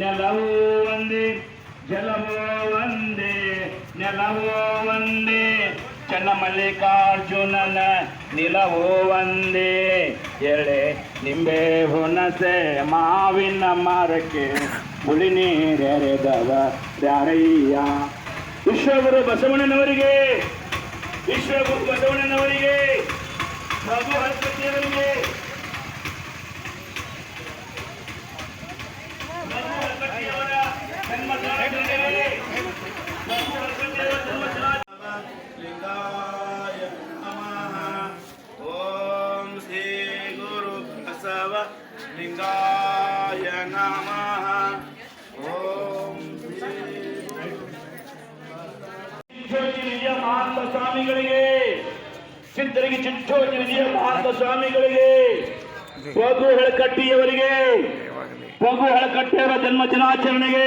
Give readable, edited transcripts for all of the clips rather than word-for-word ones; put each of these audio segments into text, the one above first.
ನೆಲವೂ ಒಂದೇ ಜಲವೋ ಒಂದೇ, ನೆಲವೋ ಒಂದೇ ಚನ್ನಮಲ್ಲಿಕಾರ್ಜುನನ ನಿಲವೋ ಒಂದೇ. ಎಳೆ ನಿಂಬೆ ಹುಣಸೆ ಮಾವಿನ ಮರಕ್ಕೆ ಹುಳಿ ನೀರೆರೆದವ ಯಾರಯ್ಯ. ವಿಶ್ವಗುರು ಬಸವಣ್ಣನವರಿಗೆ, ವಿಶ್ವಗುರು ಬಸವಣ್ಣನವರಿಗೆ, ಪ್ರಭು ಹರಪತಿಯವರಿಗೆ, ಲಿಂಗಾಯ ನಮಃ. ಓಂ ಶ್ರೀ ಗುರು ಬಸವ ಲಿಂಗಾಯ ನಮಃ. ಓಂ ಚಿಂಚೋಜಿ ವಿಜಯ ಮಹಾಂತ ಸ್ವಾಮಿಗಳಿಗೆ, ಸಿದ್ಧರಿಗೆ ಚಿಂಚೋಜಿ ವಿಜಯ ಮಹಾಂತ ಸ್ವಾಮಿಗಳಿಗೆ, ಪಗು ಹೆಳಕಟ್ಟಿಯವರಿಗೆ, ಪಗು ಹೆಳಕಟ್ಟಿಯವರ ಜನ್ಮ ದಿನಾಚರಣೆಗೆ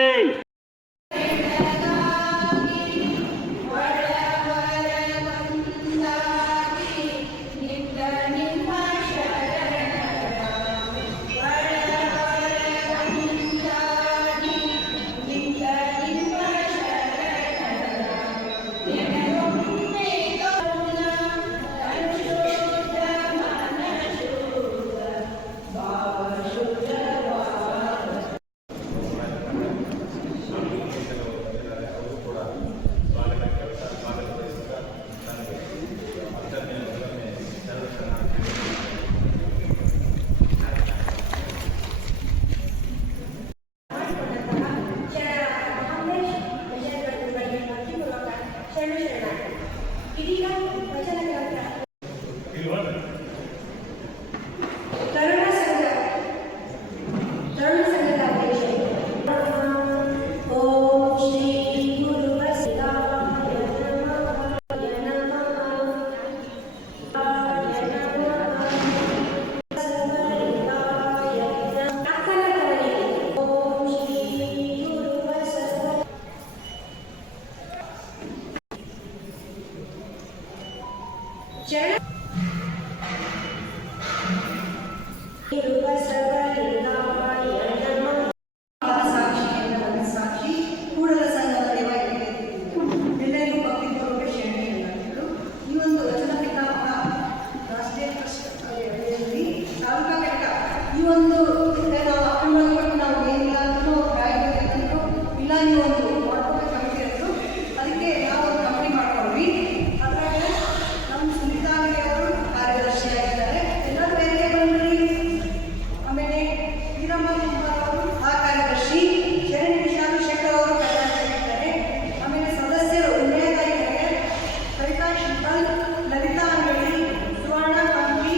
ಲಲಿತಾ ಅಂಗಡಿ, ಸುವರ್ಣ ಕಂಪಿ,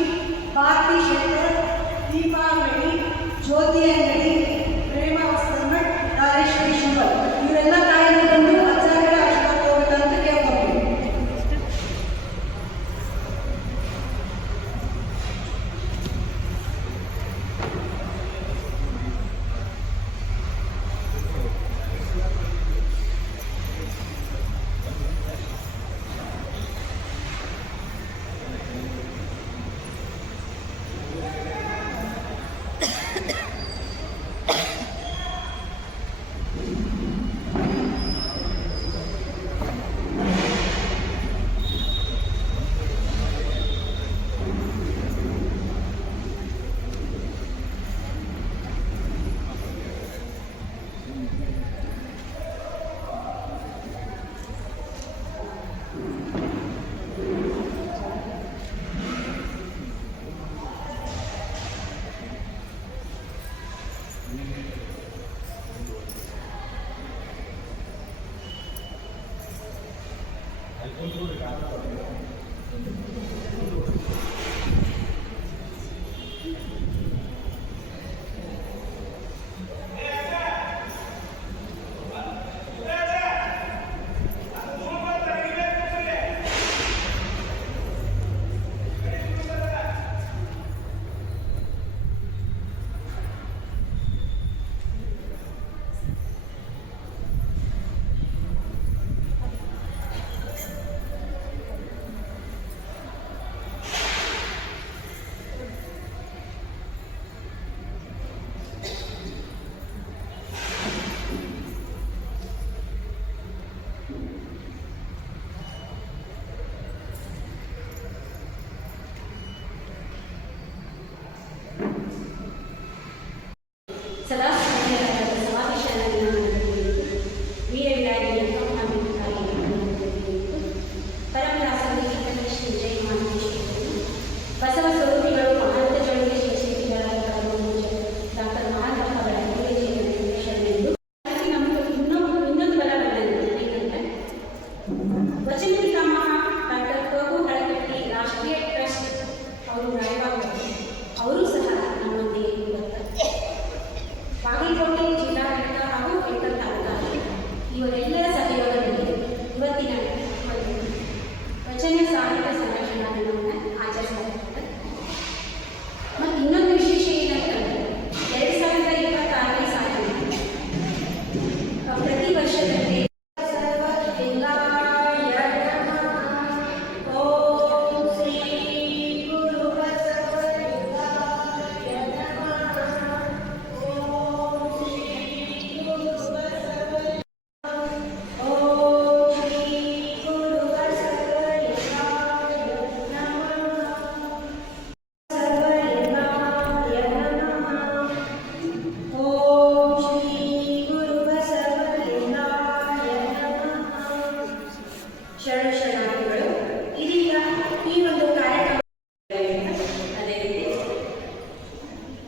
ಭಾರತಿ ಶೆಟ್ಟರ್, ದೀಪಾ ಅಂಗಡಿ,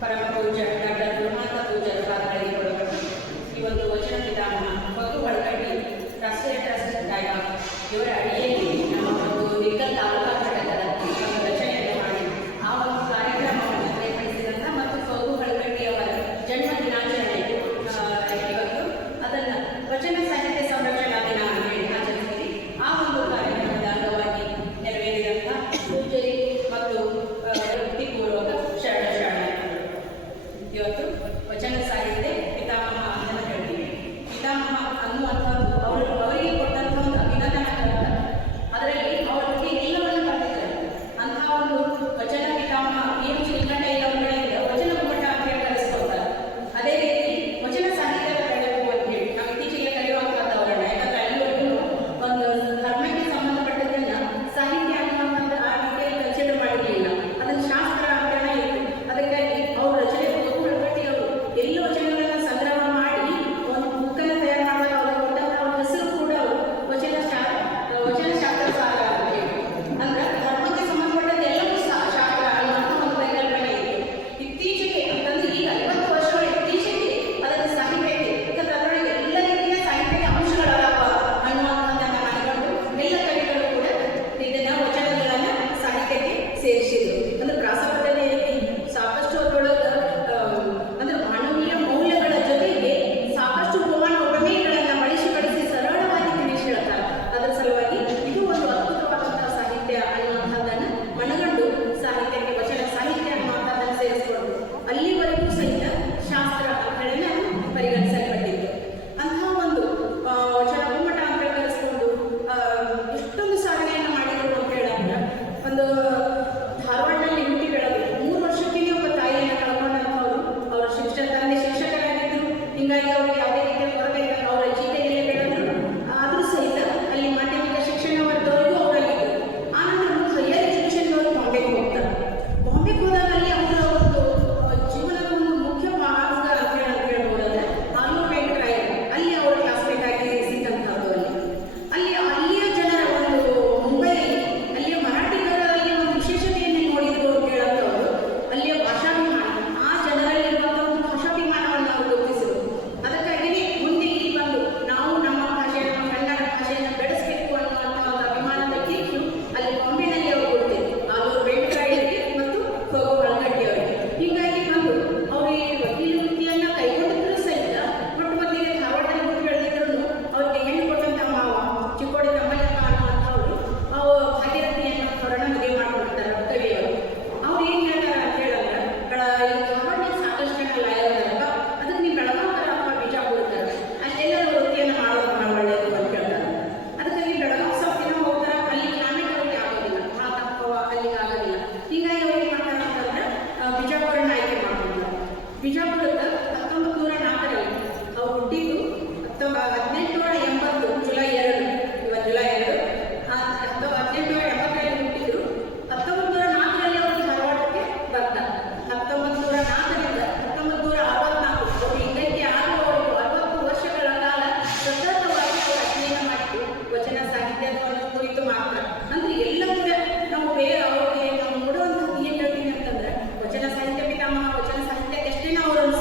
ಪರಮ ಪೂಜ್ಯ ಡಾಕ್ಟರ್ ಗುರುನಾಥ ಪೂಜ್ಯರ ಪಾದಗಳಿಗೆ ಕೊಡಬೇಕು. ಈ ಒಂದು ವಚನ ಪಿತಾಮಹ ಮಗು ಒಳಗಡೆ ರಾಷ್ಟ್ರೀಯ ಟ್ರಸ್ಟ್ ಡೈಲಾಗ್ ಇವರ ಅಡಿಯಲ್ಲಿ ನಮ್ಮ ಒಂದು ನಿಕ್ಕಲ್ ತಾಲೂಕಾ ಘಟಕದ ಒಂದು ರಚನೆಯನ್ನು ಮಾಡಿ ಆ ಒಂದು ಕಾರ್ಯಕ್ರಮವನ್ನು ಏರ್ಪಡಿಸಿದಂಥ ಮತ್ತು ಮಗು ಒಳಗಟ್ಟಿಯವರ ಜನ್ಮ ದಿನಾಚರಣೆ ಇವತ್ತು ಅದನ್ನು ವಚನ ಸಾಹಿತ್ಯ ಸಂರಕ್ಷಣಾ ದಿನ ಅಂತ ಹೇಳಿ ಆಚರಿಸಿ ಆ ಒಂದು ಕಾರ್ಯಕ್ರಮದ ಅಂಗವಾಗಿ ನೆರವೇರಿದಂಥ ಪೂಜ್ಯರಿ ಮತ್ತು ವೃತ್ತಿಪೂರ್ವಕ ಶರಣ ಇವತ್ತು ವಚನ ಸಾಹಿತ್ಯ ಪಿತಾಮಹ ಅಂತ ಹೇಳ್ತೀವಿ. ಪಿತಾಮಹ ಅನ್ನುವಂಥದ್ದು ಅವರಿಗೆ ಕೊಟ್ಟಂಥ ಒಂದು ಅಭಿನಂದನಾ ಗ್ರಂಥ. ಅದರಲ್ಲಿ ಅವರ ಬಗ್ಗೆ ಎಲ್ಲವನ್ನು ಬರೆದಿದ್ದಾರೆ. ಅಂತಹ ಒಂದು ವಚನ ಪಿತಾಮಹ ಏನು ಶ್ರೀಕಂಠಯ್ಯನವರಿಂದ ವಚನ ಗುಮ್ಮಟ ಅಂತ ಹೇಳಿ ಕರೆಸ್ಕೊಳ್ತಾರೆ. ಅದೇ ರೀತಿ ವಚನ ಸಾಹಿತ್ಯದ ಬೆಳಕು ಅಂತ ಹೇಳಿ ನಾವು ಇತ್ತೀಚೆಗೆ ಕರೆಯುವಂಥದ್ದವರನ್ನ, ಯಾಕಂದ್ರೆ ಅಲ್ಲಿವರೆಗೂ ಒಂದು ಧರ್ಮಕ್ಕೆ ಸಂಬಂಧಪಟ್ಟದನ್ನ ಸಾಹಿತ್ಯ ಅನ್ನುವಂಥದ್ದು ಆ ರೀತಿಯಲ್ಲಿ ಕನ್ಸಿಡರ್ ಮಾಡಿರಲಿಲ್ಲ. ಅದನ್ನು ಶಾಸ್ತ್ರ ಅಂತಲೇ ಇತ್ತು. ಅದಕ್ಕಾಗಿ ಅವ್ರ ರಚನೆ ಎಲ್ಲ ವಚನಗಳನ್ನು ಸಂಗ್ರಹ ಮಾಡಿ ಒಂದು ಬುಕ್ಕನ್ನು ತಯಾರು ಮಾಡಿದಾಗ ಅವ್ರಿಗೆ ಕೊಟ್ಟಂಥ ಅವ್ರ ಹೆಸರು ಕೂಡ ವಚನ ಶಾಸ್ತ್ರ ಸಾರ ಅಂತ ಹೇಳಿ. ಅಂದ್ರೆ ಧರ್ಮಕ್ಕೆ ಸಂಬಂಧಪಟ್ಟಂತೆ ಎಲ್ಲವೂ ಶಾಸ್ತ್ರ ಅನ್ನುವಂಥ ಒಂದು ಪರಿಕಲ್ಪನೆ ಇತ್ತು. ಇತ್ತೀಚೆಗೆ ಅಂತಂದ್ರೆ ಈಗ 50 ವರ್ಷಗಳ ಇತ್ತೀಚೆಗೆ ಅದನ್ನು ಸಾಹಿತ್ಯಕ್ಕೆ, ಯಾಕಂದ್ರೆ ಅದರೊಳಗೆ ಎಲ್ಲ ರೀತಿಯ ಸಾಹಿತ್ಯದ ಅಂಶಗಳಾಗವ ಅನ್ನುವಂಥದ್ದನ್ನು ಮಾಡಿಕೊಂಡು ಎಲ್ಲ ಕವಿಗಳು ಕೂಡ ಇದನ್ನ ವಚನಗಳನ್ನು ಸಾಹಿತ್ಯಕ್ಕೆ ಸೇರಿಸಿದ್ರು. ಅಂದ್ರೆ ಪ್ರಾಸಪದನೇ ಸಾಕಷ್ಟು ಅದರೊಳಗೆ ಅಂದ್ರೆ ಮಾನವೀಯ ಮೌಲ್ಯಗಳ ಜೊತೆಗೆ ಸಾಕಷ್ಟು ಉಪಮಾನ ಉಪಮೇಯಗಳನ್ನು ಬಳಸಿ ಸರಳವಾಗಿ ತಿಳಿಸಿ ಹೇಳ್ತಾರೆ. ಅದರ ಸಲುವಾಗಿ ಇದು ಒಂದು ಅದ್ಭುತವಾದಂತಹ ಸಾಹಿತ್ಯ ಅನ್ನುವಂಥದ್ದನ್ನು ಮನಗಂಡು ಸಾಹಿತ್ಯಕ್ಕೆ ವಚನ ಸಾಹಿತ್ಯ ಅನ್ನುವಂಥದ್ದನ್ನು ಸೇರಿಸಿಕೊಂಡು ಅಲ್ಲಿವರೆಗೂ ಸಹಿತ ಶಾಸ್ತ್ರ ಅಂತ ಹೇಳಿ ಪರಿಗಣಿಸಲ್ಪಟ್ಟಿತ್ತು. ಅಂತಹ ಒಂದು ವಚನ ಗುಮ್ಮಟ ಅಂತ ಕರೆಸ್ಕೊಂಡು ಎಷ್ಟೊಂದು ಸಾಧನೆಯನ್ನು ಮಾಡಿದರು ಅಂತ ಹೇಳಿದ್ರೆ, ಒಂದು ಧಾರವಾಡನಲ್ಲಿ ಹುಟ್ಟಿ ಬೆಳೆದು 3 ವರ್ಷಕ್ಕೆ ಒಬ್ಬ ತಾಯಿಯನ್ನು ಕಳ್ಕೊಂಡಂಥವ್ರು. ಅವರ ತಂದೆ ಶಿಕ್ಷಕರಾಗಿದ್ದರು. ಹೀಗಾಗಿ ಅವ್ರಿಗೆ ಯಾವುದೇ ರೀತಿಯ ಕೊರತೆ ಅವರ ಜೀತೆಯಲ್ಲೇ ಬೆಳೆದ್ರು. ಆದರೂ ಸಹಿತ ಅಲ್ಲಿ ಮಾಧ್ಯಮಿಕ ಶಿಕ್ಷಣವರೆಗೂ ಅವರಲ್ಲಿದ್ದರು. ಆನಂತರ ಹೈಯರ್ ಎಜುಕೇಷನ್ದವರು ಬಾಂಬೆಗೆ ಹೋಗ್ತಾರೆ. ಬಾಂಬೆಗೆ ಹೋದಾಗ ಅಲ್ಲಿ ಅವರ ಒಂದು ಜೀವನದ ಒಂದು ಮುಖ್ಯ ಮಾರ್ಗ ಅಂತ ಹೇಳ್ಬೋದಾದ್ರೆ ಆಲೂರು ವೆಂಕಟರಾಯರು ಅಲ್ಲಿ ಅವರ ಕ್ಲಾಸ್ಮೇಟ್ ಆಗಿ ಸಿಕ್ಕಂಥದ್ದು. ಅಲ್ಲಿಯ ಜನರ ಒಂದು ಮುಂಬೈಯಲ್ಲಿ ಅಲ್ಲಿಯ ಮರಾಠಿಗರಲ್ಲಿ ಒಂದು ವಿಶೇಷತೆಯನ್ನು ನೋಡಿದ್ರು ಅಂತ ಹೇಳಂಥವ್ರು ಅಲ್ಲಿಯ ಭಾಷಾಭಿಮಾನ, ಆ ಜನರಲ್ಲಿರುವಂಥ ಒಂದು ಭಾಷಾಭಿಮಾನವನ್ನು ಅವರು ಗುರುತಿಸಿದರು. ಅದಕ್ಕಾಗಿಯೇ ಮುಂದೆ ಇಲ್ಲಿ ಬಂದು ನಾವು ನಮ್ಮ ಭಾಷೆಯನ್ನು, ಕನ್ನಡ ಭಾಷೆಯನ್ನು ಬೆಳೆಸಬೇಕು ಅನ್ನುವಂಥ ಒಂದು ಅಭಿಮಾನದ ಕಿಚ್ಚು ಅಲ್ಲಿ ಬಾಂಬೆನಲ್ಲಿ ಅವರು ಕೊಡ್ತಿದ್ರು, ಆಲೂರು ವೆಂಕಟರಾಯರಿಗೆ ಮತ್ತು ಖೋಗೋ ಒಳಗಟ್ಟಿಯವರಿಗೆ. ಹೀಗಾಗಿ ಬಂದು ಅವರು ಈ ವಕೀಲ ವೃತ್ತಿಯನ್ನು ಕೈಗೊಂಡಿದ್ರು ಸಹಿತ ಮೊಟ್ಟಮೊದಲಿಗೆ ಧಾರವಾಡದಲ್ಲಿ ಹುಟ್ಟು ಬೆಳೆದಿದ್ರು. ಅವರಿಗೆ ಹೆಣ್ಣು ಕೊಟ್ಟಂಥ ಮಾವ ಚಿಕ್ಕೋಡಿ ತಮ್ಮಯ್ಯಪ್ಪ ಅನ್ನುವಂಥವ್ರು ಭಾಗ್ಯರಥಿ ಅನ್ನೋರನ್ನ ಮದುವೆ ಮಾಡ್ಕೊಳ್ತಾರೆ ಕವಿಯವರು. ಅವ್ರು ಏನು ಹೇಳ್ತಾರೆ ಅಂತ ಹೇಳಿದ್ರೆ, ಧಾರವಾಡದಲ್ಲಿ ಸಾಕಷ್ಟು ಜನ ಲಾಯರ್ ಅದಾರಪ್ಪ, ಅದಕ್ಕೆ ನೀವು ಬೆಳಗಾವ್ಕರ ಅಥವಾ ಬಿಜಾಪುರಕ್ಕರ ಅಲ್ಲೆಲ್ಲರೂ ವೃತ್ತಿಯನ್ನು ಮಾಡೋದು ಭಾಳ ಒಳ್ಳೆಯದು ಅಂತ ಹೇಳ್ತಾರೆ. ಅದಕ್ಕಾಗಿ ಬೆಳಗಾವ್ ಸ್ವಲ್ಪ ದಿನ ಹೋಗ್ತಾರೆ. ಅಲ್ಲಿ ಕ್ಲೈಮೇಟ್ ಅವ್ರಿಗೆ ಆಗೋದಿಲ್ಲ, ಭಾಳ ತಪ್ಪವ ಅಲ್ಲಿಗೆ ಆಗೋದಿಲ್ಲ. ಹೀಗಾಗಿ ಅವ್ರು ಏನು ಮಾಡ್ತಾರೆ ಅಂತಂದ್ರೆ ಬಿಜಾಪುರನ ಆಯ್ಕೆ ಮಾಡ್ಕೊಳ್ತಾರೆ. ಬಿಜಾಪುರಕ್ಕೆ 1904ರಲ್ಲಿ ಅವ್ರು ಹುಟ್ಟಿದ್ದು 1880 ಜುಲೈ 2, ಇವತ್ತು ಜುಲೈ 2, 1880ರಲ್ಲಿ ಹುಟ್ಟಿದ್ರು. 1904ರಲ್ಲಿ ಅವರು ಧಾರವಾಡಕ್ಕೆ ಬರ್ತಾರೆ. 1904ರಿಂದ 1964 ಅವರು ಲಿಂಗೈಕ್ಯ ಆಗುವವರೆಗೂ 60 ವರ್ಷಗಳ ಕಾಲ ಸತತವಾಗಿ ಅವರು ಅಧ್ಯಯನ ಮಾಡಿದ್ದು ವಚನ ಸಾಹಿತ್ಯದ ಕುರಿತು ಮಾತ್ರ. ಅಂದ್ರೆ ಎಲ್ಲ ಕೂಡ ನಾವು ಅವ್ರಿಗೆ ನಾವು ನೋಡುವಂಥದ್ದು ಏನು ಹೇಳ್ತೀನಿ ಅಂತಂದ್ರೆ, ವಚನ ಸಾಹಿತ್ಯ ಪಿತಾಮಹ ವಚನ ಸಾಹಿತ್ಯಕ್ಕೆ ಅಷ್ಟೇ ಅವರನ್ನು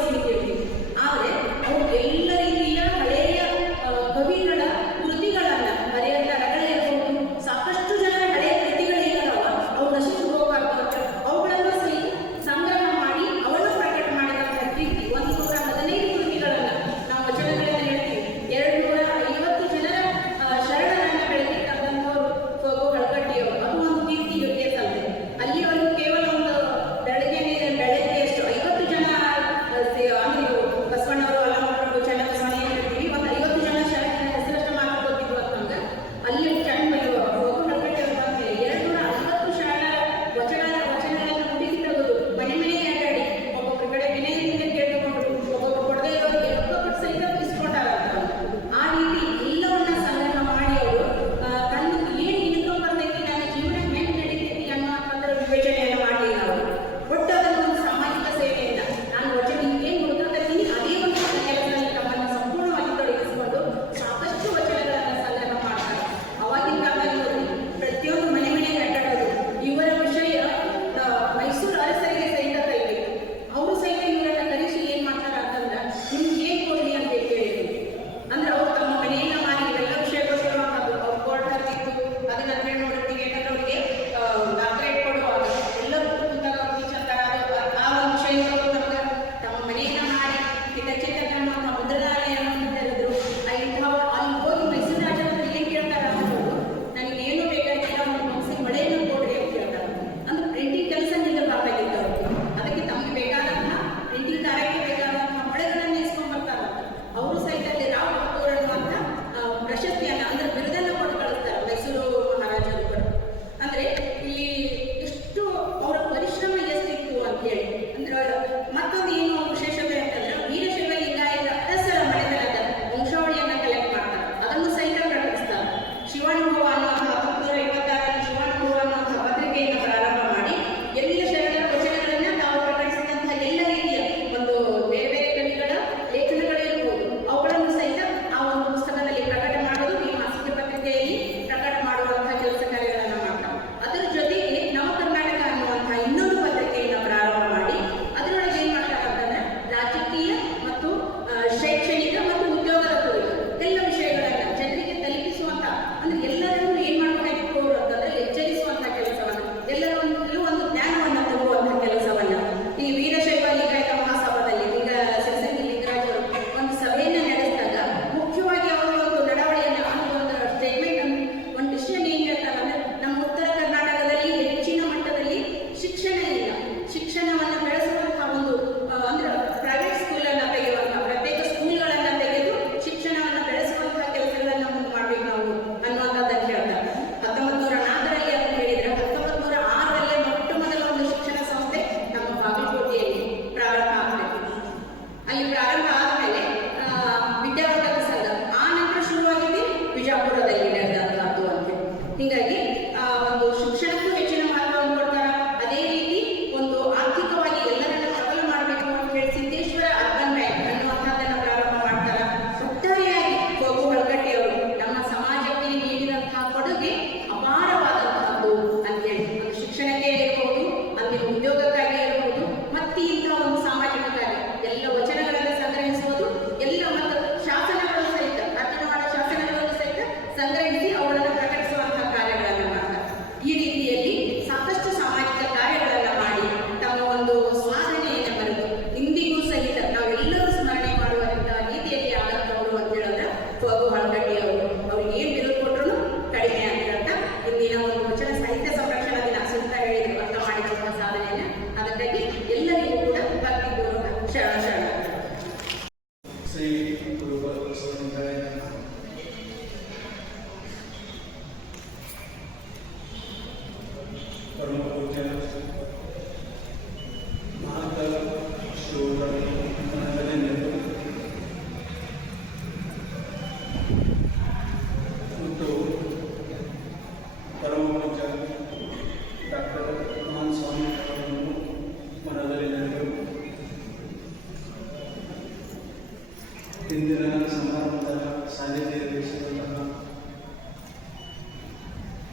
ಇಂದಿನ ಸಮಾರಂಭದ ಸಾನ್ನಿಧ್ಯ ವಹಿಸಿರುವಂತಹ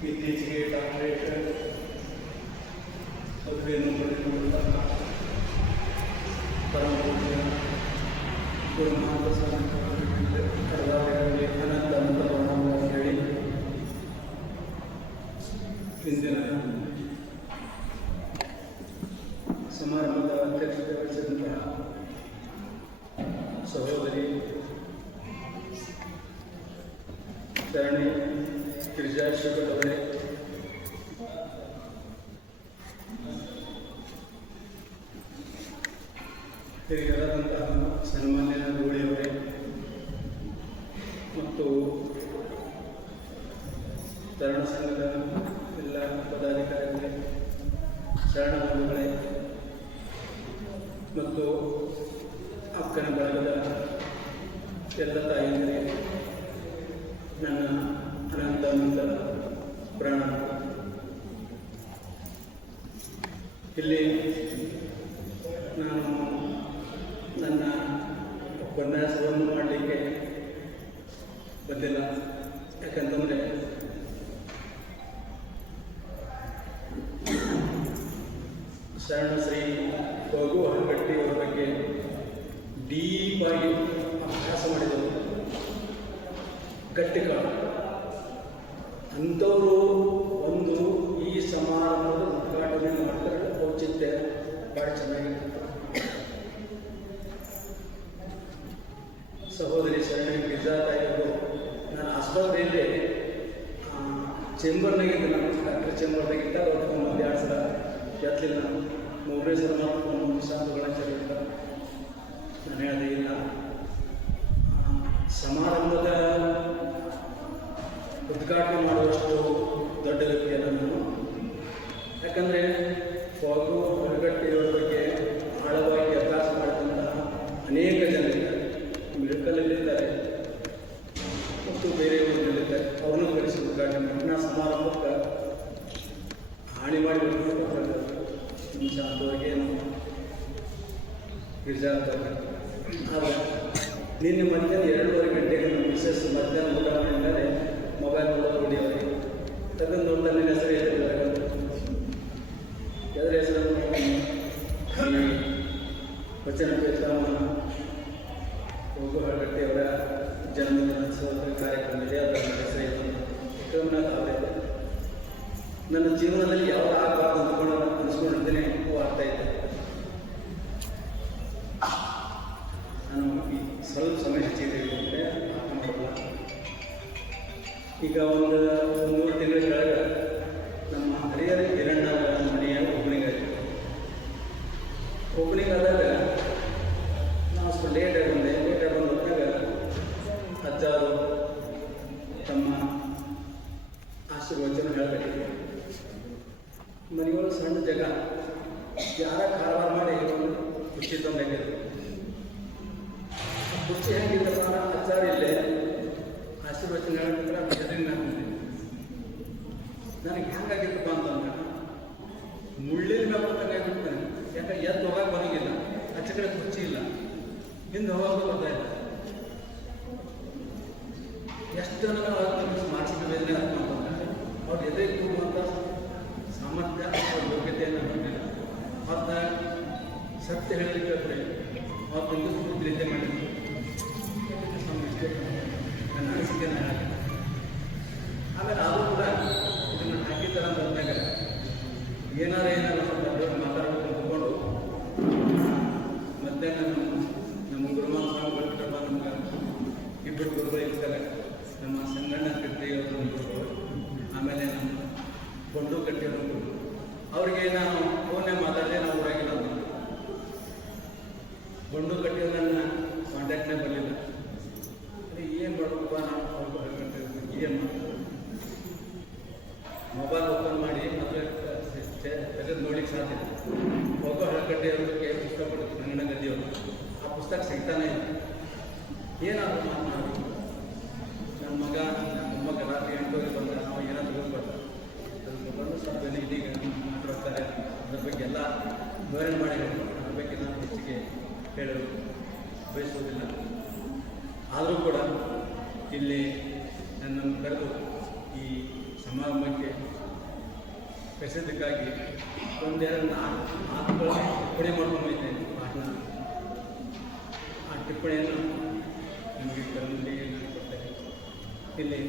ಇತ್ತೀಚೆಗೆ ಡಾಕ್ಟರೇಟ್ ಪದವಿಯನ್ನು ಪಡೆದುಕೊಂಡಂತಹ ಪರಮ ಪೂಜ್ಯ ಗುರುಮಹಾಂತ ಸ್ವಾಮಿ ಕರ್ನಾಟಕದಲ್ಲಿ ಅನಂತ ಅನಂತವನ್ನು ಹೇಳಿ ಇಂದಿನ ಸಮಾರಂಭದ ಅಧ್ಯಕ್ಷತೆ ವಹಿಸಿದಂತಹ ಸಹೋದರಿ ಶರಣಿ ಗಿರಿಜಾ ಶುಗರ್ ಅವರೇ, ಹಿರಿಯರಾದಂತಹ ಸನ್ಮಾನ್ಯ ಗೌಡಿಯವರೇ ಮತ್ತು ಶರಣ ಸಂಘದ ಎಲ್ಲ ಪದಾಧಿಕಾರಿಗಳೇ, ಶರಣ ಬಂಧುಗಳೇ ಮತ್ತು ಅಕ್ಕನ ಬಳಗದ ಎಲ್ಲ ತಾಯಿಯರೇ, ನನ್ನ ಅನಂತ ಅನಂತ ಪ್ರಣಾಮ. ಇಲ್ಲಿ ನಾನು ನನ್ನ ಉಪನ್ಯಾಸವನ್ನು ಮಾಡಲಿಕ್ಕೆ ಬಂದಿಲ್ಲ. ಯಾಕಂತಂದರೆ ಶರಣ ಶ್ರೀ ರಘು ಹಳಕಟ್ಟಿಯವರ ಬಗ್ಗೆ ಡೀಪಾಗಿ ಅಭ್ಯಾಸ ಮಾಡಿದವರು, ಗಟ್ಟಿಕಾಲ ಅಂಥವರು ಒಂದು ಈ ಸಮಾರಂಭದ ಉದ್ಘಾಟನೆ ಮಾಡ್ತಾರೆ. ಔಚಿತ್ಯ ಭಾಳ ಚೆನ್ನಾಗಿದೆ. ಸಹೋದರಿ ಶರಣಿ ಗಿರಿಜಾ ತಾಯಿಯವರು ನಾನು ಆಸ್ಪತ್ರೆಯಲ್ಲಿ ಚೇಂಬರ್ನಾಗಿದ್ದೆ, ನಾನು ಡಾಕ್ಟರ್ ಚೇಂಬರ್ನಾಗಿದ್ದ ಅವ್ರ ಫೋನ್ ಒಂದು 2 ಸಲ ಎತ್ತಲಿಲ್ಲ. 3ನೇ ಸಲ ನಾವು ಫೋನ್ ಶಾಂತಗಳಾಚಾರ್ಯ ನಾನು ಹೇಳಿದೆ ಇಲ್ಲ. ಸಮಾರಂಭದ ಉದ್ಘಾಟನೆ ಮಾಡುವಷ್ಟು ದೊಡ್ಡ ವ್ಯಕ್ತಿಯಲ್ಲ ನಾನು. ಯಾಕಂದರೆ ಫಾಗು ಹೊರಗಟ್ಟಿಯವರ ಬಗ್ಗೆ ಆಳವಾಗಿ ಅಭ್ಯಾಸ ಮಾಡಿದಂತಹ ಅನೇಕ ಜನರಿದ್ದಾರೆ. ಮೆಡಿಕಲಲ್ಲಿದ್ದಾರೆ ಮತ್ತು ಬೇರೆ ಊರಿನಲ್ಲಿದ್ದಾರೆ. ಅವ್ರನ್ನೂ ಕಳಿಸಿ ಉದ್ಘಾಟನೆ ಮಾಡಿ ನಾ ಸಮಾರಂಭಕ್ಕೆ ಹಾನಿ ಮಾಡಿ ನಿಮಿಷ ಅಂತವರಿಗೆ ಗಿರಿಜಾ ಅಂತ. ಆದರೆ ನಿನ್ನೆ ಮಧ್ಯಾಹ್ನ 2:30 ಗಂಟೆಗೆ ನಮ್ಮ ಮಿಸಸ್ ಮಧ್ಯಾಹ್ನ ಊಟ ಮಾಡಿದ್ದಾರೆ. ಮೊಬೈಲ್ ನೋಡೋದು ಹೊಡಿಯವರಿಗೆ ತಗೊಂಡು ನೋಡ್ತಾ ನಿನ್ನ ಹೆಸರು ಹೇಳಿದ್ದಾರೆ. ಅದರ ಹೆಸರನ್ನು ವಚನ ಪೇತಾಮನ ರಘು ಹಳಕಟ್ಟಿಯವರ ಜನ್ಮದಿನೋತ್ಸವದ ಕಾರ್ಯಕ್ರಮ ಇದೆ. ಅದರ ಹೆಸರು ವಿಕ್ರಮನಾಥ್ ಅವರೇ. ನನ್ನ ಜೀವನದಲ್ಲಿ ಯಾವ ಆಗಬಾರ್ದು ಅಂದ್ಕೊಂಡು ಅನಿಸ್ಕೊಂಡಿದ್ದೇನೆ ಆಗ್ತಾ ಇದೆ. ನಾನು ಸ್ವಲ್ಪ ಸಮಯ ಹೆಚ್ಚಿದೆ ಅಂದರೆ ಮಾತನಾಡಲ್ಲ. ಈಗ ಒಂದು 3 ತಿಂಗಳ ಕೆಳಗೆ ನಮ್ಮ ಹರಿಹರ ಹಿರಣ್ಣ ಮನೆಯ ಓಪನಿಂಗ್ ಆಯಿತು. ಓಪನಿಂಗ್ ಆದಾಗ ನಾವು ಸ್ವಲ್ಪ ಲೇಟಾಗಿ ಬಂದೆ. ಲೇಟಾಗಿ ಬಂದಾಗ ಅಜ್ಜಾರು ತಮ್ಮ ಆಶೀರ್ವಚನ ಹೇಳಬೇಕಿದೆ. ಮನೆಯೊಳಗೆ ಸಣ್ಣ ಜಾಗ, ಯಾರ ಕಾರವಾರ ಮಾಡಿ ಕುರ್ಚಿ ತಂದಾಕಿದ್ರು. ಕುರ್ಚಿ ಹೆಂಗಿದ್ದಪ್ಪ ಅಜ್ಜಾರು ಇಲ್ಲೇ ಆಶೀರ್ವಚನ ಹೇಳಬೇಕಂದ್ರೆ ಎದುರಿನ ನನಗೆ ಹೆಂಗಾಗಿತ್ತಪ್ಪ ಅಂತಂದ್ರೆ ಮುಳ್ಳಿನ ಮೇಲೆ ಆಗಿಬಿಡ್ತಾನೆ. ಯಾಕಂದ್ರೆ ಎದ್ದು ಹೋಗಕ್ಕೆ ಬರೋಂಗಿಲ್ಲ, ಆಚೆ ಕಡೆ ಕುರ್ಚಿ ಇಲ್ಲ, ಹಿಂದೆ ಹೋಗೋದು ಬರ್ತಾ ಇಲ್ಲ. ಎಷ್ಟು ಜನ ಮಾನಸಿಕ ವೇದನೆ ಅಂತಂದ್ರೆ ಅವ್ರು ಎದುರಿಗೆ ಕೂರುವಂಥ ಸಾಮರ್ಥ್ಯ ಅವ್ರ ಯೋಗ್ಯತೆಯನ್ನು ಹೊಂದಿಲ್ಲ. ಅವ್ರನ್ನ ಸತ್ಯ ಹೇಳಲಿಕ್ಕೆ ಅವ್ರ ನಿದ್ದೆ ಮಾಡಿದ್ರು. ನನ್ನ ಅನಿಸಿಕೆನ ಹೇಳಿ ಆಮೇಲೆ ಆದರೂ ಕೂಡ ಇದನ್ನು ಹಾಕಿದ್ದಾರ ಅಂತ ಬಂದಾಗ ಏನಾರು ಸ್ವಲ್ಪ ಮಾತಾಡಬೇಕು ಅಂದ್ಕೊಂಡು ಮಧ್ಯಾಹ್ನ ನಮ್ಮ ಗುರುಮಾನ ಸ್ವಾಮಿ ಬರ್ತಿರಪ್ಪ. ನಮ್ಗೆ 2 ಗುರುಗಳು ಇರ್ತಾರೆ. ನಮ್ಮ ಸಂಗಣ್ಣ ಕಟ್ಟಿಯವರ ಗುರುಗಳು, ಆಮೇಲೆ ನಮ್ಮ ಕೊಂಡು ಕಟ್ಟಿಯವರ ಗುರುಗಳು. ಅವರಿಗೆ ನಾನು ಫೋನ್ನೇ ಮಾತಾಡಿದೆ. ನಾವು ಊರಾಗಿಲ್ಲ ಅಂತ ಕೊಂಡು ಕಟ್ಟಿಯವ್ರು ನನ್ನ ಕಾಂಟ್ಯಾಕ್ಟ್ನೇ ಬರಲಿಲ್ಲ. ಏನು ಮಾಡಬೇಕಪ್ಪ ನಾವು ಅವ್ರಿಗೆ ಹೊರಗಟ್ಟಿರ್ತೀವಿ, ಏನು ಮಾಡ್ತೀವಿ. ಮೊಬೈಲ್ ಓಪನ್ ಮಾಡಿ ತೆಗೆದು ನೋಡ್ಲಿಕ್ಕೆ ಸಾಧ್ಯ ಇಲ್ಲ. ಒಬ್ಬ ಹೊರಗಟ್ಟಿಯವ್ರಿಗೆ ಪುಸ್ತಕ ಕೊಡ್ತೀವಿ, ಸಂಗಣ್ಣ ಗದ್ದಿಯವರು. ಆ ಪುಸ್ತಕ ಸಿಗ್ತಾನೆ ಇಲ್ಲ. ಏನಾದರೂ ಮಾತನಾಡಬೇಕು. ನನ್ನ ಮಗ ನನ್ನ ಮೊಮ್ಮಗ ರಾತ್ರಿ 8 ಬಂದರೆ ನಾವು ಏನಾದರೂ ತಗೊಂಡ್ಬರ್ತಾರೆ. ಬಂದು ಸ್ವಲ್ಪ ಜನ ಇದೀಗ ಮಾತಾಡ್ತಾರೆ. ಅದ್ರ ಬಗ್ಗೆ ಎಲ್ಲ ವಿವರಣೆ ಮಾಡಿ ಅದ್ರ ಬಗ್ಗೆ ನಾನು ಹೆಚ್ಚಿಗೆ ಹೇಳಲು ಬಯಸುವುದಿಲ್ಲ. ಆದರೂ ಕೂಡ ಇಲ್ಲಿ ನನ್ನನ್ನು ಕರೆದು ಈ ಸಮಾರಂಭಕ್ಕೆ ಕರೆಸಿದ್ದಕ್ಕಾಗಿ ಒಂದೆರಡು ಮಾತುಗಳು ಟಿಪ್ಪಣಿ ಮಾಡ್ಕೊಂಡಿದ್ದೇನೆ. ಭಾಷಣ ಆ ಟಿಪ್ಪಣಿಯನ್ನು ನಿಮಗೆ ಕನ್ನಡಿಗೆ ನಾನು ಕೊಡ್ತೇನೆ. ಇಲ್ಲಿ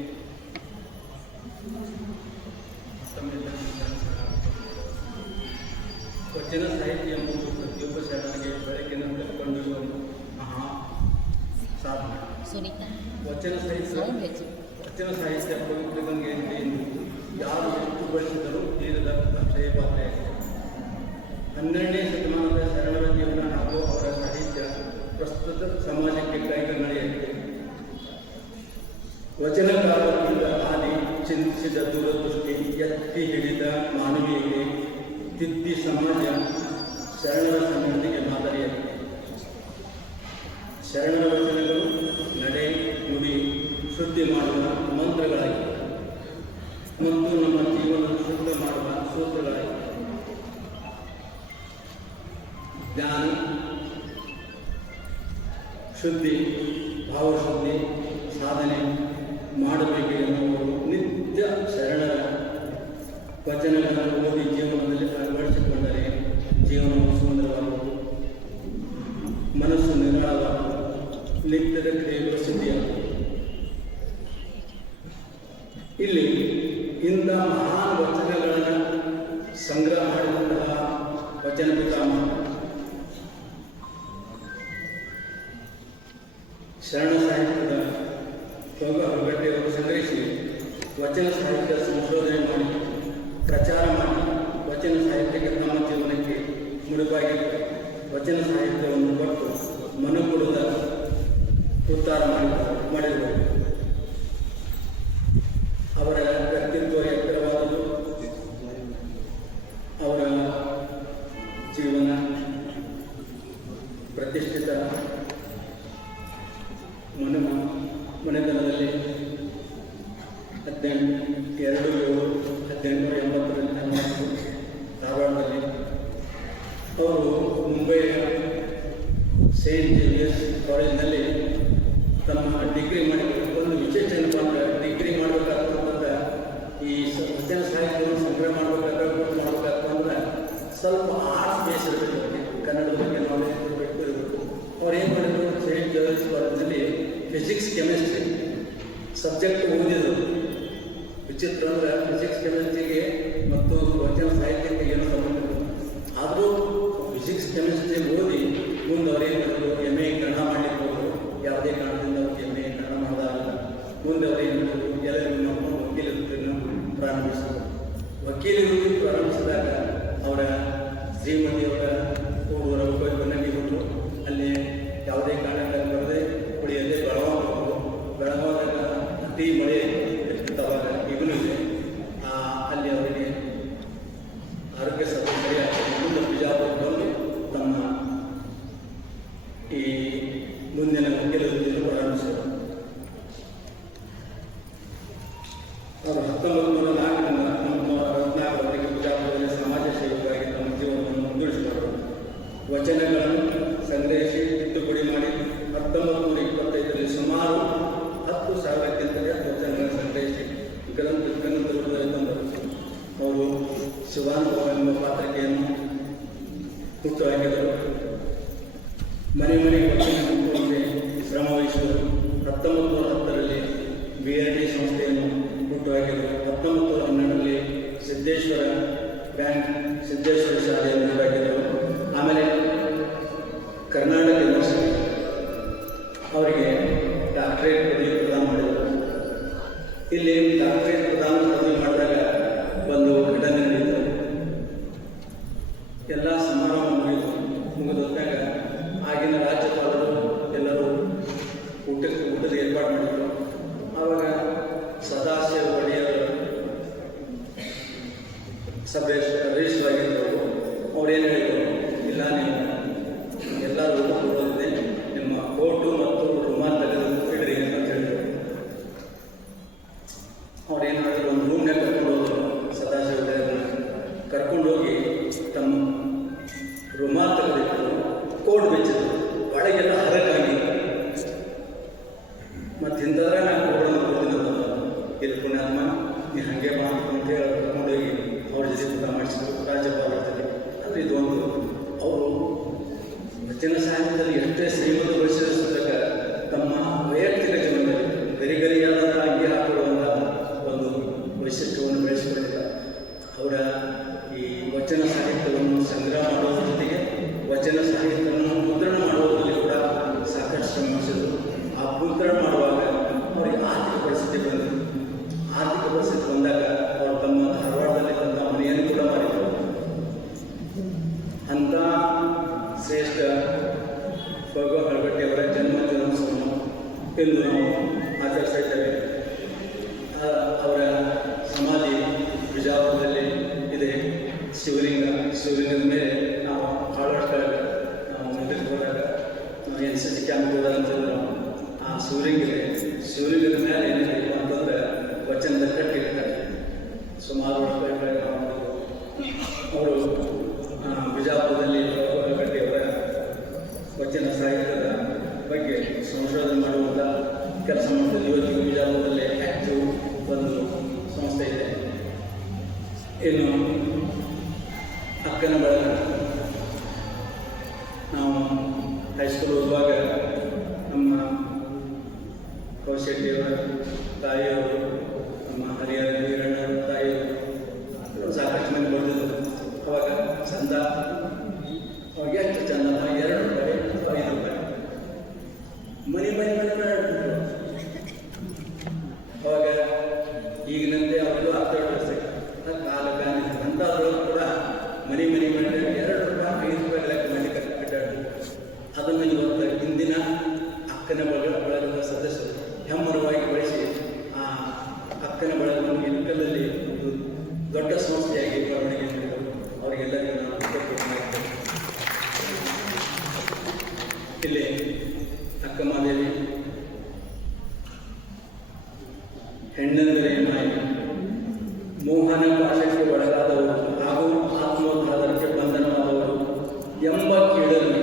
ವಚನ ಸಾಹಿತ್ಯ ಎಂಬುದು ಪ್ರತಿಯೊಬ್ಬ ಶರಣರಿಗೆ ಬೆಳಕಿನ ಬೆಳೆದುಕೊಂಡಿರುವ ಮಹಾ ಸಾಧನೆ. ವಚನ ಸಾಹಿತ್ಯ ಪವಿತ್ರ ಗಂಗೆಯಂತೆ ಯಾರು ಎಷ್ಟು ಬಳಸಿದರೂ ತೀರದ ಅಕ್ಷಯ ಪಾತ್ರೆಯಾಗಿದೆ. 12ನೇ ಶತಮಾನದ ಶರಣರ ಜೀವನ ಹಾಗೂ ಅವರ ಸಾಹಿತ್ಯ ಪ್ರಸ್ತುತ ಸಮಾಜಕ್ಕೆ ಕೈಗನ್ನಡಿಯಾಗಿದೆ. ವಚನಕಾರರಿಂದ ಆದಿ ಚಿಂತಿಸಿದ ದೂರದೃಷ್ಟಿ ಎತ್ತಿ ಹಿಡಿದ ಮಾನವೀಯತೆ ತಿದ್ದಿ ಸಮಾಜ ಶರಣರ ಸಮೃದ್ಧಿಗೆ ಮಾದರಿಯಾಗಿದೆ. ಶರಣರ ವಚನಗಳು ನಡೆ ನುಡಿ ಶುದ್ಧಿ ಮಾಡುವ ಮಂತ್ರಗಳಾಗಿವೆ ಮತ್ತು ನಮ್ಮ ಜೀವನ ಶುದ್ಧ ಮಾಡುವ ಸೂತ್ರಗಳಾಗಿವೆ. ಜ್ಞಾನ ಶುದ್ಧಿ ಭಾವಶುದ್ಧಿ ಸಾಧನೆ ಮಾಡಬೇಕು ಎನ್ನುವರು ನಿತ್ಯ ಶರಣರ ವಚನಗಳನ್ನು ಓದಿ ಜೀವನದಲ್ಲಿ ಅಳವಡಿಸಿಕೊಂಡರೆ ಜೀವನವು ಸುಂದರವಾಗುವುದು, ಮನಸ್ಸು ನಿರಾಳವಾಗುವುದು, ನಿತ್ಯದ ಕ್ರಿಯೆಗಳು ಸಿದ್ಧಿಯಾಗುವುದು. ಇಲ್ಲಿ ಇಂಥ ಮಹಾನ್ ವಚನಗಳನ್ನು ಸಂಗ್ರಹ ಮಾಡಿದಂತಹ ವಚನ ಪಿತಾಮಹ ಶರಣ ಸಾಹಿತ್ಯದ ಹೊರಗಟ್ಟೆಯವರು ಸಂಗ್ರಹಿಸಿ ವಚನ ಸಾಹಿತ್ಯ ಸಂಶೋಧನೆ ಮಾಡಿ ಪ್ರಚಾರ ಮಾಡಿ ವಚನ ಸಾಹಿತ್ಯಕ್ಕೆ ತಮ್ಮ ಜೀವನಕ್ಕೆ ಮುಡುಪಾಗಿ ವಚನ ಸಾಹಿತ್ಯವನ್ನು ಕೊಟ್ಟು ಮನಕೊಡದ ಉದ್ಧಾರ ಮಾಡಿದರು. ಅವರ ವ್ಯಕ್ತಿತ್ವ ಎತ್ತರವಾದದ್ದು, ಅವರ ಜೀವನ ಪ್ರತಿಷ್ಠಿತ ಮನೆತನದಲ್ಲಿ 1880 ಧಾರವಾಡದಲ್ಲಿ ಅವರು ಮುಂಬೈಯ ಸೇಂಟ್ ಜೇವಿಯರ್ಸ್ ಕಾಲೇಜಿನಲ್ಲಿ ತಮ್ಮ ಡಿಗ್ರಿ ಮಾಡಿ ಒಂದು ವಿಶೇಷ ಏನಪ್ಪ ಅಂದರೆ ಡಿಗ್ರಿ ಮಾಡಬೇಕಾಗ್ತಂತ ಈ ವಚನ ಸಾಹಿತ್ಯವನ್ನು ಸಂಗ್ರಹ ಮಾಡಬೇಕಾಗ್ತಂದ್ರೆ ಸ್ವಲ್ಪ ಆರ್ಟ್ಸ್ ಬೇಸ್ ಇರಬೇಕು, ಕನ್ನಡ ಬಗ್ಗೆ ನಾಲೆಜ್ ಇರಬೇಕು. ಅವ್ರು ಏನು ಮಾಡಿದ್ರು, ಸೇಂಟ್ ಜೇವಿಯರ್ಸ್ ಕಾಲೇಜಿನಲ್ಲಿ ಫಿಸಿಕ್ಸ್ ಕೆಮಿಸ್ಟ್ರಿ ಸಬ್ಜೆಕ್ಟ್ ಓದಿದ್ರು. ವಿಚಿತ್ರ ಅಂದರೆ ಫಿಸಿಕ್ಸ್ ಕೆಮಿಸ್ಟ್ರಿಗೆ ಮತ್ತು ವಚನ ಸಾಹಿತ್ಯಕ್ಕೆ ಏನೋ ಸಂಬಂಧ ಇಲ್ಲ. ಆದರೂ ಫಿಸಿಕ್ಸ್ ಕೆಮಿಸ್ಟ್ರಿ ಓದಿ ಮುಂದೆ ಅವರೇನು ಮಾಡಿದ್ರು, MA ಕನ್ನಡ ಮಾಡಲಿಕ್ಕೆ ಹೋದರು. ಯಾವುದೇ ಕಾರಣದಿಂದ ಅವ್ರಿಗೆ MA ಕನ್ನಡ ಮಾಡೋದಾಗಲ್ಲ. ಮುಂದೆ ಅವರೇನು ಮಾಡಿದ್ರು, ಎಲ್ಲರಿಗೂ ನಮ್ಮ ವಕೀಲ ವೃತ್ತಿಯನ್ನು ಪ್ರಾರಂಭಿಸಿದರು. ವಕೀಲ ವೃತ್ತಿ ಪ್ರಾರಂಭಿಸಿದಾಗ ಅವರ ಶ್ರೀಮತಿಯವರ ಊರವರ ಉಪಯೋಗವಾಗಿ ಬಿಟ್ಟರು. ಅಲ್ಲಿ ಯಾವುದೇ ಕಾರಣಕ್ಕಾಗಿ ಬರದೆ ಉಳಿಯದೆ ಬೆಳಗಾವಿ ಹೋದರು. ಬೆಳಗಾವಿದಾಗ ಅತಿ ಮಳೆ ಇರ್ತಿತ್ತವಾಗ, ಈಗಲೂ ಇದೆ. ಅಲ್ಲಿ ಅವರಿಗೆ ಆರೋಗ್ಯ ಸರಿಯಾಗಿ ಮುಂದೆ ಬಿಜಾಪುರ ಬಂದು ತಮ್ಮ ಈ ಮುಂದಿನ ವಕೀಲ ವೃತ್ತಿಯನ್ನು ಪ್ರಾರಂಭಿಸಿದರು. ಅವರು 1904ರಿಂದ 1964ರವರೆಗೆ ಬಿಜಾಪುರದಲ್ಲಿ ಸಮಾಜ ಸೇವಕರಾಗಿ ತಮ್ಮ ಜೀವನವನ್ನು ಮುಂದುವರಿಸಿದರು. ವಚನಗಳನ್ನು ಸಂಗ್ರಹಿಸಿ ತಿದ್ದುಪಡಿ ಮಾಡಿ 1925ರಲ್ಲಿ ಸುಮಾರು 10,000ಕ್ಕಿಂತ ಹೆಚ್ಚು ವಚನಗಳನ್ನು ಸಂಗ್ರಹಿಸಿ ಗ್ರಂಥರೂಪದಲ್ಲಿ ತಂದರು. ಅವರು ಶಿವಾನುಭವ ಎಂಬ ಪಾತ್ರಕೆಯನ್ನು ಹುಟ್ಟುಹಾಕಿದರು. ಮನೆ ಮನೆಗೆ ವಚನ ಹುಟ್ಟುವಂತೆ ಶ್ರಮ ವಹಿಸಿದರು. 1910ರಲ್ಲಿ BRD ಸಂಸ್ಥೆಯನ್ನು ಹುಟ್ಟುಹಾಕಿದರು. 1912ರಲ್ಲಿ ಸಿದ್ದೇಶ್ವರ ಬ್ಯಾಂಕ್ ಸಿದ್ದೇಶ್ವರ ಶಾಲೆಯನ್ನು ಹುಟ್ಟುಹಾಕಿದರು. ಆಮೇಲೆ ಕರ್ನಾಟಕ ಯೂನಿವರ್ಸಿಟಿ ಅವರಿಗೆ ಡಾಕ್ಟರೇಟ್ ಪದವಿ ಪ್ರದಾನ ಮಾಡಿದರು. ಇಲ್ಲಿ ಡಾಕ್ಟರೇಟ್ ಪ್ರದಾನ ಪದವಿ ಮಾಡಿದಾಗ ಒಂದು ಘಟನೆ ನಡೆಯಿತು. ಎಲ್ಲ ಸಮಾರಂಭ ಮುಗಿದಾಗ ಆಗಿನ ರಾಜ್ಯಪಾಲರು ಎಲ್ಲರೂ ಊಟದ ಏರ್ಪಾಡು ಮಾಡಿದರು. ಆವಾಗ ಸದಾಶಿವ ಒಡೆಯರು ಸಭೆ ರಿಜಿಸ್ಟರ್ ಆಗಿದ್ದರು. ಅವ್ರೇನು ಹೇಳಿದರು, ಇಲ್ಲ ನೀವು ಎಲ್ಲರೂ ಊಟ ಕೊಡೋದಿದೆ, ನಿಮ್ಮ ಕೋಟು ಮತ್ತು ರುಮಾಲ್ ತೆಗೆದು ಇಡ್ರಿ ಅಂತ ಹೇಳಿದರು. ಅವ್ರೇನು ಮಾಡಿದ್ರು, ಒಂದು ರೂಮ್ನಾಗ ಕರ್ಕೊಂಡು ಹೋದರು. ಸದಾಶಿವ ಒಡೆಯರನ್ನ ಕರ್ಕೊಂಡೋಗಿ ತಮ್ಮ ರುಮಾಲ್ ತೆಗೆದಿಟ್ಟರು, ಕೋಟ್ ಬೆಚ್ಚಿದ್ರು. ಒಳಗೆಲ್ಲ ಹರಕಾಗಿ ಸಾಹಿತ್ಯದಲ್ಲಿ ಎಷ್ಟೇ ಶ್ರೀಮಂತಗೊಳಿಸಿದಾಗ ತಮ್ಮ ವೈಯಕ್ತಿಕ ಜೀವನದಲ್ಲಿ ಗರಿಗರಿಯಾದಂಥ ಅಂಗಿ ಹಾಕಿರುವಂಥ ಒಂದು ವೈಶಿಷ್ಟ್ಯವನ್ನು ಬೆಳೆಸಿಕೊಂಡಿದ್ದಾರೆ. ಅವರ ಈ ವಚನ ಸಾಹಿತ್ಯವನ್ನು ಸಂಗ್ರಹ ಮಾಡುವ ಜೊತೆಗೆ ವಚನ ಸಾಹಿತ್ಯವನ್ನು ಮುದ್ರಣ ಮಾಡುವುದರಲ್ಲಿ ಕೂಡ ಸಾಕಷ್ಟು ಶ್ರಮಿಸಿದರು. ಆ ಮುದ್ರಣ ಮಾಡುವಾಗ ಅವರಿಗೆ ಆರ್ಥಿಕ ಪರಿಸ್ಥಿತಿ ಬಂದರು. ಆರ್ಥಿಕ ಪರಿಸ್ಥಿತಿ ಬಂದಾಗ ಅವರು ತಮ್ಮ ಧಾರವಾಡದಲ್ಲಿ ತಮ್ಮ ಮನೆಯನ್ನು ಕೂಡ ಮಾಡಿದರು. ಅಂಥ ಶ್ರೇಷ್ಠ ಫಗು ಹಳಗಟ್ಟಿಯವರ ಜನ್ಮದಿನೋತ್ಸವವನ್ನು ಎಂದು ನಾವು ಆಚರಿಸ್ತಾ ಇದ್ದೇವೆ. ಅವರ ಸಮಾಧಿ ಬಿಜಾಪುರದಲ್ಲಿ ಇದೆ. ಶಿವಲಿಂಗದ ಮೇಲೆ ನಾವು ಹಾಳಾಡ್ಕೊಂಡಾಗ ನಾವು ನಿಂತಿರ್ಕೊಂಡಾಗ ನಾವು NCC ಕ್ಯಾಂಪ್ ಕೂಡ ಅಂತಂದ್ರೆ ಆ ಶಿವಲಿಂಗದ ಮೇಲೆ ಏನಿದೆ ಅಂತಂದ್ರೆ ವಚನದ ಕಟ್ಟಿರ್ತಾರೆ. ಸುಮಾರು ವರ್ಷಗಳ ಅವರು ಬಿಜಾಪುರದಲ್ಲಿ ಕಟ್ಟಿಯವರ ವಚನ ಸಾಹಿತ್ಯದ ಬಗ್ಗೆ ಸಂಶೋಧನೆ ಮಾಡುವಂಥ ಕೆಲಸ ಮಾಡ್ತಾರೆ. ಇವತ್ತಿಗೂ ಬಿಜಾಪುರದಲ್ಲಿ ಆ್ಯಕ್ಟಿವ್ ಒಂದು ಸಂಸ್ಥೆ ಇದೆ. ಇನ್ನು ಅಕ್ಕನ ಬಳಗ, ನಾವು ಹೈಸ್ಕೂಲ್ ಓದುವಾಗ ನಮ್ಮ ಕೌಶೆಟ್ಟಿಯವರ ತಾಯಿಯವರು, ನಮ್ಮ ಹರಿಹರ ವೀರಣ್ಣವರ ತಾಯಿಯವರು ಸಾಕಷ್ಟು ಮಂದಿ ಬರ್ತಿದ್ದರು. ಅವಾಗ ಚಂದ ಅವಾಗ ಎಷ್ಟು ಚಂದ, 2 ರೂಪಾಯಿ ಅಥವಾ 5 ರೂಪಾಯಿ ಮನೆ ಆಡ್ತಿದ್ರು. ಅವಾಗ ಈಗಿನಂತೆ ಅವರಿಗೂ 10 ವರ್ಷ ಕಾಲ ಗಾಂಧಿ ಅಂಥದ್ರೊಳಗೆ ಕೂಡ ಮನೆ 2 ರೂಪಾಯಿ 5 ರೂಪಾಯಿ ಲೆಕ್ಕ ಮಾಡಿ ಕಟ್ಟಾಡಿದ್ರು. ಅದನ್ನು ಇವತ್ತು ಹಿಂದಿನ ಅಕ್ಕನ ಬಳಗದ ಸದಸ್ಯರು ಹೆಮ್ಮರವಾಗಿ ಬಳಸಿ ಆ ಅಕ್ಕನ ಬಳಗವನ್ನು ಇಲ್ಕಲ್ಲಲ್ಲಿ ಒಂದು ದೊಡ್ಡ ಸಂಸ್ಥೆಯಾಗಿ ಬೆಳವಣಿಗೆ ಮಾಡಿದರು. ಅವರಿಗೆಲ್ಲರಿಗೂ ನಾನು ಮಾಡ್ತೇನೆ. ಇಲ್ಲಿ ಅಕ್ಕಮಾದೇವಿ ಹೆಣ್ಣೆಂದರೆ ನಾಯಿ, ಮೋಹನ ಪಾಶಕ್ಕೆ ಒಳಗಾದವರು ಹಾಗೂ ಆತ್ಮೋದ್ಧಾರಕ್ಕೆ ಬಂಧನವಾದವರು ಎಂಬ ಕೀಳಲ್ಲಿ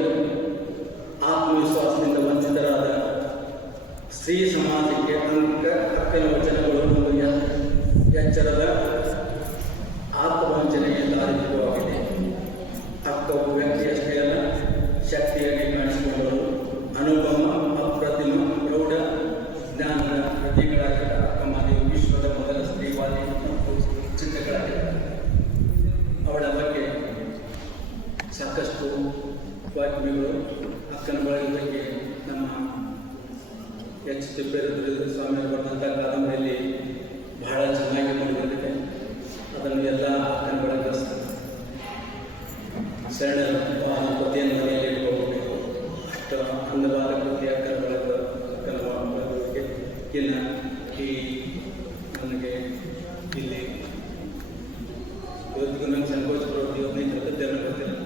ಆತ್ಮವಿಶ್ವಾಸದಿಂದ ವಂಚಿತರಾದ ಸ್ತ್ರೀ ಸಮಾಜಕ್ಕೆ ಅಕ್ಕನ ವಚನಗಳು ಒಂದು ಎಚ್ಚರದ ಆತ್ಮವಂಚನೆಗೆ ದಾರಿದೀಪವಾಗಿದೆ. ಅಕ್ಕವು ವ್ಯಕ್ತಿಯಷ್ಟೇ ಅಲ್ಲ, ಶಕ್ತಿಯಾಗಿ ಕಾಣಿಸಿಕೊಂಡವರು ಅನುಪಮ, ಅಪ್ರತಿಮ, ಪ್ರೌಢ ಜ್ಞಾನದ ಪ್ರತೀಕಗಳಾಗಿದ್ದ ಅಕ್ಕಮಾದೇವಿ ವಿಶ್ವದ ಮೊದಲ ಸ್ತ್ರೀವಾದಿ ಮತ್ತು ಚಿಂತಕರಾಗಿದ್ದಾರೆ. ಅವಳ ಬಗ್ಗೆ ಸಾಕಷ್ಟು ವಾಗ್ಮಿಗಳು ಅಕ್ಕನ ಬಳಗದ ಬಗ್ಗೆ ನಮ್ಮ ಎಚ್ ತಿಪ್ಪೇರುದ್ರ ಸ್ವಾಮಿಯವರು ಬರೆದಂಥ ಕಾದಂಬರಿಯಲ್ಲಿ ಬಹಳ ಚೆನ್ನಾಗಿ ಮಾಡಿಕೊಂಡಿದೆ. ಅದನ್ನು ಎಲ್ಲ ಅಕ್ಕನ ಬಳಗ ಶರಣರ ಕೃತಿಯನ್ನು ಮನೆಯಲ್ಲಿ ಇಟ್ಕೋಬೇಕು. ಅಷ್ಟು ಅಂದವಾದ ಕೃತಿ ಅಕ್ಕನ ಬಳಗಕ್ಕೆ ಇನ್ನು ಈ ನನಗೆ ಇಲ್ಲಿ ಇವತ್ತಿಗೂ ನಂಗೆ ಸಂಕೋಚ ಪ್ರವೃತ್ತಿ 15 ಕೃತಿಯನ್ನು ಬರ್ತಿಲ್ಲ.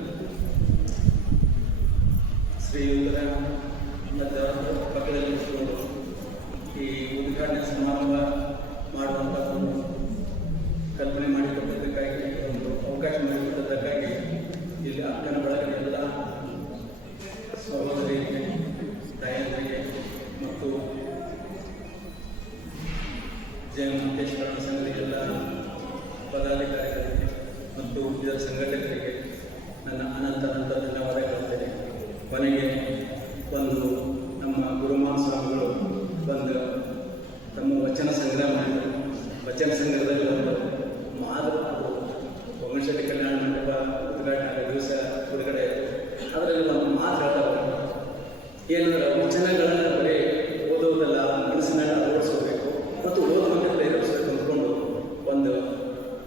ಶ್ರೀಯುತರ ಮತ್ತು ಪಕ್ಕದಲ್ಲಿ ಇಟ್ಕೊಂಡು ಈ ಉದ್ಘಾಟನೆ ಸಮಾರಂಭ ಮಾಡುವಂಥ ಒಂದು ಕಲ್ಪನೆ ಮಾಡಿಕೊಟ್ಟದ್ದಕ್ಕಾಗಿ, ಒಂದು ಅವಕಾಶ ಮಾಡಿಕೊಟ್ಟದ್ದಕ್ಕಾಗಿ ಇಲ್ಲಿ ಅಕ್ಕನ ಬಳಗದ ಎಲ್ಲ ಸಹೋದರಿಗೆ, ತಾಯಂದರಿಗೆ ಮತ್ತು ಜಯಮಂತೇಶ್ವರ ಸಂಘದ ಎಲ್ಲ ಪದಾಧಿಕಾರಿಗಳಿಗೆ ಮತ್ತು ಇದರ ಸಂಘಟಕರಿಗೆ ನನ್ನ ಅನಂತ ಧನ್ಯವಾದ ಹೇಳ್ತೇನೆ. ಕೊನೆಗೆ ಒಂದು ನಮ್ಮ ಗುರುಮಾನ್ ಸ್ವಾಮಿಗಳು ಬಂದು ತಮ್ಮ ವಚನ ಸಂಗ್ರಹ ಮಾಡಿದರು. ವಚನ ಸಂಗ್ರಹದಲ್ಲಿ ಒಂದು ಮಾದರಿ ಒಮ್ಮಶೆಟ್ಟಿ ಕಲ್ಯಾಣ ಮಂಟಪ ಉದ್ಘಾಟನೆ ದಿವಸ ಬಿಡುಗಡೆ ಆಯಿತು. ಅದರಲ್ಲಿ ಒಂದು ಮಾತು ಹೇಳ್ತಾರೆ, ಏನಂದ್ರೆ ವಚನಗಳನ್ನು ಬರೀ ಓದೋದಲ್ಲ, ಮನಸ್ಸಿನಲ್ಲಿ ಅಳವಡಿಸಬೇಕು ಮತ್ತು ಓದುವಂತೆ ಪ್ರೇರೇಪಿಸಬೇಕು ಅಂದ್ಕೊಂಡು ಒಂದು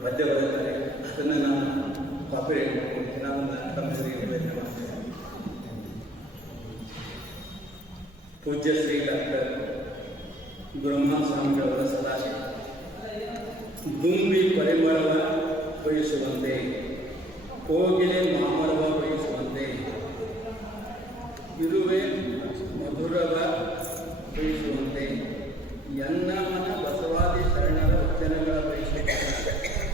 ಪದ್ಯ ಬರೆಯುತ್ತಾರೆ. ಅದನ್ನು ನಾನು ಕಾಪಿರೇಟ್ ಮಾಡ್ತೀನಿ. ನಾನು ತಮ್ಮ ಹೆಸರಿಗೆ ನಿವೇದನೆ ಮಾಡ್ತೇನೆ. ಪೂಜ್ಯ ಶ್ರೀ ಡಾಕ್ಟರ್ ಗುರುಮಾನ್ ಸ್ವಾಮಿಗಳವರ ಸದಾಶಿವ ದುಂಬಿ ಪರಿಮಳವ ಬಯಸುವಂತೆ, ಕೋಗಿಲೆ ಮಾಮರವ ಬಯಸುವಂತೆ, ಇರುವೆ ಮಧುರವ ಬಯಸುವಂತೆ, ಎನ್ನಮನ ಬಸವಾದಿ ಶರಣರ ವಚನಗಳ ಬಯಸುವಂತೆ,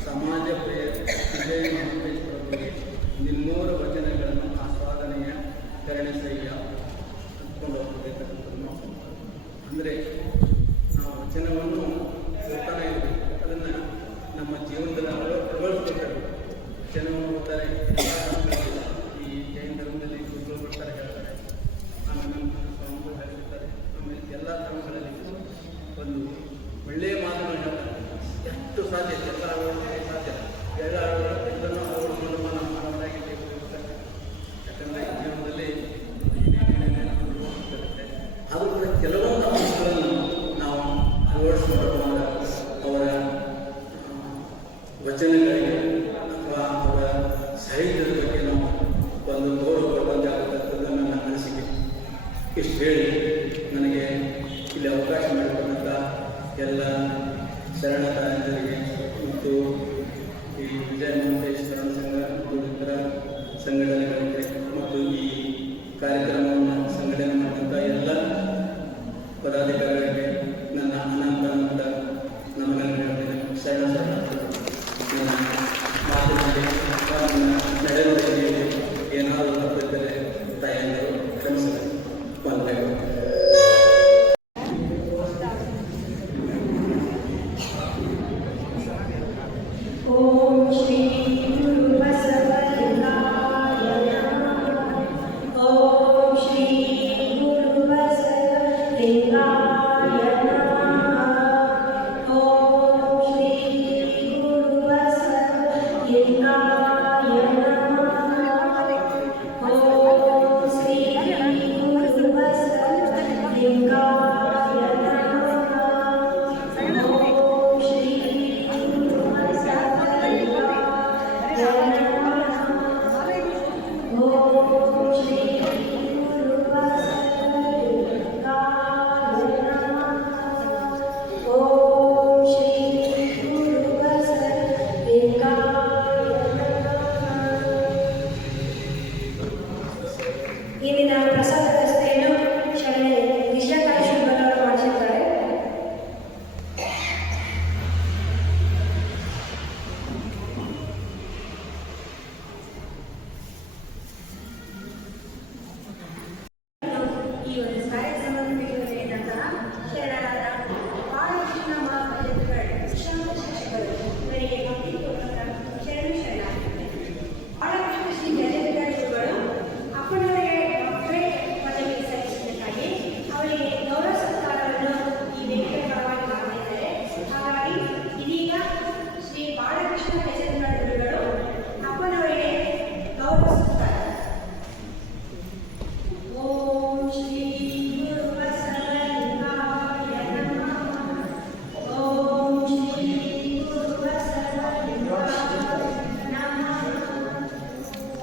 ಸಮಾಜ ಪ್ರಿಯ ವಿಜಯ ಮಹೇಶ್ವರರಿಗೆ ನಿಮ್ಮೂರ ವಚನಗಳನ್ನು ಆಸ್ವಾದನೆಯ ಕರುಣಿಸಯ್ಯ ಅಂದ್ಕೊಂಡು ಹೋಗಬೇಕಂತ. ಅಂದರೆ ನಾವು ವಚನವನ್ನು ಓದ್ತಾನೆ ಇದ್ದೀವಿ, ಅದನ್ನು ನಮ್ಮ ಜೀವನದಲ್ಲಿ ಅಳವಡಿಸ್ಬೇಕಾಗುತ್ತೆ. ವಚನವನ್ನು ಓದ್ತಾರೆ. ಈ ಜೈನ ಧರ್ಮದಲ್ಲಿ ಗುರುಗಳು ಬರ್ತಾರೆ, ಹೇಳ್ತಾರೆ ಇಷ್ಟು ಹೇಳಿ ನನಗೆ ಇಲ್ಲಿ ಅವಕಾಶ ಮಾಡಿಕೊಂಡಂಥ ಎಲ್ಲ ಶರಣ ತಾಯಂದರಿಗೆ ಮತ್ತು ಈ ವಿಜಯ ಮಹಂತೇಶ್ ಶರಣ ಸಂಘ ಮತ್ತು ಇತರ ಸಂಘಟನೆಗಳಿಗೆ ಮತ್ತು ಈ ಕಾರ್ಯಕ್ರಮವನ್ನು ಸಂಘಟನೆ ಮಾಡಿದಂಥ ಎಲ್ಲ ಪದಾಧಿಕಾರಿಗಳಿಗೆ ನನ್ನ ಅನಂತ ನಮನಗಳನ್ನು ಶರಣ ನನ್ನ ಮಾತಿನಲ್ಲಿ ನಡೆನುಡಿಯಲ್ಲಿ ಏನಾದರೂ ತಪ್ಪಿದ್ದರೆ ತಾಯಂದರು ಕ್ಷಮಿಸಬೇಕು. ವಂದನೆಗಳು. ಓಂ ಶ್ರೀ ಗುರು ಬಸವಲಿಂಗಾಯ ನಮಃ. ಓಂ ಶ್ರೀ ಗುರು ಬಸವಲಿಂಗಾಯ ನಮಃ. ಓಂ ಶ್ರೀ ಗುರು ಬಸವಲಿಂಗಾಯ ನಮಃ. ಓಂ ಶ್ರೀ ಗುರು ಬಸವಲಿಂಗಾಯ ನಮಃ. ಓಂ ಶ್ರೀ ಗುರು ಬಸವಲಿಂಗಾಯ ನಮಃ. ಓಂ ಶ್ರೀ ಗುರು ಬಸವಲಿಂಗಾಯ ನಮಃ. ಓಂ ಶ್ರೀ ಗುರು ಬಸವಲಿಂಗಾಯ ನಮಃ. ಇಂದಿನ ಪ್ರಸಾದ ವ್ಯವಸ್ಥೆಯನ್ನು ಶರಣೆ ವಿಶ್ವಕಾಯಿ ಶುಭಗಳು ಮಾಡಿಸಿದ್ದಾರೆ. ಈ ಒಂದು ಕಾರ್ಯಕ್ರಮವನ್ನು ನಡೆಸಿದಂತಹ ಶರಣರಾದ ಬಾಲಕೃಷ್ಣ ಮಹಾರಾಜರುಗಳು ವಿಶ್ರಾಂತ ಶಿಕ್ಷಕರು ಇವರಿಗೆ ಭಕ್ತಿಪೂರ್ವಕ ಶರಣು ಶರಣಾರ್ಥಿ. ಬಾಲಕೃಷ್ಣ ಶ್ರೀ ಗಜೇಂದ್ರಗಳು ಅಪ್ಪನವರಿಗೆ ಡಾಕ್ಟರೇಟ್ ಪದವಿ ಸಲ್ಲಿಸಿದ್ದಕ್ಕಾಗಿ ಅವರಿಗೆ ಗೌರವ ಸತ್ಕಾರವನ್ನು ಈ ವೇದಿಕೆ ಪರವಾಗಿ ಮಾಡಿದ್ದಾರೆ. ಹಾಗಾಗಿ ಇದೀಗ ಶ್ರೀ ಬಾಲಕೃಷ್ಣ ಗಜೇಂದ್ರಗಳು ಅಪ್ಪನವರಿಗೆ ಗೌರವ ಸತ್ಕಾರ. ಓಂ ಶ್ರೀ ಗುರು ಬಸವಲಿಂಗಾಯ ನಮಃ. ಓಂ ಶ್ರೀ ಗುರು ಬಸವಲಿಂಗಾಯ ನಮಃ.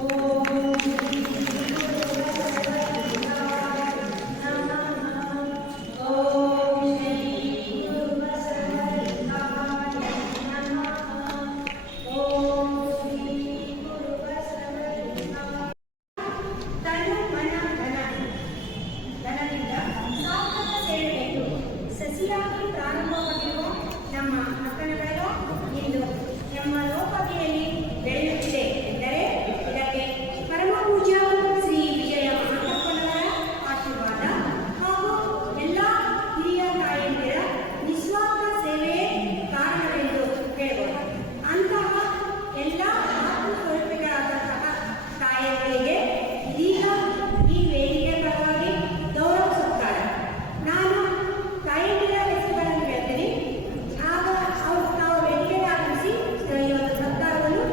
ಓಂ ಶ್ರೀ ಗುರು ಬಸವಲಿಂಗಾಯ ನಮಃ. ಓಂ ಶ್ರೀ ಗುರು ಬಸವಲಿಂಗಾಯ ನಮಃ. ಓಂ ಶ್ರೀ ಗುರು ಬಸವಲಿಂಗಾಯ. ತನು ಮನ ಧನದಿಂದ ಸಾರ್ಥಕ ಸೇರಬೇಕು. ಸಸಿಯಾಗಿ ಪ್ರಾರಂಭವಾಗಿರುವ ನಮ್ಮ ಅಕ್ಕನಗಳು ಇಂದು ನಮ್ಮ ಲೋಕವಿಯಲ್ಲಿ ಬೆಳೆಯುತ್ತಿದೆ ಎಂದರೆ ಇದಕ್ಕೆ ಪರಮ ಪೂಜ್ಯ ಶ್ರೀ ವಿಜಯ ಮಹಾತ್ಮನವರ ಆಶೀರ್ವಾದ ಹಾಗೂ ಎಲ್ಲ ಹಿರಿಯ ತಾಯಂದಿರ ನಿಸ್ವಾರ್ಥ ಸೇವೆಯೇ ಕಾರಣವೆಂದು ಹೇಳಬಹುದು. ಅಂತಹ ಎಲ್ಲ ಆತ್ಮಸ್ವರೂಪಿಗಳಾದಂತಹ ತಾಯಂದಿರಿಗೆ ಇದೀಗ ಈ ವೇದಿಕೆ ಪರವಾಗಿ ಗೌರವ ಸತ್ಕಾರ. ನಾನು ತಾಯಂದಿರ ಹೆಸರುಗಳನ್ನು ಹೇಳ್ತೀನಿ. ಆಗ ನಾವು ವೇದಿಕೆಗೆ ಆಗಮಿಸಿ ಈ ಒಂದು ಸತ್ಕಾರವನ್ನು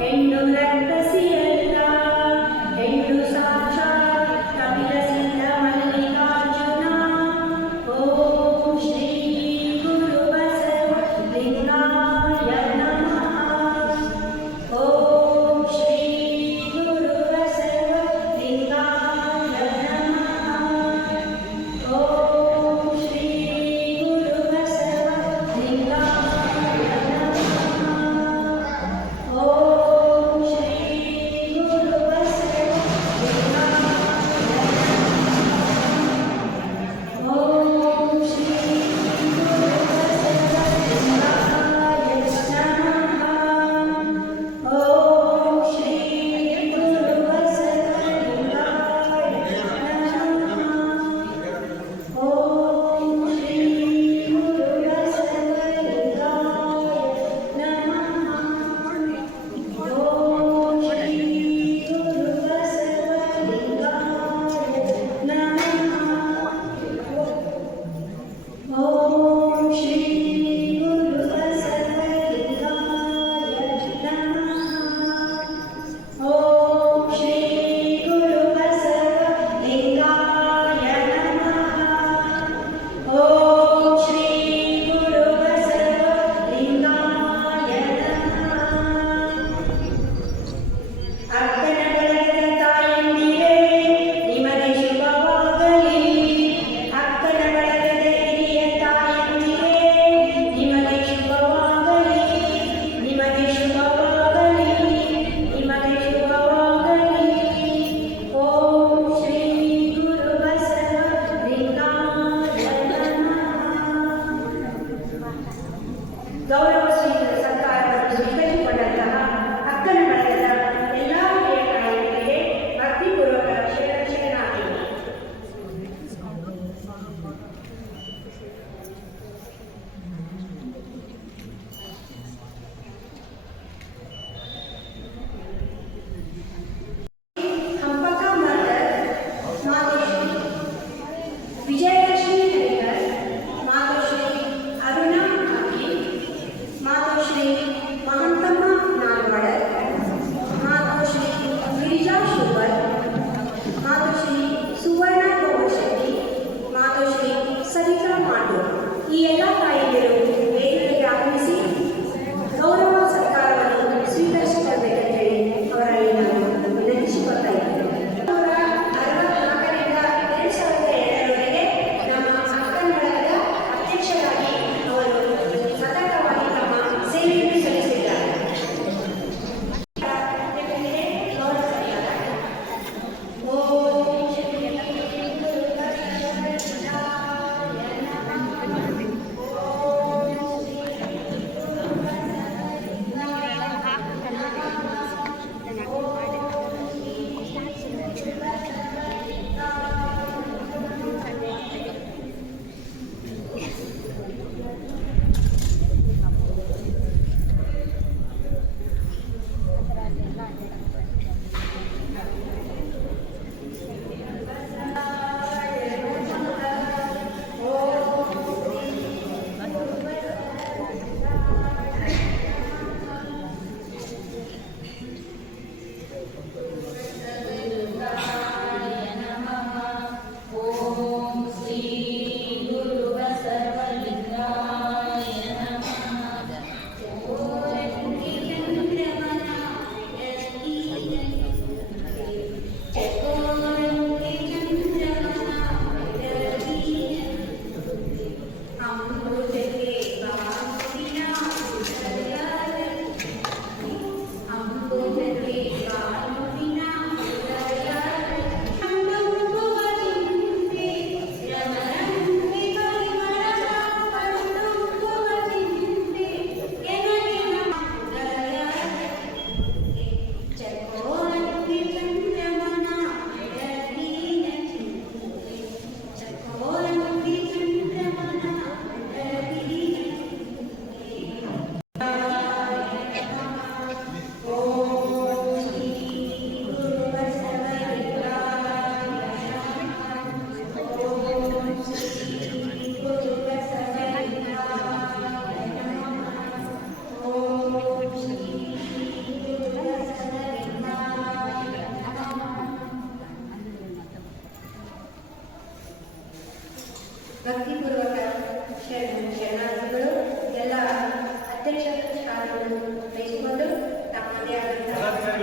ಹೆಣ್ಣು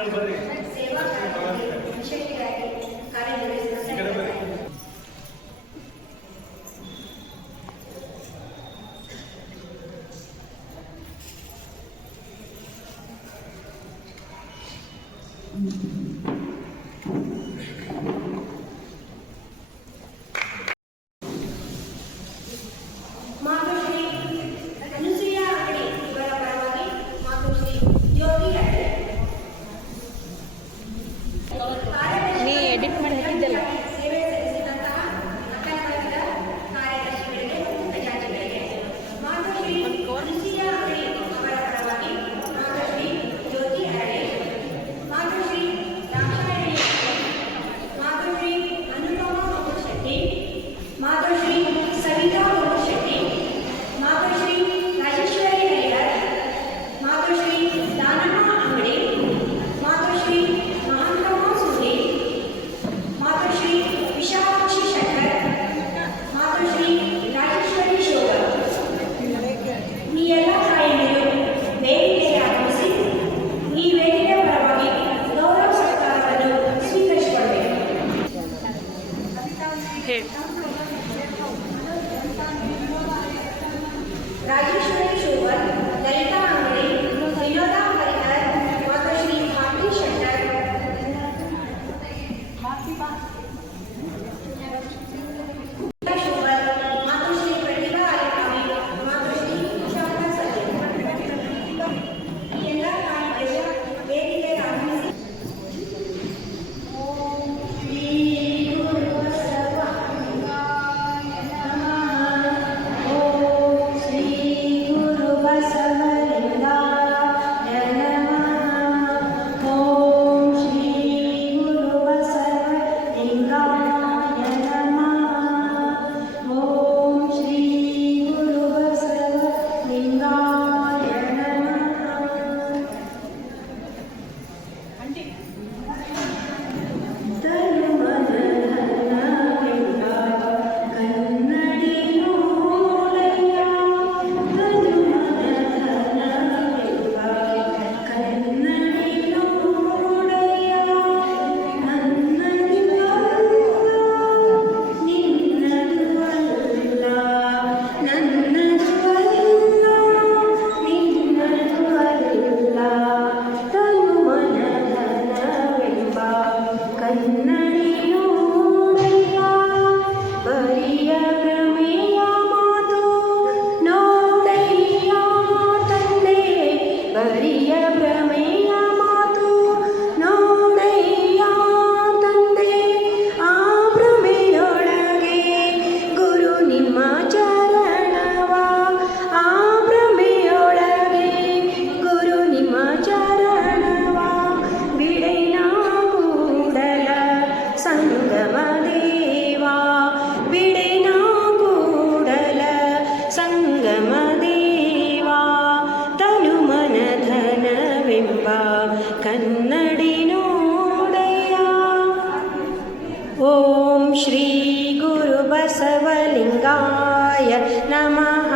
ಸೇವಾ ಕಾರ್ಯದಲ್ಲಿ ಯಶಸ್ವಿಯಾಗಿ ಕಾರ್ಯನಿರ್ವಹಿಸುತ್ತಾರೆ. ಮಾತುಶ್ರೀ ಅನುಸೂಯ ಅಂಗಡಿ ಇವರ ಪರವಾಗಿ ಮಾತುಶ್ರೀ ಜ್ಯೋತಿ ಅಡ್ಡಿ ನೀ ಎಡಿಟ್ ಮಾಡಿ ಹಾಕಿದ್ದಲ್ಲ. ಸೇವೆ ಸಲ್ಲಿಸಿದಂತಹ ಅಕ್ಕಪಕ್ಕದ ಕಾರ್ಯದರ್ಶಿಗಳಿಗೆ ಮತ್ತು ಖಜಾಂಚಿಗಳಿಗೆ ಮಾತುಶ್ರೀ ಅನುಸೂಯ ಅಂಗಡಿ ಅವರ ಪರವಾಗಿ ಮಾತುಶ್ರೀ ಜ್ಯೋತಿ ಅಡ್ಡಿ, ಮಾತುಶ್ರೀ ದಾಕ್ಷಾಯಣಿ ಮಾತುಶ್ರೀ ಅನುಪಮಾ ಶೆಟ್ಟಿ, ಮಾತುಶ್ರೀ ಸವಿತಾ ಶೆಟ್ಟಿ, ಮಾತುಶ್ರೀ ರಾಜೇಶ್ವರಿ ಹರಿಹರ್, ಮಾತುಶ್ರೀ ದಾನಮ್ಮ ಅಂಗಡಿ, ಮಾತುಶ್ರೀ ಮಹಾಂತಮ್ಮ ಸುಂಡಿ, ಮಾತುಶ್ರೀ ವಿಶಾಲಾಕ್ಷಿ ಶಂಕರ್, ಮಾತುಶ್ರೀ ರಾಜೇಶ್ವರಿ ಶೋಭಾ. ಈ ಎಲ್ಲ ತಾಯಂದಿರು ವೇದಿಕೆಗೆ ಆಗಮಿಸಿ ಈ ವೇದಿಕೆಯ ಪರವಾಗಿ ಗೌರವ ಸತ್ಕಾರವನ್ನು ಸ್ವೀಕರಿಸಿಕೊಳ್ಳಬೇಕು. ರಾಜೇಶ್ವರಿ ಶೋಭನ್, ಲಲಿತಾ ಅಂಗಡಿ, ವಿನೋದಾ ಹರಿಹರ್, ಮಾತುಶ್ರೀ ಭಾರತಿ ಶೆಟ್ಟರ್, ಶೋಭನ್, ಮಾತುಶ್ರೀ ಪ್ರತಿಭಾ ಅಲಿಕಾವಿ, ಮಾತುಶ್ರೀ ಶಾರದಾ ಸಜ್ಜನ್. ಈ ಎಲ್ಲ ಕಾರ್ಯಗಳು ವೇದಿಕೆಗೆ ಆಗಮಿಸಿ ಓಂ ಶ್ರೀ ಗುರು ಬಸವಲಿಂಗಾಯ ನಮಃ. ಓಂ ಶ್ರೀ ಗುರು ಬಸವಲಿಂಗಾಯ ನಮಃ. ಓಂ ಶ್ರೀ ಗುರು ಬಸವಲಿಂಗಾಯ ನಮಃ. ಓಂ ಶ್ರೀ ಗುರು ಬಸವಲಿಂಗಾಯ ನಮಃ. ಬರಿಯ ಭ್ರಮೆಯ ಮಾತು ನೋಡಯ್ಯ ತಂದೆ, ಬರಿಯ ಭ್ರಮೆಯ ಮಾತು ನೋಡಯ್ಯ ತಂದೆ. ಆ ಭ್ರಮೆಯೊಳಗೆ ಗುರು ನಿಮ್ಮ ಚರಣವ, ಆ ಭ್ರಮೆಯೊಳಗೆ ಗುರು ನಿಮ್ಮ ಚರಣವ. ಬಿಡೆನ ಕೂಡಲ ಸಂಗಮ ದೇವಾ, ಬಿಡೆನ ಕೂಡಲ ಸಂಗಮ ದೇವಾ. ತನು ಮನ ಧನವೆಂಬ ಕನ್ನಡಿ ನೋಡಯ್ಯ. ಓಂ ಶ್ರೀ ಗುರು ಬಸವಲಿಂಗಾಯ ನಮಃ.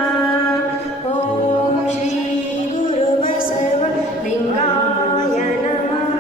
ಓಂ ಶ್ರೀ ಗುರು ಬಸವಲಿಂಗಾಯ ನಮಃ.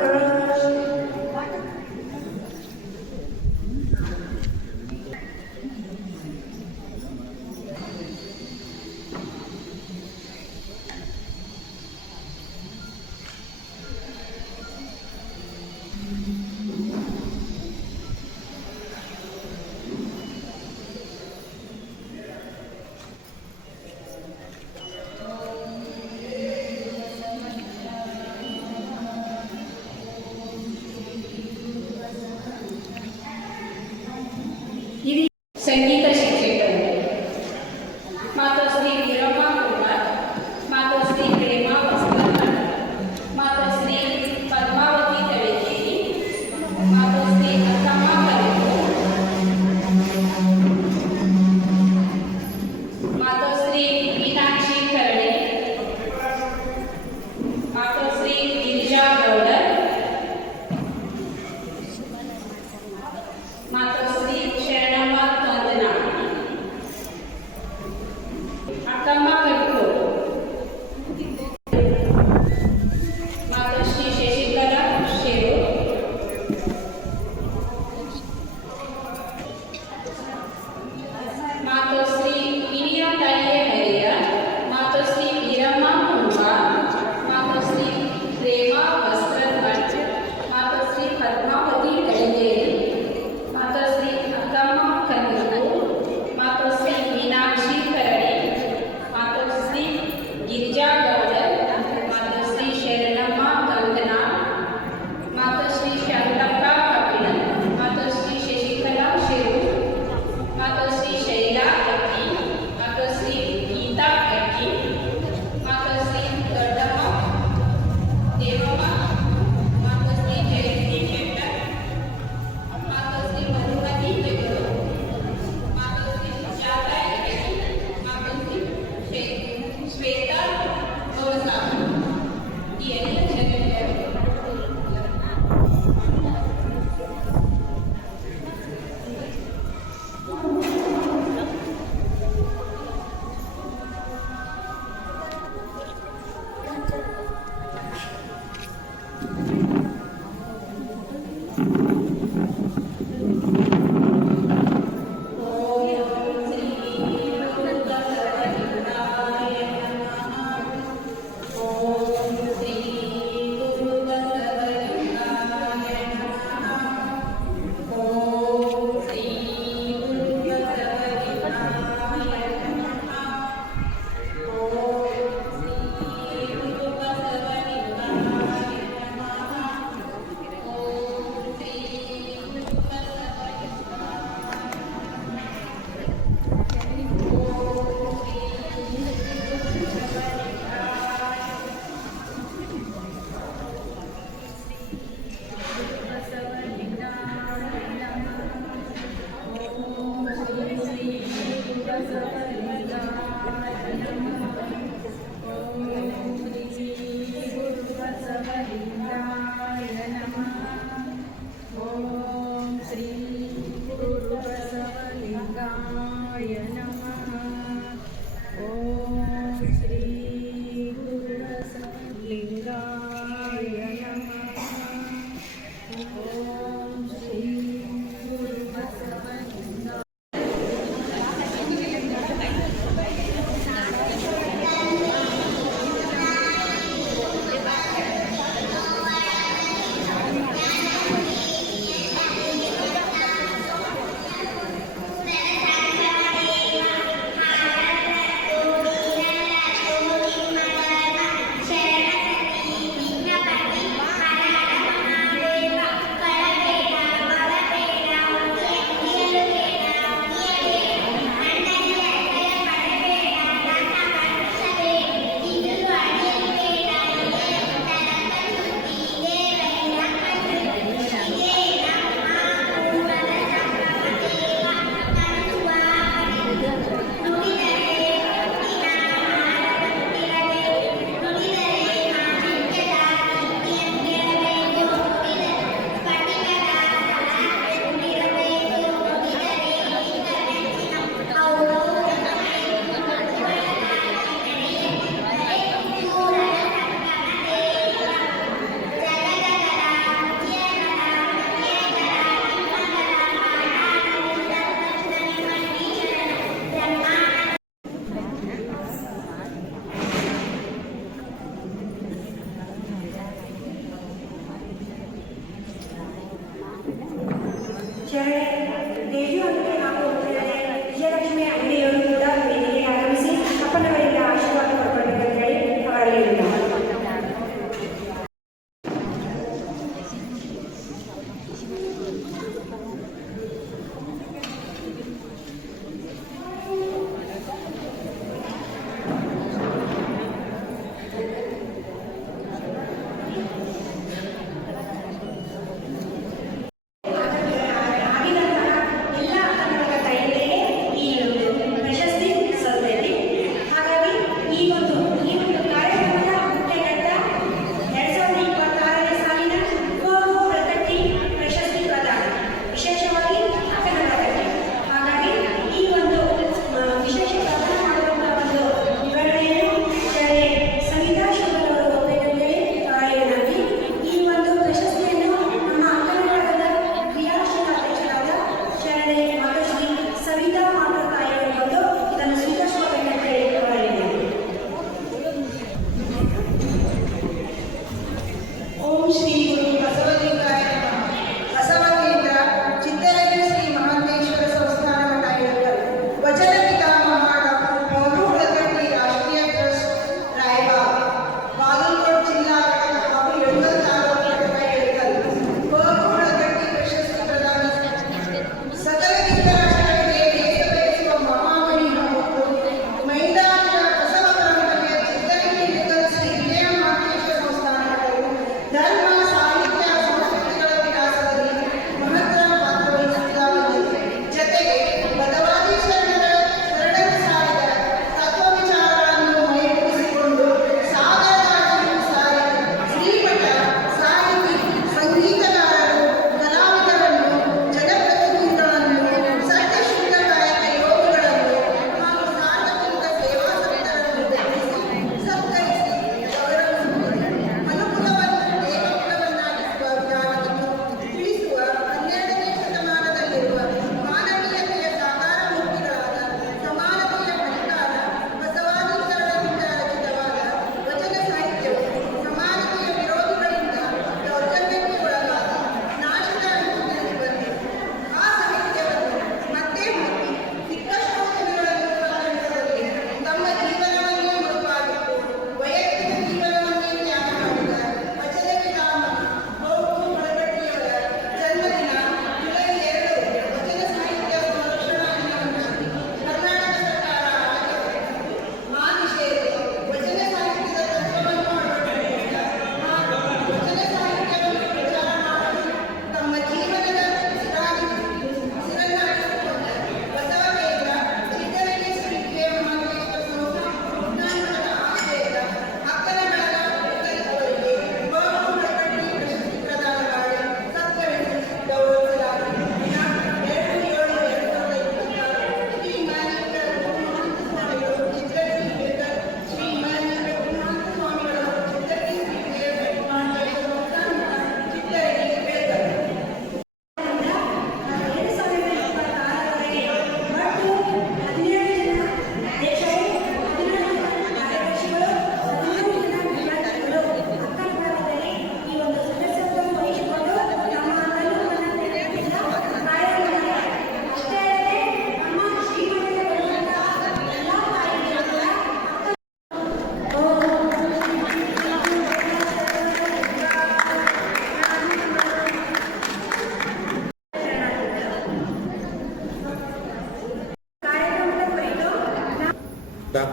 ಧರ್ಮ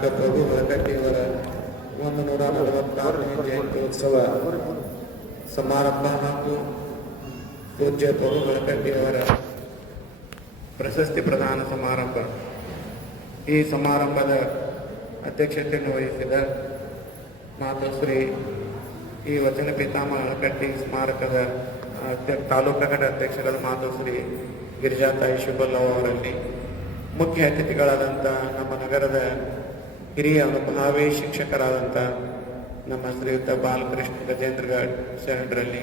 ಸ್ಮಾರಕ ಪ್ರಭು ಹೊಳಕಟ್ಟಿಯವರ 146ನೇ ಜಯಂತ್ಯೋತ್ಸವ ಸಮಾರಂಭ ಹಾಗೂ ಪೂಜ್ಯ ಪ್ರಭು ಹೊಳಕಟ್ಟಿಯವರ ಪ್ರಶಸ್ತಿ ಪ್ರದಾನ ಸಮಾರಂಭ. ಈ ಸಮಾರಂಭದ ಅಧ್ಯಕ್ಷತೆಯನ್ನು ವಹಿಸಿದ ಮಾತುಶ್ರೀ ಈ ವಚನ ಪಿತಾಮಹ ಹೊಳಕಟ್ಟಿ ಸ್ಮಾರಕದ ತಾಲೂಕು ಘಟಕ ಅಧ್ಯಕ್ಷರಾದ ಮಾತುಶ್ರೀ ಗಿರಿಜಾತಾಯಿ ಶುಭಲ್ಲವ್ ಅವರಲ್ಲಿ, ಮುಖ್ಯ ಅತಿಥಿಗಳಾದಂಥ ನಮ್ಮ ನಗರದ ಹಿರಿಯ ಅನುಭಾವಿ ಶಿಕ್ಷಕರಾದಂಥ ನಮ್ಮ ಶ್ರೀಯುತ ಬಾಲಕೃಷ್ಣ ಗಜೇಂದ್ರ ಶರಣರಲ್ಲಿ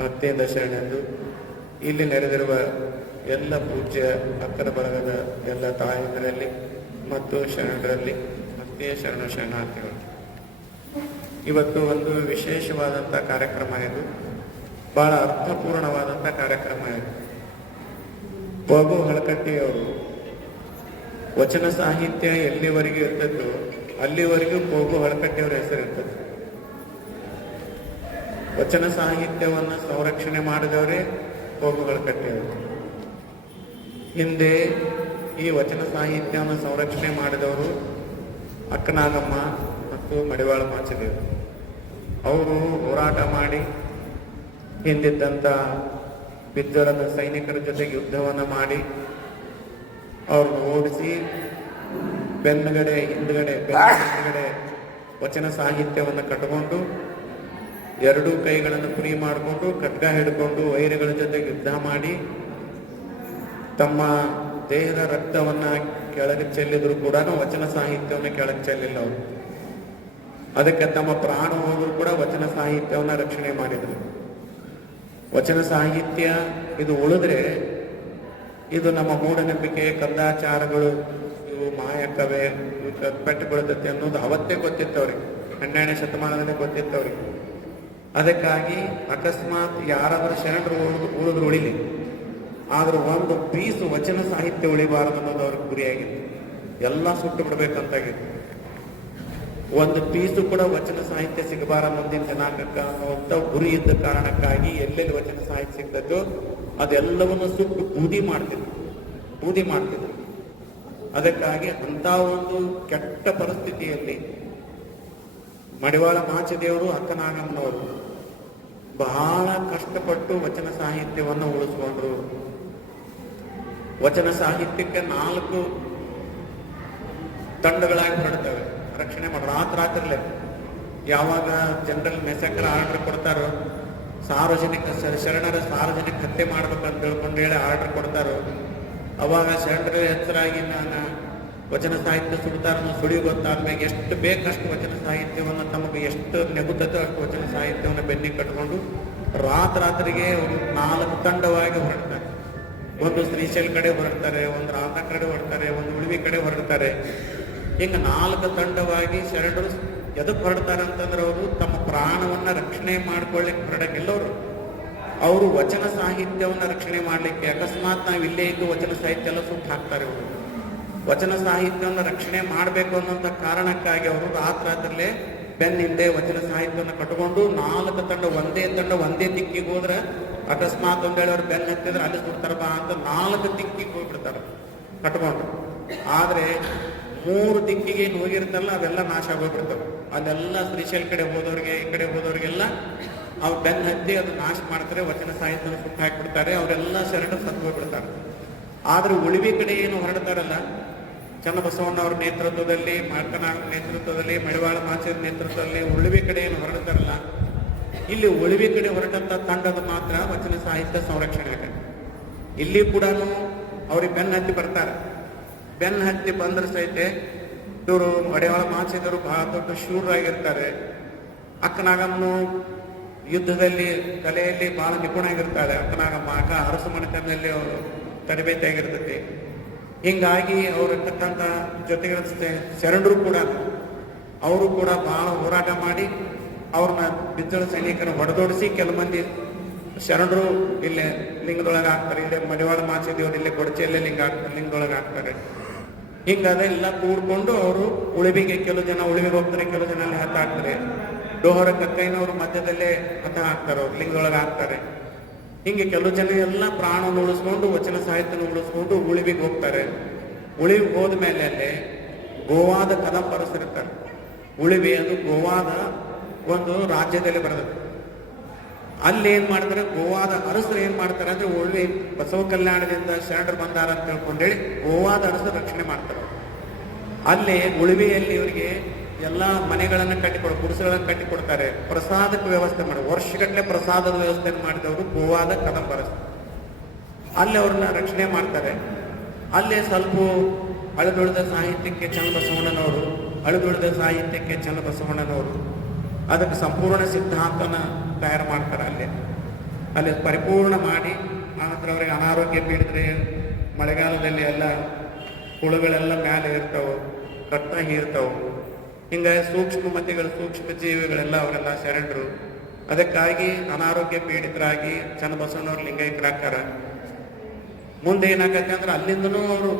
ಭಕ್ತಿಯಿಂದ ಶರಣೆಂದು, ಇಲ್ಲಿ ನೆರೆದಿರುವ ಎಲ್ಲ ಪೂಜ್ಯ ಅಕ್ಕರ ಬಳಗದ ಎಲ್ಲ ತಾಯಂದಿರಲ್ಲಿ ಮತ್ತು ಶರಣರಲ್ಲಿ ಭಕ್ತಿಯ ಶರಣಾರ್ಥಿಗಳು. ಇವತ್ತು ಒಂದು ವಿಶೇಷವಾದಂಥ ಕಾರ್ಯಕ್ರಮ ಇದು, ಬಹಳ ಅರ್ಥಪೂರ್ಣವಾದಂಥ ಕಾರ್ಯಕ್ರಮ ಇದು. ಪ್ರಭು ಹೊಳಕಟ್ಟಿಯವರು ವಚನ ಸಾಹಿತ್ಯ ಎಲ್ಲಿವರೆಗೂ ಇರ್ತದೋ ಅಲ್ಲಿವರೆಗೂ ಪ್ರಭು ಹೊಳಕಟ್ಟಿಯವರ ಹೆಸರು ಇರ್ತದೆ. ವಚನ ಸಾಹಿತ್ಯವನ್ನು ಸಂರಕ್ಷಣೆ ಮಾಡಿದವರೇ ಪ್ರಭು ಹೊಳಕಟ್ಟಿಯವರು. ಹಿಂದೆ ಈ ವಚನ ಸಾಹಿತ್ಯವನ್ನು ಸಂರಕ್ಷಣೆ ಮಾಡಿದವರು ಅಕ್ಕನಾಗಮ್ಮ ಮತ್ತು ಮಡಿವಾಳ ಮಾಚದೇವರು. ಅವರು ಹೋರಾಟ ಮಾಡಿ ಹಿಂದಿದ್ದಂಥ ಬಿದ್ದರದ ಸೈನಿಕರ ಜೊತೆಗೆ ಯುದ್ಧವನ್ನು ಮಾಡಿ ಅವ್ರನ್ನ ಓಡಿಸಿ ಹಿಂದ್ಗಡೆ ವಚನ ಸಾಹಿತ್ಯವನ್ನು ಕಟ್ಟಿಕೊಂಡು ಎರಡೂ ಕೈಗಳನ್ನು ಫ್ರೀ ಮಾಡಿಕೊಂಡು ಖಡ್ಗ ಹಿಡ್ಕೊಂಡು ವೈರಿಗಳ ಜೊತೆಗೆ ಯುದ್ಧ ಮಾಡಿ ತಮ್ಮ ದೇಹದ ರಕ್ತವನ್ನು ಕೆಳಗೆ ಚೆಲ್ಲಿದ್ರು ಕೂಡ ವಚನ ಸಾಹಿತ್ಯವನ್ನು ಕೆಳಗೆ ಚೆಲ್ಲಿಲ್ಲ ಅವರು. ಅದಕ್ಕೆ ತಮ್ಮ ಪ್ರಾಣ ಹೋದ್ರು ಕೂಡ ವಚನ ಸಾಹಿತ್ಯವನ್ನು ರಕ್ಷಣೆ ಮಾಡಿದರು. ವಚನ ಸಾಹಿತ್ಯ ಇದು ಉಳಿದ್ರೆ ಇದು ನಮ್ಮ ಮೂಢನಂಬಿಕೆ, ಕಂದಾಚಾರಗಳು, ಇವು ಮಾಯಕವೇ, ಪೆಟ್ಟು ಬೀಳುತ್ತೆ ಅನ್ನೋದು ಅವತ್ತೇ ಗೊತ್ತಿತ್ತವ್ರಿಗೆ, 12ನೇ ಶತಮಾನದಲ್ಲೇ ಗೊತ್ತಿತ್ತವ್ರಿಗೆ. ಅದಕ್ಕಾಗಿ ಅಕಸ್ಮಾತ್ ಯಾರಾದರೂ ಶರಣರು ಉಳಿದ್ರು ಉಳಿಲಿ, ಆದ್ರೂ ಒಂದು ಪೀಸು ವಚನ ಸಾಹಿತ್ಯ ಉಳಿಬಾರದು ಅನ್ನೋದು ಅವ್ರಿಗೆ ಗುರಿಯಾಗಿತ್ತು. ಎಲ್ಲ ಸುಟ್ಟು ಬಿಡ್ಬೇಕಂತಾಗಿತ್ತು. ಒಂದು ಪೀಸು ಕೂಡ ವಚನ ಸಾಹಿತ್ಯ ಸಿಗಬಾರ ಮುಂದಿನ ಜನಾಂಗಕ್ಕೆ ಅನ್ನುವಂಥ ಗುರಿ ಇದ್ದ ಕಾರಣಕ್ಕಾಗಿ ಎಲ್ಲೆಲ್ಲಿ ವಚನ ಸಾಹಿತ್ಯ ಸಿಗ್ತದೋ ಅದೆಲ್ಲವನ್ನು ಸುಟ್ಟು ಬೂದಿ ಮಾಡ್ತಿದ್ರು. ಅದಕ್ಕಾಗಿ ಅಂತ ಒಂದು ಕೆಟ್ಟ ಪರಿಸ್ಥಿತಿಯಲ್ಲಿ ಮಡಿವಾಳ ಮಾಚದೇವರು, ಅಕ್ಕನಾಗಮ್ಮನವರು ಬಹಳ ಕಷ್ಟಪಟ್ಟು ವಚನ ಸಾಹಿತ್ಯವನ್ನು ಉಳಿಸ್ಕೊಂಡ್ರು. ವಚನ ಸಾಹಿತ್ಯಕ್ಕೆ 4 ತಂಡಗಳಾಗಿ ಹೊರಡ್ತವೆ ರಕ್ಷಣೆ ಮಾಡಿ ರಾತ್ರಿಲೇ. ಯಾವಾಗ ಜನರಲ್ ಮೆಸಕರ ಆರ್ಡರ್ ಕೊಡ್ತಾರೋ, ಶರಣರ ಸಾರ್ವಜನಿಕ ಹತ್ಯೆ ಮಾಡ್ಬೇಕಂತ ತಿಳ್ಕೊಂಡು ಹೇಳಿ ಆರ್ಡರ್ ಕೊಡ್ತಾರೋ, ಅವಾಗ ಶರಣರ ಹೆಸರಾಗಿ ನಾನು ವಚನ ಸಾಹಿತ್ಯ ಸುಡ್ತಾರನ್ನು ಸುಳಿ ಗೊತ್ತಾದ್ಮೇಲೆ ಎಷ್ಟು ಬೇಕಷ್ಟು ವಚನ ಸಾಹಿತ್ಯವನ್ನು ತಮಗೆ ಎಷ್ಟು ನೆಗುತ್ತೋ ಅಷ್ಟು ವಚನ ಸಾಹಿತ್ಯವನ್ನು ಬೆನ್ನಿ ಕಟ್ಕೊಂಡು ರಾತ್ರಿಗೆ ಒಂದು 4 ತಂಡವಾಗಿ ಹೊರಡ್ತಾರೆ. ಒಂದು ಶ್ರೀಶೈಲ ಕಡೆ ಹೊರಡ್ತಾರೆ, ಒಂದು ರಾಧ ಕಡೆ ಹೊರಡ್ತಾರೆ, ಒಂದು ಉಳಿವಿ ಕಡೆ ಹೊರಡ್ತಾರೆ. ಹಿಂಗೆ 4 ತಂಡವಾಗಿ ಶರಣರು ಎದಕ್ಕೆ ಹೊರಡ್ತಾರೆ ಅಂತಂದ್ರೆ ಅವರು ತಮ್ಮ ಪ್ರಾಣವನ್ನ ರಕ್ಷಣೆ ಮಾಡ್ಕೊಳ್ಳಿಕ್ಕೆ ಹೊರಡಕ್ಕಿಲ್ಲ. ಅವರು ವಚನ ಸಾಹಿತ್ಯವನ್ನು ರಕ್ಷಣೆ ಮಾಡಲಿಕ್ಕೆ, ಅಕಸ್ಮಾತ್ ನಾವು ಇಲ್ಲೇ ಇದ್ದು ವಚನ ಸಾಹಿತ್ಯ ಎಲ್ಲ ಸುಟ್ಟು ಹಾಕ್ತಾರೆ. ಅವರು ವಚನ ಸಾಹಿತ್ಯವನ್ನು ರಕ್ಷಣೆ ಮಾಡಬೇಕು ಅನ್ನೋಂಥ ಕಾರಣಕ್ಕಾಗಿ ಅವರು ರಾತ್ರಿಲೇ ಬೆನ್ನಿಂದೆ ವಚನ ಸಾಹಿತ್ಯವನ್ನು ಕಟ್ಕೊಂಡು 4 ತಂಡ ಒಂದೇ ದಿಕ್ಕಿಗೆ ಹೋದ್ರೆ ಅಕಸ್ಮಾತ್ ಒಂದೇಳಿ ಅವ್ರು ಬೆನ್ನು ಹತ್ತಿದ್ರೆ ಅಲ್ಲಿ ಸುಡ್ತಾರ ಬಾ ಅಂತ 4 ದಿಕ್ಕಿಗೆ ಹೋಗ್ಬಿಡ್ತಾರೆ ಕಟ್ಕೊಂಡು. ಆದ್ರೆ 3 ದಿಕ್ಕಿಗೆ ಏನು ಹೋಗಿರ್ತಲ್ಲ ಅವೆಲ್ಲ ನಾಶ ಆಗೋಗ್ಬಿಡ್ತವೆ. ಅದೆಲ್ಲ ಶ್ರೀಶೈಲ ಕಡೆ ಹೋದವ್ರಿಗೆ, ಈ ಕಡೆ ಹೋದವ್ರಿಗೆಲ್ಲ ಅವ್ರು ಬೆನ್ನು ಹತ್ತಿ ಅದು ನಾಶ ಮಾಡ್ತಾರೆ, ವಚನ ಸಾಹಿತ್ಯ ಸುಟ್ಟು ಹಾಕಿಬಿಡ್ತಾರೆ. ಅವರೆಲ್ಲ ಶರಣರು ಸತ್ತು ಹೋಗ್ಬಿಡ್ತಾರೆ. ಆದ್ರೆ ಉಳಿವಿ ಕಡೆ ಏನು ಹೊರಡ್ತಾರಲ್ಲ, ಚನ್ನಬಸವಣ್ಣವ್ರ ನೇತೃತ್ವದಲ್ಲಿ, ಮಾರ್ಕನಾಗ್ ನೇತೃತ್ವದಲ್ಲಿ, ಮಡಿವಾಳ ಮಾಚದ ನೇತೃತ್ವದಲ್ಲಿ ಉಳಿವಿ ಕಡೆ ಏನು ಹೊರಡ್ತಾರಲ್ಲ, ಇಲ್ಲಿ ಉಳಿವಿ ಕಡೆ ಹೊರಟಂತ ತಂಡದ ಮಾತ್ರ ವಚನ ಸಾಹಿತ್ಯ ಸಂರಕ್ಷಣೆ ಆಗ. ಇಲ್ಲಿ ಕೂಡ ಅವ್ರಿಗೆ ಬೆನ್ನು ಹತ್ತಿ ಬರ್ತಾರೆ. ಬೆನ್ನು ಹತ್ತಿ ಬಂದ್ರೆ ಸಹಿತ ಇವರು ಮಡಿವಾಳ ಮಾಚಿದರು ಬಹಳ ದೊಡ್ಡ ಶೂರರಾಗಿರ್ತಾರೆ. ಅಕ್ಕನಾಗಮ್ಮನು ಯುದ್ಧದಲ್ಲಿ ಕಲೆಯಲ್ಲಿ ಬಹಳ ನಿಪುಣ ಆಗಿರ್ತಾಳೆ. ಅಕ್ಕನಾಗಮ್ಮ ಅರಸು ಮನೆತನದಲ್ಲಿ ಅವರು ತರಬೇತಿಯಾಗಿರ್ತೈತಿ. ಹಿಂಗಾಗಿ ಅವರಿರ್ತಕ್ಕಂಥ ಜೊತೆಗೆ ಶರಣರು ಕೂಡ ಅವರು ಕೂಡ ಬಹಳ ಹೋರಾಟ ಮಾಡಿ ಅವ್ರನ್ನ ಬಿದ್ದಳ ಸೈನಿಕರನ್ನು ಹೊಡೆದೋಡಿಸಿ ಕೆಲವು ಮಂದಿ ಶರಣರು ಇಲ್ಲೇ ಲಿಂಗದೊಳಗೆ ಹಾಕ್ತಾರೆ. ಇಲ್ಲೇ ಮಡಿವಾಳ ಮಾಚಿದೇವರು ಇಲ್ಲೇ ಕೊಡಚೆಯಲ್ಲೇ ಲಿಂಗದೊಳಗೆ ಹಾಕ್ತಾರೆ. ಹಿಂಗದೆಲ್ಲ ಕೂಡ್ಕೊಂಡು ಅವರು ಉಳಿವಿಗೆ ಕೆಲವು ಜನ ಉಳಿವಿಗೆ ಹೋಗ್ತಾರೆ, ಕೆಲವು ಜನ ಅಲ್ಲಿ ಹತ್ತ ಹಾಕ್ತಾರೆ. ಡೋಹರ ಕಕ್ಕೈನವರು ಮಧ್ಯದಲ್ಲೇ ಹತ್ತ ಹಾಕ್ತಾರೆ, ಅವ್ರು ಲಿಂಗದೊಳಗೆ ಹಾಕ್ತಾರೆ. ಹಿಂಗೆ ಕೆಲವು ಜನ ಎಲ್ಲ ಪ್ರಾಣವನ್ನು ಉಳಿಸ್ಕೊಂಡು ವಚನ ಸಾಹಿತ್ಯನ ಉಳಿಸ್ಕೊಂಡು ಉಳಿವಿಗೆ ಹೋಗ್ತಾರೆ. ಉಳಿವಿಗೆ ಹೋದ ಮೇಲೆ ಅಲ್ಲಿ ಗೋವಾದ ಕದಂಬ ಅರಸರಿರ್ತಾರೆ. ಉಳಿವೆ ಅದು ಗೋವಾದ ಒಂದು ರಾಜ್ಯದಲ್ಲಿ ಬರ್ತದೆ. ಅಲ್ಲಿ ಏನ್ ಮಾಡ್ತಾರೆ, ಗೋವಾದ ಅರಸರು ಏನ್ ಮಾಡ್ತಾರೆ ಅಂದ್ರೆ ಉಳಿವೆ ಬಸವ ಕಲ್ಯಾಣದಿಂದ ಶರಣರು ಬಂದಾರ ಅಂತ ತಿಳ್ಕೊಂಡೇಳಿ ಗೋವಾದ ಅರಸರು ರಕ್ಷಣೆ ಮಾಡ್ತಾರೆ. ಅಲ್ಲಿ ಉಳಿವೆಯಲ್ಲಿ ಇವರಿಗೆ ಎಲ್ಲ ಮನೆಗಳನ್ನು ಕಟ್ಟಿಕೊಡ, ಗುಡಿಸಗಳನ್ನು ಕಟ್ಟಿಕೊಡ್ತಾರೆ. ಪ್ರಸಾದಕ್ಕೆ ವ್ಯವಸ್ಥೆ ಮಾಡಿ ವರ್ಷಗಟ್ಟಲೆ ಪ್ರಸಾದದ ವ್ಯವಸ್ಥೆ ಮಾಡಿದವರು ಗೋವಾದ ಕದಂಬ ಅರಸರು. ಅಲ್ಲಿ ಅವ್ರನ್ನ ರಕ್ಷಣೆ ಮಾಡ್ತಾರೆ. ಅಲ್ಲೇ ಸ್ವಲ್ಪ ಅಳಿದುಳಿದ ಸಾಹಿತ್ಯಕ್ಕೆ ಚನ್ನಬಸವಣ್ಣನವರು, ಅಳಿದುಳಿದ ಸಾಹಿತ್ಯಕ್ಕೆ ಚನ್ನಬಸವಣ್ಣನವರು ಅದಕ್ಕೆ ಸಂಪೂರ್ಣ ಸಿದ್ಧಾಂತನ ತಯಾರು ಮಾಡ್ತಾರೆ. ಅಲ್ಲಿ ಪರಿಪೂರ್ಣ ಮಾಡಿ ಆನಂತರ ಅವರಿಗೆ ಅನಾರೋಗ್ಯ ಪೀಡಿದ್ರೆ ಮಳೆಗಾಲದಲ್ಲಿ ಎಲ್ಲ ಹುಳುಗಳೆಲ್ಲ ಮೇಲೆ ಇರ್ತಾವೆ, ರಕ್ತ ಹೀರ್ತಾವೆ. ಹಿಂಗೆ ಸೂಕ್ಷ್ಮ ಮತಿಗಳು, ಸೂಕ್ಷ್ಮ ಜೀವಿಗಳೆಲ್ಲ ಅವರೆಲ್ಲ ಶರಣರು. ಅದಕ್ಕಾಗಿ ಅನಾರೋಗ್ಯ ಪೀಡಿತರಾಗಿ ಚನ್ನಬಸವಣ್ಣವ್ರು ಲಿಂಗೈಕ್ಯರಾಗ್ತಾರ. ಮುಂದೆ ಏನಾಗತ್ತೆ ಅಂದ್ರೆ ಅಲ್ಲಿಂದನೂ ಅವರು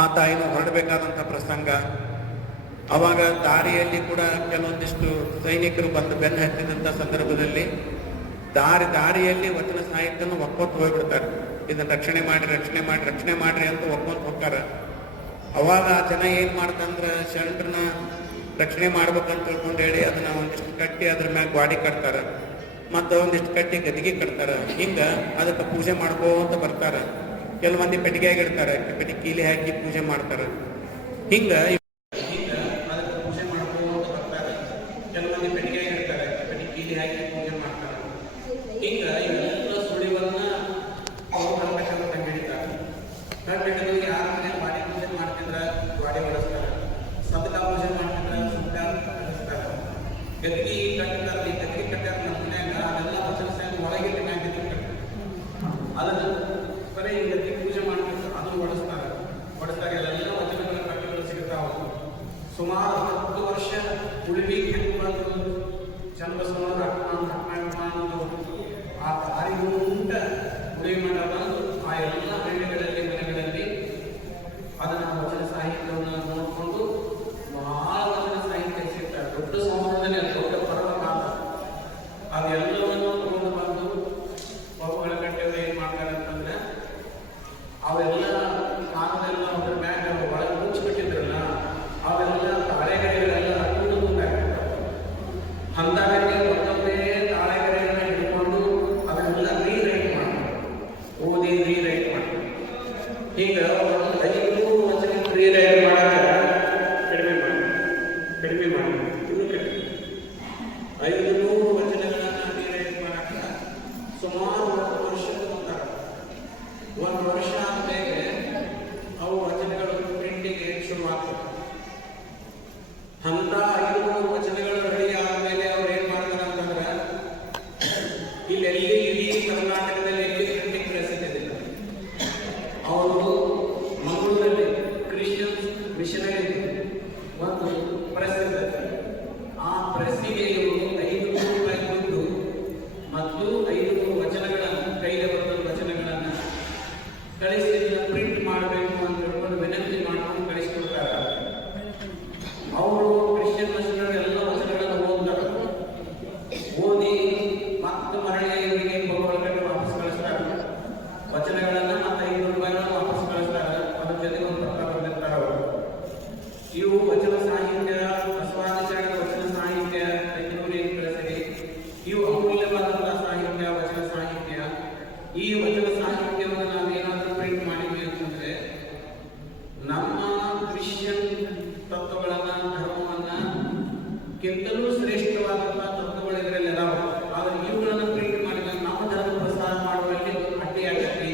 ಆ ತಾಯಿನೂ ಹೊರಡಬೇಕಾದಂಥ ಪ್ರಸಂಗ. ಅವಾಗ ದಾರಿಯಲ್ಲಿ ಕೂಡ ಕೆಲವೊಂದಿಷ್ಟು ಸೈನಿಕರು ಬಂದು ಬೆನ್ನು ಹತ್ತಿದಂಥ ಸಂದರ್ಭದಲ್ಲಿ ದಾರಿಯಲ್ಲಿ ವಚನ ಸಾಹಿತ್ಯನ ಒಕ್ಕೊಂತ ಹೋಗ್ಬಿಡ್ತಾರೆ. ಇದನ್ನ ರಕ್ಷಣೆ ಮಾಡ್ರಿ ಅಂತ ಒಕ್ಕೊಂತ ಹೋಗ್ತಾರೆ. ಅವಾಗ ಆ ಜನ ಏನ್ ಮಾಡ್ತಂದ್ರೆ ಶರಣರನ್ನ ರಕ್ಷಣೆ ಮಾಡ್ಬೇಕಂತ ತಿಳ್ಕೊಂಡು ಹೇಳಿ ಅದನ್ನ ಒಂದಿಷ್ಟು ಕಟ್ಟಿ ಅದ್ರ ಮ್ಯಾಗ ಗಾಡಿ ಕಟ್ತಾರ, ಮತ್ತು ಒಂದಿಷ್ಟು ಕಟ್ಟಿ ಗದಿಗೆ ಕಟ್ತಾರ. ಹಿಂಗ ಅದಕ್ಕೆ ಪೂಜೆ ಮಾಡ್ಕೋತ ಬರ್ತಾರ. ಕೆಲವೊಂದಿ ಪೆಟ್ಟಿಗೆಯಾಗಿ ಇಡ್ತಾರೆ, ಪೆಟ್ಟಿಗೆ ಕೀಲಿ ಹಾಕಿ ಪೂಜೆ ಮಾಡ್ತಾರೆ. ಹಿಂಗ ಅದಕ್ಕೆ ಪೂಜೆ ಮಾಡ್ಕೋತ ಬರ್ತಾರೆ. ಕೆಲವೊಂದಿ ಪೆಟ್ಟಿಗೆಯಾಗಿ ಇಡ್ತಾರೆ, ಪೆಟ್ಟಿಗೆ ಕೀಲಿ ಹಾಕಿ ಪೂಜೆ ಮಾಡ್ತಾರೆ. ಹಿಂಗ ಇವೆಲ್ಲ ಸುಳಿವನ್ನ ಅವ್ರು ಕಂಡಿಡಿತಾರೆ. ಕಂಡಿಡಿದು ಯಾರ ಮನೆ ಗಾಡಿ ಪೂಜೆ ಮಾಡ್ತಿದ್ರ ಗಾಡಿ ಬಳಸ್ತಾರೆ, ಸದಕ ಪೂಜೆ ಮಾಡ್ತಿದ್ರ ಸದಕ ಬಳಸ್ತಾರೆ. ಗದ್ಗಿ ಕಟ್ಟಿರ್ತಾರೆ, ಗದ್ಗಿ ಕಟ್ಟಾರ ನಮ್ಮ ಮನ್ಯಾಗ ಅದೆಲ್ಲ ವಚನ ಸಾಹಿತ್ಯ ಒಳಗಿಟ್ಟು ಗದ್ಗಿ ಕಟ್ಟ ಅದನ್ನ ಬರೀ ಗದ್ಗಿ ಪೂಜೆ ಮಾಡ್ತಿರ್ತಾರೆ, ಅದನ್ನು ಬಳಸ್ತಾರೆ. ಎಲ್ಲ ವಚನಗಳ ಕಟ್ಟಗಳು ಸಿಗ್ತಾವ. ಸುಮಾರು 10 ವರ್ಷ ಉಳಿವಿ ಬಂದು ಚನ್ನಬಸವಣ್ಣರ ಆ ದಾರಿ ಉಂಟ ಉಳಿವಿ ಮಠ ಬಂದು ಆ ಎಲ್ಲ ಹಳ್ಳಿಗಳಲ್ಲಿ ಮನೆಗಳಲ್ಲಿ ಅದನ್ನ ವಚನ ಸಾಹಿತ್ಯವನ್ನು ನೋಡಿಕೊಂಡು ಬಹಳ ವಚನ ಸಾಹಿತ್ಯ ಸಿಗ್ತಾರೆ. ದೊಡ್ಡ ಸಂವರ್ಧನೆ, ದೊಡ್ಡ ಪರ್ವ ಕಾಲ. ಅದೆಲ್ಲವನ್ನು ತಗೊಂಡು ಬಂದು ಪರ್ವಗಳ ಕಟ್ಟೆಯವರು ಏನ್ ಮಾಡ್ತಾರೆ ಅಂತಂದ್ರೆ ಅವೆಲ್ಲ ಕಾಲದೆಲ್ಲ ಅದ್ರ ಮ್ಯಾಗ ಒಳಗೆ ಮುಚ್ಚಿಬಿಟ್ಟಿದ್ರಲ್ಲ, ಅವೆಲ್ಲ ತಾಳೆಗಳೆಲ್ಲ ಅಟ್ಟು ಮುಂದಾಗಿರ್ತಾವೆ. ಅಂದಾಗಕ್ಕೆ ಒಂದೊಂದೇ ತಾಳೆಗಳೆಗಳನ್ನ ಹಿಡ್ಕೊಂಡು ಅದನ್ನೆಲ್ಲ ರೀರೈಟ್ ಮಾಡ್ತಾರೆ, ಓದಿ ರೀರೈಟ್ ಮಾಡ್ತಾರೆ. ಈಗ 500 ವಚನ ರೀರೈಟ್ ಮಾಡಾಕ ಕಡಿಮೆ ಮಾಡಿ ಇನ್ನೂ ಕಡಿಮೆ 500 ವಚನಗಳನ್ನ ರೀರೈಟ್ ಮಾಡಾಕ ಸುಮಾರು 1 ವರ್ಷ ತಗೊಂತಾರೆ. 1 ವರ್ಷ ಆದ್ಮೇಲೆ ಅವು ವಚನಗಳು ಪ್ರಿಂಟಿಗೆ ಶುರುವಾಗ್ತವೆ. ಅಂತ 500 ವಚನಗಳು ರೆಡಿ ಆದ್ಮೇಲೆ ಅವ್ರು ಏನ್ ಮಾಡ್ತಾರೆ ಅಂತಂದ್ರೆ ಇಡೀ ಕರ್ನಾಟಕದಲ್ಲಿ ಎಲ್ಲಿ ಪ್ರಿಂಟಿಂಗ್ ಪ್ರೆಸ್ ಇದ್ದಿಲ್ಲ. ಅವರು ಮಂಗಳೂರಲ್ಲಿ ಕ್ರಿಶ್ಚಿಯನ್ ಮಿಷನರಿ ಒಂದು ಪ್ರೆಸ್ ಇರ್ತದೆ. ಆ ಪ್ರೆಸ್ಸಿಗೆ ಇವರು 500 ರೂಪಾಯಿ ಕೊಟ್ಟು ಮತ್ತು 500 ವಚನಗಳನ್ನು ಕೈಗೆ ಬರೆದ ವಚನಗಳನ್ನು ಕಳಿಸಿ ಪ್ರಿಂಟ್ ಮಾಡಬೇಕು ಅಂತ ಹೇಳ್ಕೊಂಡು ವಿನಂತಿ ಮಾಡ್ಕೊಂಡು ಕಳಿಸ್ಕೊಡ್ತಾರೆ. ಅವರು ಕ್ರಿಶ್ಚಿಯನ್ ಮಿಷನರಿ ಎಲ್ಲ ವಚನಗಳನ್ನು ಓದ್ತಾರೆ. ಓದಿ ಮತ್ತೆ ಮರಳಿ ಇವರಿಗೆ ಒಳಗಡೆ ವಾಪಸ್ ಕಳಿಸ್ತಾರೆ. ವಚನಗಳನ್ನ ಮತ್ತೆ 500 ರೂಪಾಯಿಗಳನ್ನ ವಾಪಸ್ ಕಳಿಸ್ತಾರೆ. ಅದ್ರ ಜೊತೆಗೆ ಒಂದು ಪತ್ರ ಬರೆದಿರ್ತಾರೆ ಅವರು. ಇವು ವಚನ ಸಾಹಿತ್ಯ, ಬಸವಾದಿಚಾರ್ಯ ವಚನ ಸಾಹಿತ್ಯ, ಬೆಂಗಳೂರಿನ ಕಳಿಸಿರಿ. ಇವು ಅಮೂಲ್ಯವಾದಂತಹ ಸಾಹಿತ್ಯ, ವಚನ ಸಾಹಿತ್ಯ. ಈ ವಚನ ಸಾಹಿತ್ಯವನ್ನು ನಾವೇನಾದ್ರೂ ಪ್ರಿಂಟ್ ಮಾಡಿದ್ವಿ ಅಂತಂದ್ರೆ ನಮ್ಮ ಕ್ರಿಶ್ಚಿಯನ್ ತತ್ವಗಳನ್ನ, ಧರ್ಮವನ್ನ ಕಿಂತಲೂ ಶ್ರೇಷ್ಠವಾದಂತಹ ತತ್ವಗಳು ಇದರಲ್ಲಿ ಅದಾವ. ಆದ್ರೆ ಇವುಗಳನ್ನು ಪ್ರಿಂಟ್ ಮಾಡಿದಾಗ ನಮ್ಮ ಧರ್ಮ ಪ್ರಸಾರ ಮಾಡುವಲ್ಲಿ ಅಡ್ಡಿಯಾಗತ್ತೆ.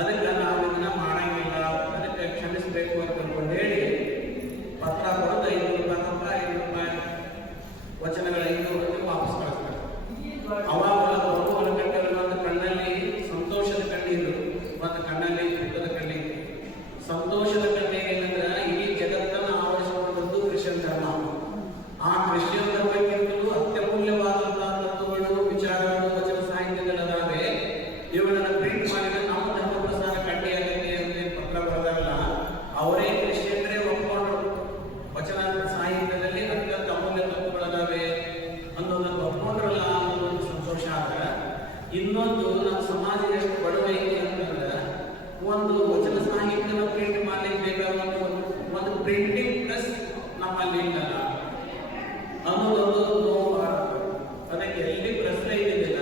ಅದಕ್ಕೆ ನಾವು ಇದನ್ನ ಮಾಡಂಗಿಲ್ಲ, ಅದಕ್ಕೆ ಕ್ಷಮಿಸಬೇಕು ಅಂತ ತಿಳ್ಕೊಂಡು ಹೇಳಿ ಪತ್ರ ಬರೆದು 500 ರೂಪಾಯಿ ವಚನಗಳ 500 ವಾಪಸ್ ಕಳಿಸ್ತಾರೆ. ಅವಾಗ ಒಂದು ಕಣ್ಣಲ್ಲಿ ಸಂತೋಷದ ಕಣ್ಣೀರು, ಮತ್ತು ಕಣ್ಣಲ್ಲಿ ದುಃಖದ ಕಣ್ಣೀರು. ಸಂತೋಷದ ಕಣ್ಣೀರು ಏನಂದ್ರೆ ಇಡೀ ಜಗತ್ತನ್ನು ಆವರಿಸಿಕೊಂಡದ್ದು ಕ್ರಿಶ್ಚಿಯನ್ ಧರ್ಮ. ಆ ಕ್ರಿಶ್ಚಿಯನ್ ಧರ್ಮಕ್ಕಿಂತಲೂ ಅತ್ಯಮೂಲ್ಯವಾದಂತಹ ತತ್ವಗಳು, ವಿಚಾರಗಳು, ವಚನ ಸಾಹಿತ್ಯಗಳದಾವೆ. ಇವುಗಳನ್ನು ಪ್ರಿಂಟ್ ಮಾಡಿದ್ರೆ ನಮ್ಮ ಧರ್ಮ ಪ್ರಸಾರ ಕಡ್ಡಿಯಾಗತ್ತೆ ಅಂತ ಪತ್ರ ಬರೆದಾರಲ್ಲ, ಅವರೇ ಕ್ರಿಶ್ಚಿಯನ್ರೇ ಒಪ್ಪಿಕೊಂಡ್ರು. ವಚನ ಸಾಹಿತ್ಯದಲ್ಲಿ ಅತ್ಯಂತ ಅಮೂಲ್ಯ ತತ್ವಗಳದಾವೆ ಅನ್ನೋದನ್ನು ಒಪ್ಕೊಂಡ್ರಲ್ಲ ಅನ್ನೋದೊಂದು ಸಂತೋಷ. ಆದ್ರೆ ಇನ್ನೊಂದು ನಮ್ಮ ಸಮಾಜ ಎಷ್ಟು ಬಡವ ಐತಿ ಅಂತಂದ್ರೆ ಒಂದು ವಚನ ಸಾಹಿತ್ಯನ ಪ್ರಿಂಟ್ ಮಾಡ್ಲಿಕ್ಕೆ ಬೇಕಾದ ಒಂದು ಪ್ರಿಂಟಿಂಗ್ ಪ್ರೆಸ್ ನಮ್ಮಲ್ಲಿ ಇಲ್ಲ ಅನ್ನೋದೊಂದು ನೋವು. ಅದಕ್ಕೆ ಎಲ್ಲಿ ಪ್ರೆಸ್ ಇದ್ದಿಲ್ಲ.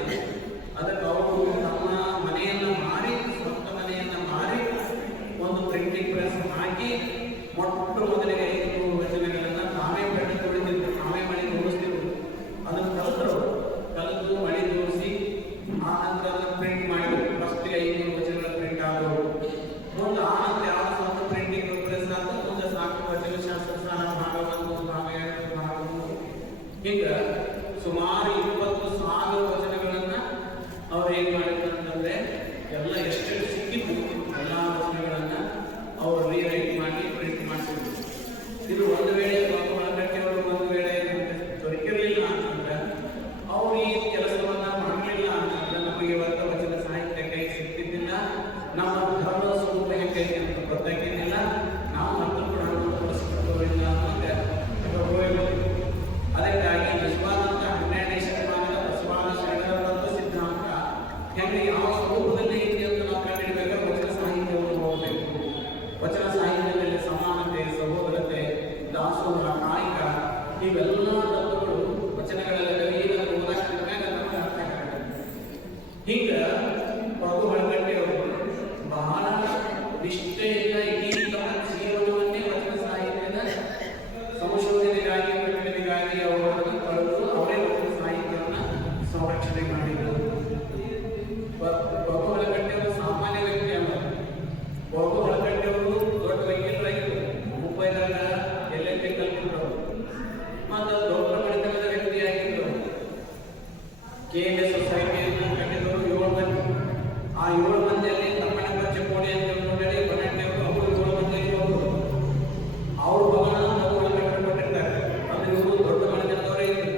ಅದಕ್ಕೆ ಅವರು ನಮ್ಮ ಮನೆಯನ್ನು ಮಾರಿ, ಸ್ವಂತ ಮನೆಯನ್ನು ಮಾರಿ ಒಂದು ಪ್ರಿಂಟಿಂಗ್ ಪ್ರೆಸ್ ಹಾಕಿ ಮೊಟ್ಟ ಮೊದಲಿಗೆ 500 ವಚನಗಳನ್ನು ನಾವೇ ಬಣ್ಣ ತೊಳಿತಿದ್ರು, ನಾವೇ ಮಳೆ ತೋರಿಸ್ತಿದ್ರು. ಅದನ್ನು ಕಲಿತು ಮಳೆ ತೋರಿಸಿ ಆ ನಂತರ ಅದನ್ನು ಪ್ರಿಂಟ್ ಮಾಡಿದ್ರು. ಫಸ್ಟಿಗೆ 500 ವಚನಗಳ ಪ್ರಿಂಟ್ ಆದವರು. ಮುಂದೆ ಆ ನಂತರ ಯಾವ ಸ್ವಂತ ಪ್ರಿಂಟಿಂಗ್ ಪ್ರೆಸ್ ಆದ ಮುಂದೆ ಸಾಕು ವಚನ ಶಾಸ್ತ್ರ ಸ್ನಾನ ಭಾಗ 1 ಭಾಗ 2 ಭಾಗ 3 ಹೀಗೆ ಸುಮಾರು 20,000 ವಚನಗಳನ್ನು ಅವ್ರು ಏನ್ ಮಾಡಿದ್ರು ಅಂತಂದ್ರೆ ಎಲ್ಲ ಎಷ್ಟೆಷ್ಟು ಸಿಕ್ಕಿದ್ದು ಎಲ್ಲ ವಚನಗಳನ್ನು ಅವರು ರೀರೈಟ್ ಮಾಡಿ ಪ್ರಿಂಟ್ ಮಾಡಿಸಿದ್ರು. ಇದು ಒಂದು ವೇಳೆ ಒಳಗಟ್ಟೆಯವರು ಒಂದು ವೇಳೆ ದೊರಕಿರಲಿಲ್ಲ ಅಂತಂದ್ರೆ ಅವ್ರು ಈ ಕೆಲಸವನ್ನ ಮಾಡಲಿಲ್ಲ ಅಂತಂದ್ರೆ ನಮಗೆ ಇವತ್ತು ವಚನ ಸಾಹಿತ್ಯ ಕೈ ಸಿಗ್ತಿದ್ದಿಲ್ಲ, ನಮ್ಮ ಧರ್ಮದ ಸ್ವರೂಪ ಹೇಗೆ ಅಂತ ಗೊತ್ತಾಗಿದ್ದಿಲ್ಲ, ನಾವು ಮತ್ತು ಕೂಡ ಪರಿಸ್ಥಿತಿಗಳಿಲ್ಲ ಅನ್ನೋದೇ ಅದಕ್ಕಾಗಿ ವಿಶ್ವಾನಂದ 12ನೇ ಶತಮಾನದ ಬಸವಾದ ಶರಣರ ತತ್ವ ಸಿದ್ಧಾಂತ ಹೆಂಗೆ ಯಾವ ಸ್ವರೂಪದಲ್ಲಿ ಇದೆ ಅಂತ ನಾವು ಕಂಡುಹಿಡಿದಾಗ ವಚನ ಸಾಹಿತ್ಯವನ್ನು ಹೋಗಬೇಕು. ವಚನ ಸಾಹಿತ್ಯದಲ್ಲಿ ಸಮಾನತೆ, ಸಹೋದರತೆ, ದಾಸೋಹ, ಕಾಯಕ ಇವೆಲ್ಲ ತತ್ವಗಳು ವಚನಗಳಲ್ಲಿ ಓದಾಕ ನಮಗೆ ಅರ್ಥ ಆಗುತ್ತೆ. ಹಿಂಗ ಪ್ರಭು ಹೊಳಗಟ್ಟೆಯವರು ಬಹಳ ನಿಷ್ಠೆಯಿಂದ ಇಡೀ ತಮ್ಮ ಜೀವನವನ್ನೇ ವಚನ ಸಾಹಿತ್ಯದ ಸಂಶೋಧನೆಗಾಗಿ, ಪ್ರಕಟಣೆಗಾಗಿ ಅವರನ್ನು ಕಳೆದು ಅವರೇ ವಚನ ಸಾಹಿತ್ಯವನ್ನು ಸಂರಕ್ಷಣೆ ಮಾಡಿದರು. ಪ್ರಭು ಹೊಳಗಟ್ಟೆಯವರು ಸಾಮಾನ್ಯ ವ್ಯಕ್ತಿ ಅಲ್ಲ. ಪ್ರಭು ಹೊಳಗಟ್ಟೆಯವರು ದೊಡ್ಡ ವಕೀಲರಾಗಿದ್ದರು, ಮುಂಬೈದಾಗ LLB ಕಲಿತಿದ್ರು ಮತ್ತು ದೊಡ್ಡ ಬಡತನದ ವ್ಯಕ್ತಿಯಾಗಿದ್ದರು. KLS ಸೊಸೈಟಿಯನ್ನು ಕಟ್ಟಿದವರು 7 ಮಂದಿ. ಆ 7 ಮಂದಿಯಲ್ಲಿ ತಮ್ಮಣ್ಣ ಚಕ್ಕೋಡಿ ಅಂತ ಹೇಳಿ ಬನ್ನಟ್ಟಿಯವರು ಅವರು 7 ಮಂದಿಯಲ್ಲಿ ಹೋದರು. ಅವರು ಭಗವಾನ ಕೊಟ್ಟಿರ್ತಾರೆ. ಅಂದ್ರೆ ಇವರು ದೊಡ್ಡ ಬಡತನದವರೇ ಇದ್ರು.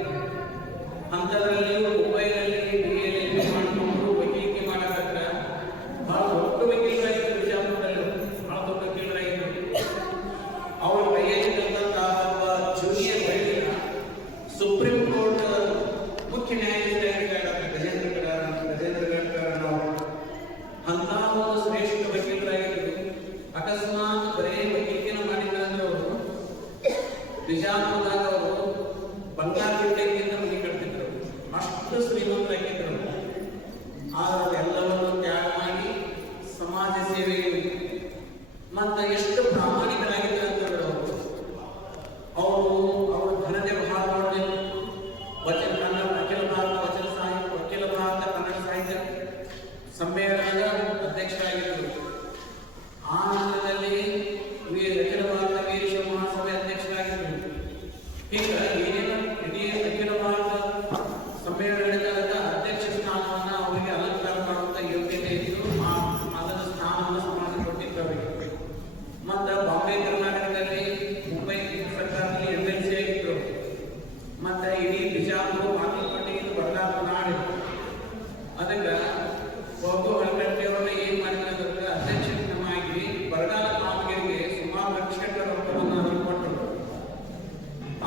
ಅಂಥದ್ರಲ್ಲಿ ಮುಂಬೈನಲ್ಲಿ DLLB ಮಾಡಿಕೊಂಡು ವಕೀಲಿಕೆ ಮಾಡಕತ್ರ ಬಹಳ ದೊಡ್ಡ ವಕೀಲರಾಗಿದ್ದರು. ಬಿಜಾಪುರದಲ್ಲಿ ಬಹಳ ದೊಡ್ಡ ವಕೀಲರಾಗಿದ್ದರು. ಅವ್ರ ಕೈಯಲ್ಲಿದ್ದಂತಹ ಒಬ್ಬ ಜೂನಿಯರ್ ವಕೀಲ ಸುಪ್ರೀಂ ಕೋರ್ಟ್ ಮುಖ್ಯ ನ್ಯಾಯಾಧೀಶರಾಗಿದ್ದಾರೆ ಗಜೇಂದ್ರ ಗಡ್ಕರ್ ಅವರು. ಅಂತಹ ಒಂದು ಶ್ರೇಷ್ಠ ವಕೀಲರಾಗಿದ್ದರು. ಅಕಸ್ಮಾತ್ ಬರೇ ವಕೀಲಿಕೆನ ಮಾಡಿದ್ರಂದ್ರೆ ಅವರು ಬಿಜಾಪುರದಾಗ ಅವರು ಬಂಗಾರ ಬಿಡ್ಲಿಕ್ಕಿಂತ ಮನೆ ಕಟ್ತಿದ್ರು. ಅಷ್ಟು ಶ್ರೀಮಂತರಾಗಿದ್ದರು. ಆದರೆ ಎಲ್ಲವನ್ನು ತ್ಯಾಗ ಮಾಡಿ ಸಮಾಜ ಸೇವೆಗೆ ಮತ್ತು ಎಷ್ಟು ಪ್ರಾಮಾಣಿಕರಾಗಿದ್ದಾರೆ ಅಂತಂದ್ರೆ ಅವರು ಘನತೆ ಬಹಳ ಮಾಡಬೇಕು. ವಚನ ಕನ್ನಡ ಅಖಿಲ ಭಾರತ ವಚನ ಸಾಹಿತ್ಯ, ಅಖಿಲ ಭಾರತ ಕನ್ನಡ ಸಾಹಿತ್ಯ ಸಮ್ಮೇಳನದ ಅಧ್ಯಕ್ಷರಾಗಿದ್ದರು. ಆ ಹಂತದಲ್ಲಿ ಅಖಿಲ ಭಾರತ ವೀರಶೈವ ಮಹಾಸಭೆ ಅಧ್ಯಕ್ಷರಾಗಿದ್ದರು. ಹೀಗೆ ಏನೇನು ಇಡೀ ಅಖಿಲ ಭಾರತ ಸಮ್ಮೇಳನದ ಅಧ್ಯಕ್ಷ ಸ್ಥಾನವನ್ನು ಅವರಿಗೆ ಅಲಂಕಾರ ಮಾಡುವಂತ ಯೋಗ್ಯತೆ ಇದ್ದು ಅದರ ಸ್ಥಾನವನ್ನು ಸಮಾಜ ಕೊಟ್ಟಿದ್ದಾರೆ. ಮತ್ತು ಬಾಂಬೆ ಕರ್ನಾಟಕದಲ್ಲಿ ಮುಂಬೈ ಸರ್ಕಾರದಲ್ಲಿ MLC ಆಗಿದ್ದರು. ಮತ್ತು ಇಡೀ ಬಿಜಾಪುರ ಬಾಗಲಕೋಟೆಯಿಂದ ಬರಗಾಲ ನಾಡಿದ್ರು. ಅದಕ್ಕೆ ಪ್ರಭು ಹೊಳಗಟ್ಟೆಯವ್ರನ್ನ ಏನ್ ಮಾಡಿದ್ರೆ ಅಧ್ಯಕ್ಷನಾಗಿ ಬರಗಾಲ ಕಾಮಗಾರಿಗೆ ಸುಮಾರು ಲಕ್ಷ ರೊಕ್ಕವನ್ನು ಕೊಟ್ಟರು.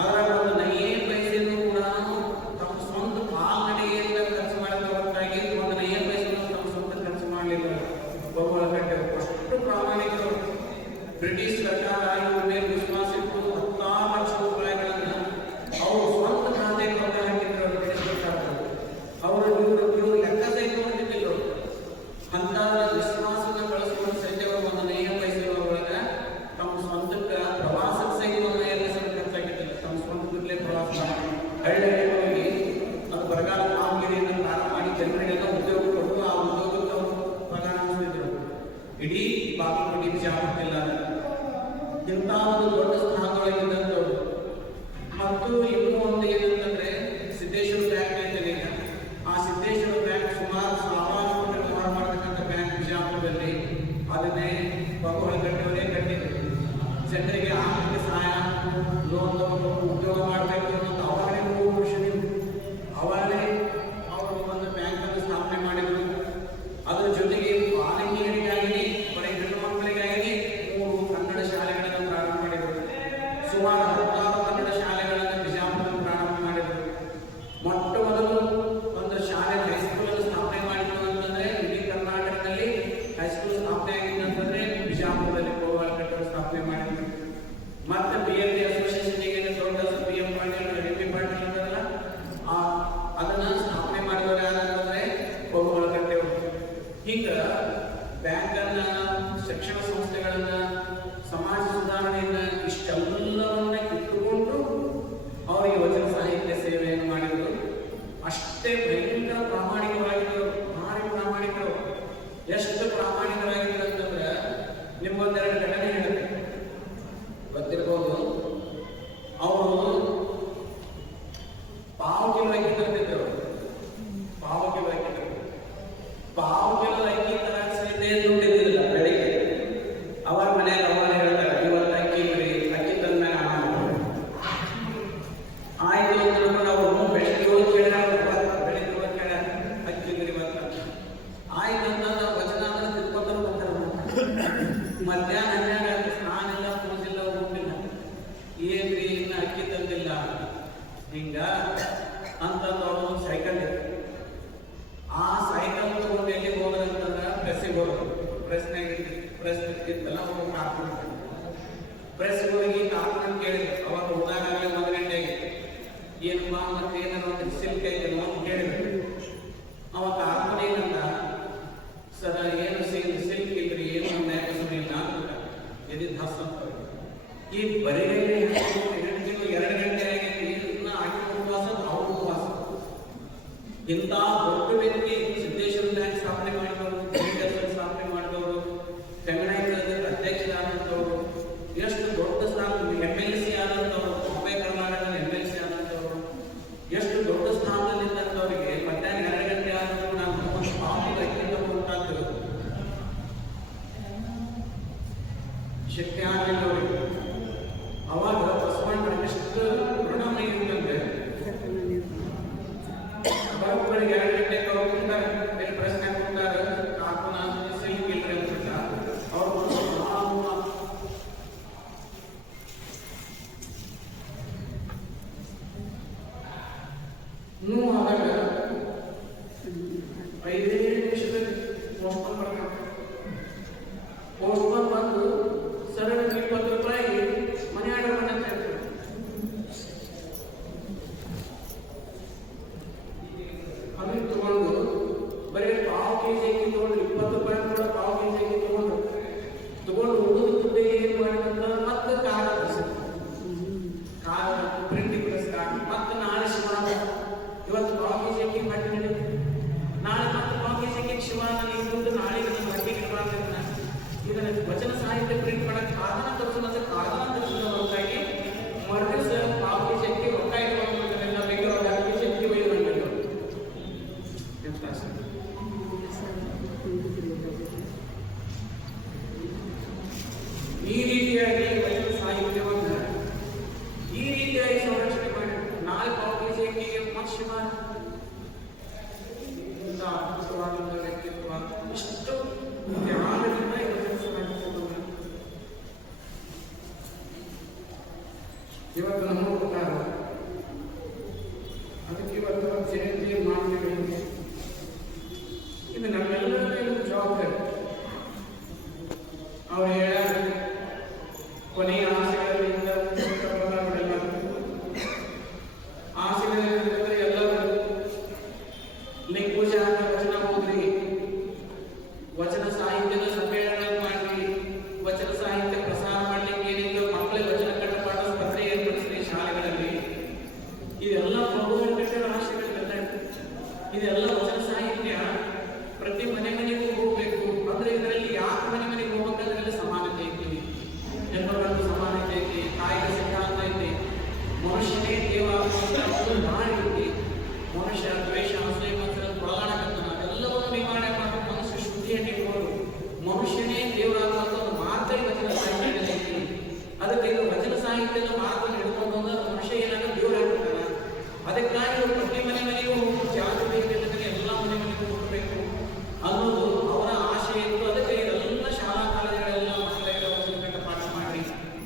ಅದರ ಒಂದು ನಯೇ ಪೈಸೆಯನ್ನು ಕೂಡ ತಮ್ಮ ಸ್ವಂತ ಪಾಲ್ಗಡೆಯಿಂದ ಖರ್ಚು ಮಾಡಿದ ಹೊರತಾಗಿ ಒಂದು ನಯೇ ಪೈಸೆಯನ್ನು ತಮ್ಮ ಸ್ವಂತ ಖರ್ಚು ಮಾಡಲಿಲ್ಲ. ಪ್ರಭು ಹೊಳಗಟ್ಟೆಯವರು ಅಷ್ಟು ಪ್ರಾಮಾಣಿಕರು. ಬ್ರಿಟಿಷ್ ಸರ್ಕಾರ ಇವ್ರ ಮೇಲೆ ವಿಶ್ವಾಸ ಇಟ್ಟು 16 ಲಕ್ಷ ರೂಪಾಯಿಗಳನ್ನು ಅವರು ಸ್ವಂತ ಖಾತೆಗೆ ರೊಕ್ಕ ಹಾಕಿದ್ರು. ಬ್ರಿಟಿಷ್ ಸರ್ಕಾರ ಇವರು ಲೆಕ್ಕ ಸಹಿತ ಹೊಂದಿದ್ದಿಲ್ಲ. ಅಂತ ವಿಶ್ವಾಸನ ಬಳಸಿಕೊಂಡು ಸಂಜೆಗಳು ಒಂದು ನಯ ಪೈಸೆ ಒಳಗೆ ತಮ್ಮ ಸ್ವಂತಕ್ಕೆ ಪ್ರವಾಸಕ್ಕೆ ಸಹಿತ ಒಂದು ನಯ ಪೈಸೆ ಖರ್ಚಾಗಿದ್ದಿಲ್ಲ. ತಮ್ಮ ಸ್ವಂತದಲ್ಲೇ ಪ್ರವಾಸ ಹಳ್ಳಿ ಹೋಗಿ ಅದು ಬರಗಾಲ ಕಾಮಗಿರಿಯನ್ನು ಪ್ರಾರಂಭ ಮಾಡಿ ಜನರಿಗೆಲ್ಲ ಉದ್ಯೋಗ ಕೊಟ್ಟು ಆ ಉದ್ಯೋಗಕ್ಕೆ ಅವರು ಪ್ರಾರಂಭಿಸಿದ್ರು. ಇಡೀ ಬಾಗಲಕೋಟೆ ಬಿಜಾಪುರ ಇಂಥ ಒಂದು ದೊಡ್ಡ ಸ್ಥಾನದೊಳಗಿದ್ದಂಥವ್ರು. ಮತ್ತು ಇನ್ನೂ ಒಂದು ಏನಂತಂದ್ರೆ ಸಿದ್ದೇಶ್ವರ ಬ್ಯಾಂಕ್ ಐತೆ. ಆ ಸಿದ್ದೇಶ್ವರ ಬ್ಯಾಂಕ್ ಸುಮಾರು 1,000 ಕೋಟಿ ವ್ಯವಹಾರ ಮಾಡತಕ್ಕಂಥ ಬ್ಯಾಂಕ್ ಬಿಜಾಪುರದಲ್ಲಿ. ಅದನ್ನೇ ಪ್ರಭು ಹೊಳಗಟ್ಟೆಯವರೇ ಕಟ್ಟಿದ್ರು. ಜನರಿಗೆ ಆರ್ಥಿಕ ಸಹಾಯ, ಲೋನ್ ತಗೊಂಡು ಉದ್ಯೋಗ ಮಾಡಬೇಕು ಅನ್ನೋದು ಅವರೇ ಅವರೇ ಅವರು ಒಂದು ಬ್ಯಾಂಕ್ ಅನ್ನು ಸ್ಥಾಪನೆ ಮಾಡಿದ್ರು. ಅದರ ಜೊತೆಗೆ ಬಾಲಕಿಯರಿಗಾಗಿ, ಬರೀ ಹೆಣ್ಣು ಮಕ್ಕಳಿಗಾಗಿ 3 ಕನ್ನಡ ಶಾಲೆಗಳನ್ನು ಪ್ರಾರಂಭ ಮಾಡಿದರು. 5 ನಿಮಿಷದಲ್ಲಿ ಪೋಸ್ಟ್ಮನ್ ಬರ್ತಾರೆ. ಪೋಸ್ಟ್ಮನ್ ಬಂದು ಸರಳ 20 ರೂಪಾಯಿ ಮನೆ ಆರ್ಡರ್ ಮಾಡಿ ಅಂತ ಹೇಳ್ತಾರೆ. ಅದನ್ನು ತಗೊಂಡು ಬರೀ ಪಾವು ಕೆಜಿ ಅಕ್ಕಿ ತಗೊಂಡು 20 ರೂಪಾಯಿ ಕೂಡ ಪಾವು ಕೆಜಿ ಅಕ್ಕಿ ತಗೊಂಡು ಉಳಿದ ದುಡ್ಡಿಗೆ ಏನು ಮಾಡಿದಂತ ಮತ್ತೆ ಕಾಲ ಪ್ರಿಂಟಿಂಗ್ ಪ್ರೆಸ್ ಮತ್ತೆ ನಾಳೆ ಶಿವಾನ ಇವತ್ತು ಪಾವು ಕೆಜಿ ಅಕ್ಕಿ ಮಾಡಿ ನಾಳೆ ಮತ್ತೆ ಪಾವು ಕೆಜಿ ಅಕ್ಕಿ ಶಿವಾನ ನೀವು ದುಡ್ಡು ನಾಳೆಗೆ ನನ್ನ ಮಟ್ಟಿಗೆ ಇಡಬಾರ್ದನ್ನ ಇದನ್ನ ವಚನ ಸಾಹಿತ್ಯ ಪ್ರಿಂಟ್ ಮಾಡಕ್ಕೆ ಕಾರಣ ತರಿಸೋದು ಕಾರಣ ತರಿಸೋದ್ರ ಹೊರತಾಗಿ ಮರ್ದಿವ್ಸ ಪಾವು ಕೆಜಿ ಅಕ್ಕಿ ರೊಕ್ಕ ಇಟ್ಕೊಂಡ್ಬಿಡ್ತಾರೆಲ್ಲ ಬೇಕಾದ್ರೆ 2 ಕೆಜಿ ಅಕ್ಕಿ ಒಯ್ದು ಈ ರೀತಿಯಾಗಿ ವಚನ ಸಾಹಿತ್ಯವನ್ನು ಈ ರೀತಿಯಾಗಿ ಸಂರಕ್ಷಣೆ ಮಾಡಿ ನಾಳೆ ಪಾವು ಕೆಜಿ ಅಕ್ಕಿಗೆ ಮತ್ಸ್ಯ ಇಂಥ ಅದ್ಭುತವಾದಂಥ ವ್ಯಕ್ತಿತ್ವ ಇಷ್ಟು ತ್ಯಾಗದಿಂದ ವಚನ ಸಾಹಿತ್ಯವನ್ನು ಇವತ್ತು ನಮ್ಮ ಪ್ರಕಾರ ಅದಕ್ಕೆ ಇವತ್ತು ಜಯಂತಿ ಮಾಡ್ತೀವಿ. ಇದು ನಮ್ಮೆಲ್ಲರ ಮೇಲೆ ಜವಾಬ್ದಾರಿ. ಅವ್ರು ಹೇಳ ಕೊನೆಯ ಆಸೆಗಳಿಂದ ಆಸೆಗಳಿಂದ ಎಲ್ಲರೂ ಲಿಂಗ ಪೂಜೆ ಅಂತ ವಚನ ಓದ್ರಿ, ವಚನ ಸಾಹಿತ್ಯದ ಸಮ್ಮೇಳನ ಮಾಡ್ರಿ, ವಚನ ಸಾಹಿತ್ಯ ಪ್ರಸಾರ ಮಾಡ್ಲಿಕ್ಕೆ ಏನಿಲ್ಲ ಮಕ್ಕಳಿಗೆ ವಚನ ಕಂಠಪಾಠ ಸ್ಪರ್ಧೆ ಏರ್ಪಡಿಸ್ರಿ ಶಾಲೆಗಳಲ್ಲಿ. ಇದೆಲ್ಲ ಪ್ರಭುಗಳ ಆಶೆಗಳೆಲ್ಲ ಇದೆಲ್ಲ ವಚನ ಸಾಹಿತ್ಯ ಪ್ರತಿ ಮನೆಗೂ ಹೋಗ್ಬೇಕು. ಅಂದ್ರೆ ಇದರಲ್ಲಿ ಯಾಕೆ ಮನೆಗೆ ಹೋಗ್ಬೇಕಂದ್ರೆ ಸಮಾನತೆ ಐತಿ, ಜನರಲ್ಲೂ ಸಮಾನತೆ ಐತಿ, ಕಾಯಿಲೆ ಸಿದ್ಧಾಂತ ಐತಿ, ಮನುಷ್ಯನೇ ದೇವ ನಾಡಿ ಐತಿ, ಮನುಷ್ಯ ದ್ವೇಷ ಅಸೂಯೆ ಮತ್ತು ಒಳಗಾಡಕತ್ತಾನ ಅದೆಲ್ಲವನ್ನು ನಿವಾರಣೆ ಮಾಡಿ ಮನಸ್ಸು ಶುದ್ಧಿಯನ್ನು ಇಟ್ಕೊಂಡು ಮನುಷ್ಯನೇ ದೇವರಾಗುವಂತ ಒಂದು ಮಾರ್ಗದಲ್ಲಿ ವಚನ ಸಾಹಿತ್ಯ ಐತಿ. ಅದಕ್ಕೆ ಇದು ವಚನ ಸಾಹಿತ್ಯದ ಮಾರ್ಗವನ್ನು ಹಿಡ್ಕೊಂಡು ಬಂದ ಮನುಷ್ಯ ಏನಾಗ ದೇವರಾಗ್ತಾನ. ಅದಕ್ಕಾಗಿ ಪ್ರತಿ ಮನೆಗೂ ಜಾಗೃತಿ ಇರ್ತದೆ, ಎಲ್ಲ ಮನೆಗೂ ಹೋಗಬೇಕು ಅನ್ನೋದು ಅವರ ಆಶೆ ಇತ್ತು. ಅದಕ್ಕೆ ಎಲ್ಲ ಶಾಲಾ ಕಾಲೇಜುಗಳೆಲ್ಲ ಮಕ್ಕಳಿಗೆ ವಚನ ಪಾಠ ಮಾಡಿ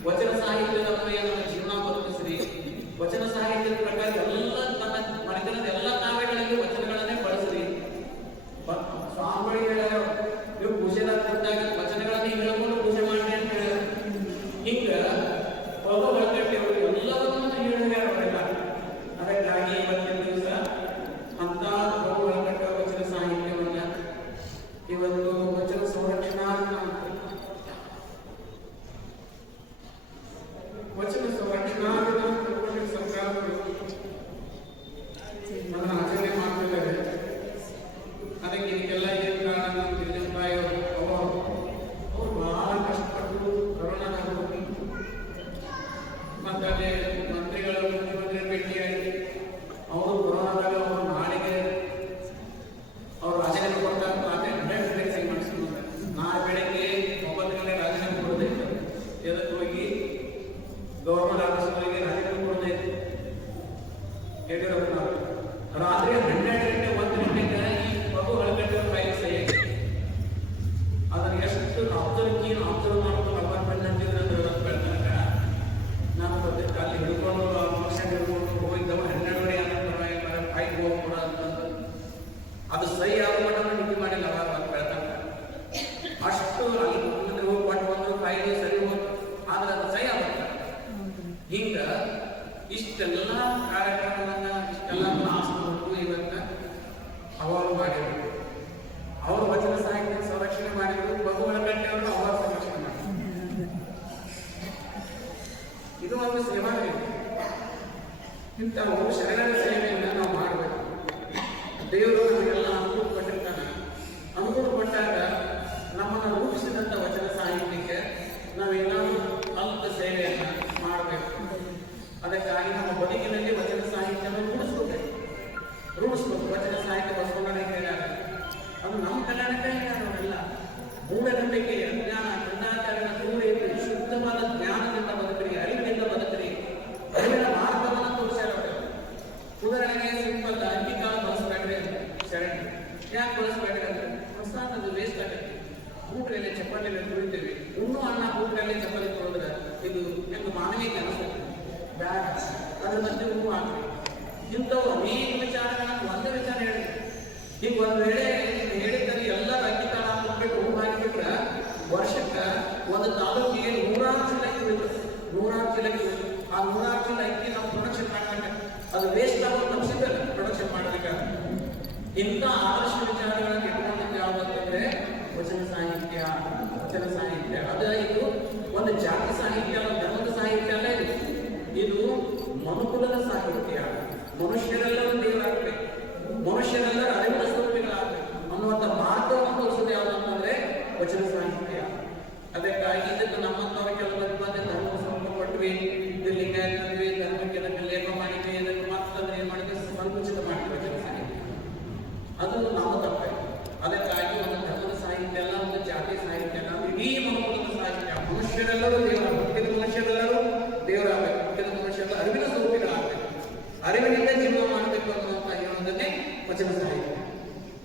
ವಚನ ಸಾಹಿತ್ಯದ ನಮ್ಮ ಜೀವನ ಬದುಕಿಸ್ರಿ. ವಚನ ಸಾಹಿತ್ಯದ ಪ್ರಕಾರ ಎಲ್ಲ ತನ್ನ ಮನೆತನದ ಎಲ್ಲ ಕಾವ್ಯಗಳಲ್ಲಿ ವಚನಗಳನ್ನೇ ಬಳಸ್ರಿ. ಸ್ವಾಮಿಗಳು ನೀವು ಪೂಜೆದಾಗ ಕೂತಾಗ ವಚನಗಳನ್ನೇ ಹೇಳ್ಕೊಂಡು ಪೂಜೆ ಮಾಡಿ ಅಂತ ಹೇಳಿದ್ರು. ಹಿಂಗ ಪ್ರಭು ಹೊರಗಟ್ಟೆ ಅವರು ಎಲ್ಲವನ್ನೂ ಹೇಳಿದ್ದಾರೆ ಅವರೆಲ್ಲ. ಅದಕ್ಕಾಗಿ ಇವತ್ತಿನ ದಿವಸ ಅಂತ ಪ್ರಭು ಹೊರಗಟ್ಟ ವಚನ ಸಾಹಿತ್ಯವನ್ನ ಇವತ್ತು ವಚನ ಸಂರಕ್ಷಣಾ ವಚನ ಸಂರಕ್ಷಣಾ ಸರ್ಕಾರಗಳು ಅದನ್ನು ಆಚರಣೆ ಮಾಡ್ತಿದ್ದಾರೆ. ಅದಕ್ಕೆ ಇದಕ್ಕೆಲ್ಲ ಏನು ಕಾರಣ ನಮ್ಮ ತಿರುಜನರಾಯ ಅವರು ಬಹಳ ಕಷ್ಟಪಟ್ಟು ಕರೋನಾದಾಗ ಮತ್ತೆ ಮಂತ್ರಿಗಳು ಮುಖ್ಯಮಂತ್ರಿ ಭೇಟಿಯಾಗಿ ಅವರು ಕೊರೋನಾದಾಗ ಅವರು ನಾಳೆಗೆ ಅವರು ರಾಜೀನಾಮೆ ಕೊಡ್ತಾರೆ. 12 ಗಂಟೆಗೆ ಸಹಿ ಮಾಡಿಸ್ಕೊಂಡ್ರೆ ನಾಳೆ ಬೆಳಗ್ಗೆ 9 ಗಂಟೆಗೆ ರಾಜೀನಾಮೆ ಕೊಡೋದೈತೆ. ಎದಕ್ಕೆ ಹೋಗಿ ಗೌರ್ಮೆಂಟ್ ಆಫೀಸ್ಗಳಿಗೆ ರಾಜೀನಾಮೆ ಕೊಡೋದೈತೆ. ಯಡಿಯೂರಪ್ಪ ರಾತ್ರಿ 12 ಗಂಟೆ 1 ಗಂಟೆಗೆ ಈ ಪ್ರಭು ಹೊರಗಟ್ಟೆ ಫೈಲ್ ಸಹಿ ಅದನ್ನು ಎಷ್ಟು ಅಬ್ಸರ್ವ್ ಮಾಡ್ಕೊಂಡು ಅಪಾರ್ಟ್ಮೆಂಟ್ ಅಂತಿದ್ರೆ ನಾನು ಅಲ್ಲಿ ಹಿಡ್ಕೊಂಡು ಫಂಕ್ಷನ್ ಹಿಡ್ಕೊಂಡು ಹೋಗಿದ್ದವ 12 ಗಂಟೆ ಫೈಲ್ ಹೋಗ್ಕೊಡ ಅಂತಂದ್ರೆ ಅದು ಸಹಿ ಆಗೋಣ ನಿಧಿ ಮಾಡಿಲ್ಲ ಅವಾಗ ಬೆಳ್ತಾನೆ ಅಷ್ಟು ಅಲ್ಲಿ ಹೋಗಿ ಕೊಟ್ಟು ಫೈಲ್ ಸರಿ ಹೋಗ್ತು. ಆದ್ರೆ ಅದು ಸಹಿ ಆಗುತ್ತೆ. ಹಿಂಗ ಇಷ್ಟೆಲ್ಲ ಕಾರ್ಯಕ್ರಮವನ್ನ ಇಷ್ಟೆಲ್ಲ ಕ್ಲಾಸ್ಗಳು ಇವತ್ತ ಅವರು ಮಾಡಿದ್ರು. ಅವರು ವಚನ ಸಾಹಿತ್ಯ ಸಂರಕ್ಷಣೆ ಮಾಡಿದ್ರು. ಬಹುಗಳ ಗಂಟೆಯವರು ಅವರ ಸಂರಕ್ಷಣೆ ಮಾಡಿದ್ರು. ಇದು ಒಂದು ಸೇವಾ ಇಂಥ ಶರಣರ ಸೇವೆಯನ್ನು ನಾವು ಮಾಡಬೇಕು. ದೇವರು ನಮಗೆಲ್ಲ ಅನುಕೂಲ ಪಟ್ಟಿರ್ತಾನೆ. ಅನುಕೂಲ ಪಟ್ಟಾಗ ನಮ್ಮನ್ನು ರೂಪಿಸಿದಂಥ ವಚನ ಸಾಹಿತ್ಯಕ್ಕೆ ನಾವೇನಾದರೂ ಅಲ್ಪ ಸೇವೆಯನ್ನು ಮಾಡಬೇಕು. ಅದಕ್ಕಾಗಿ ನಮ್ಮ ಬದುಕಿನಲ್ಲಿ ವಚನ ಸಾಹಿತ್ಯವನ್ನು ರೂಢಿಸ್ಬೇಕು. ವಚನ ಸಾಹಿತ್ಯ ಬಸವಣ್ಣ ಹೇಳ್ಯಾರ. ಅದು ನಮ್ಮ ಕನ್ನಡಕ್ಕೆ ಅವರೆಲ್ಲ ಮೂಢನಂಬಿಕೆ ಅಜ್ಞಾನ ಕಂದಾಚಾರನ ದೂರ ಇಟ್ಟು ಶುದ್ಧವಾದ ಜ್ಞಾನದಿಂದ ಬದುಕರಿ, ಅರಿವಿನಿಂದ ಬದುಕರಿ, ಅರಿವಿನ ಮಾರ್ಗವನ್ನು ತೋರಿಸ್ಯಾರ. ಉದಾಹರಣೆಗೆ ಸಿಂಪಲ್ ಅಂಕಿಕಾಲ ಬಳಸಬೇಡ್ರಿ ಶರಣ ಯಾಕೆ ಬಳಸಬೇಡ್ರಿ ಅಂದ್ರೆ ಪ್ರಸಾದದ ವೇಸ್ಟ್ ಆಗುತ್ತೆ. ಊಟದಲ್ಲಿ ಚಪಾತಿಯಲ್ಲಿ ತುಳಿತೀವಿ, ಉಣ್ಣು ಅನ್ನ ಊಟದಲ್ಲಿ ಚಪಾತಿ ತೊಳೆದ್ರೆ ಇದು ಎಂದು ಮಾನವೀಯ ಅನಿಸುತ್ತೆ. ಬ್ಯಾಡ ಅದ್ರ ಮಧ್ಯೆ ಹೂವು ಹಾಕಿ ಇಂಥವು ಅನೇಕ ವಿಚಾರಗಳನ್ನು ಒಂದೇ ವಿಚಾರ ಹೇಳಿದೆ. ಈಗ ಒಂದು ವೇಳೆ ಆ 100 ಚೀಲ ಅಕ್ಕಿ ನಾವು ಪ್ರೊಡಕ್ಷನ್ ಮಾಡ್ಬೇಕು, ಅದು ವೇಸ್ಟ್ ಆಗೋದು ತಪ್ಪಿಸಿದ್ದಲ್ಲ ಪ್ರೊಡಕ್ಷನ್ ಮಾಡಬೇಕಾದ್ರೆ. ಇಂಥ ಆದರ್ಶ ವಿಚಾರಗಳನ್ನು ಇಟ್ಕೊಂಡಿದ್ದು ಯಾವುದಂತಂದ್ರೆ ವಚನ ಸಾಹಿತ್ಯ. ವಚನ ಸಾಹಿತ್ಯ ಇದು ಒಂದು ಜಾತಿ ಸಾಹಿತ್ಯ ಅಲ್ಲ, ಧರ್ಮದ ಸಾಹಿತ್ಯ ಅಲ್ಲ. ಇದು ಮನುಕುಲದ ಸಾಹಿತ್ಯ. ಮನುಷ್ಯರೆಲ್ಲರೂ ದೇವರಾಗಬೇಕು, ಮನುಷ್ಯರೆಲ್ಲರೂ ಅರಿವಿನ ಸ್ವರೂಪಿಗಳಾಗಬೇಕು ಅನ್ನುವಂಥ ಮಾರ್ಗವನ್ನು ತೋರಿಸೋದು ಯಾವುದಂತಂದ್ರೆ ವಚನ ಸಾಹಿತ್ಯ. ಅದಕ್ಕಾಗಿ ಇದಕ್ಕೆ ನಮ್ಮಂತವ್ರ ಕೆಲವರು ಬಂದು ಧರ್ಮ ಸ್ವಲ್ಪ ಕೊಟ್ವಿ, ಇದು ಲಿಂಗಾಯತ್ವಿ, ಧರ್ಮಕ್ಕೆ ಇದಕ್ಕೆ ಲೇಪ ಮಾಡಿದ್ವಿ, ಇದಕ್ಕೆ ಮತ್ತೊಂದು ಏನು ಮಾಡಿದ್ವಿ, ಸಂಕುಚಿತ ಮಾಡ್ತೀವಿ ವಚನ ಸಾಹಿತ್ಯ. ಅದು ನಮ್ಮ ತಪ್ಪೆ. ಅದಕ್ಕಾಗಿ ಒಂದು ಧರ್ಮದ ಸಾಹಿತ್ಯ ಅಲ್ಲ, ಒಂದು ಜಾತಿ ಸಾಹಿತ್ಯ ಅಲ್ಲ, ಇಡೀ ಮನುಕುಲದ ಸಾಹಿತ್ಯ. ಮನುಷ್ಯರೆಲ್ಲರೂ ದೇವರಾಗಬೇಕು, ಮನುಷ್ಯರೆಲ್ಲರೂ ದೇವರಾಗಬೇಕು, ಮನುಷ್ಯರೆಲ್ಲ ಅರಿವಿನ ಸ್ವರೂಪಿಗಳಾಗಬೇಕು, ಅರಿವಿನಿಂದ ಜೀವನ ಮಾಡಬೇಕು ಅನ್ನುವಂಥ ಹೇಳೋದನ್ನೇ ವಚನ ಸಾಹಿತ್ಯ.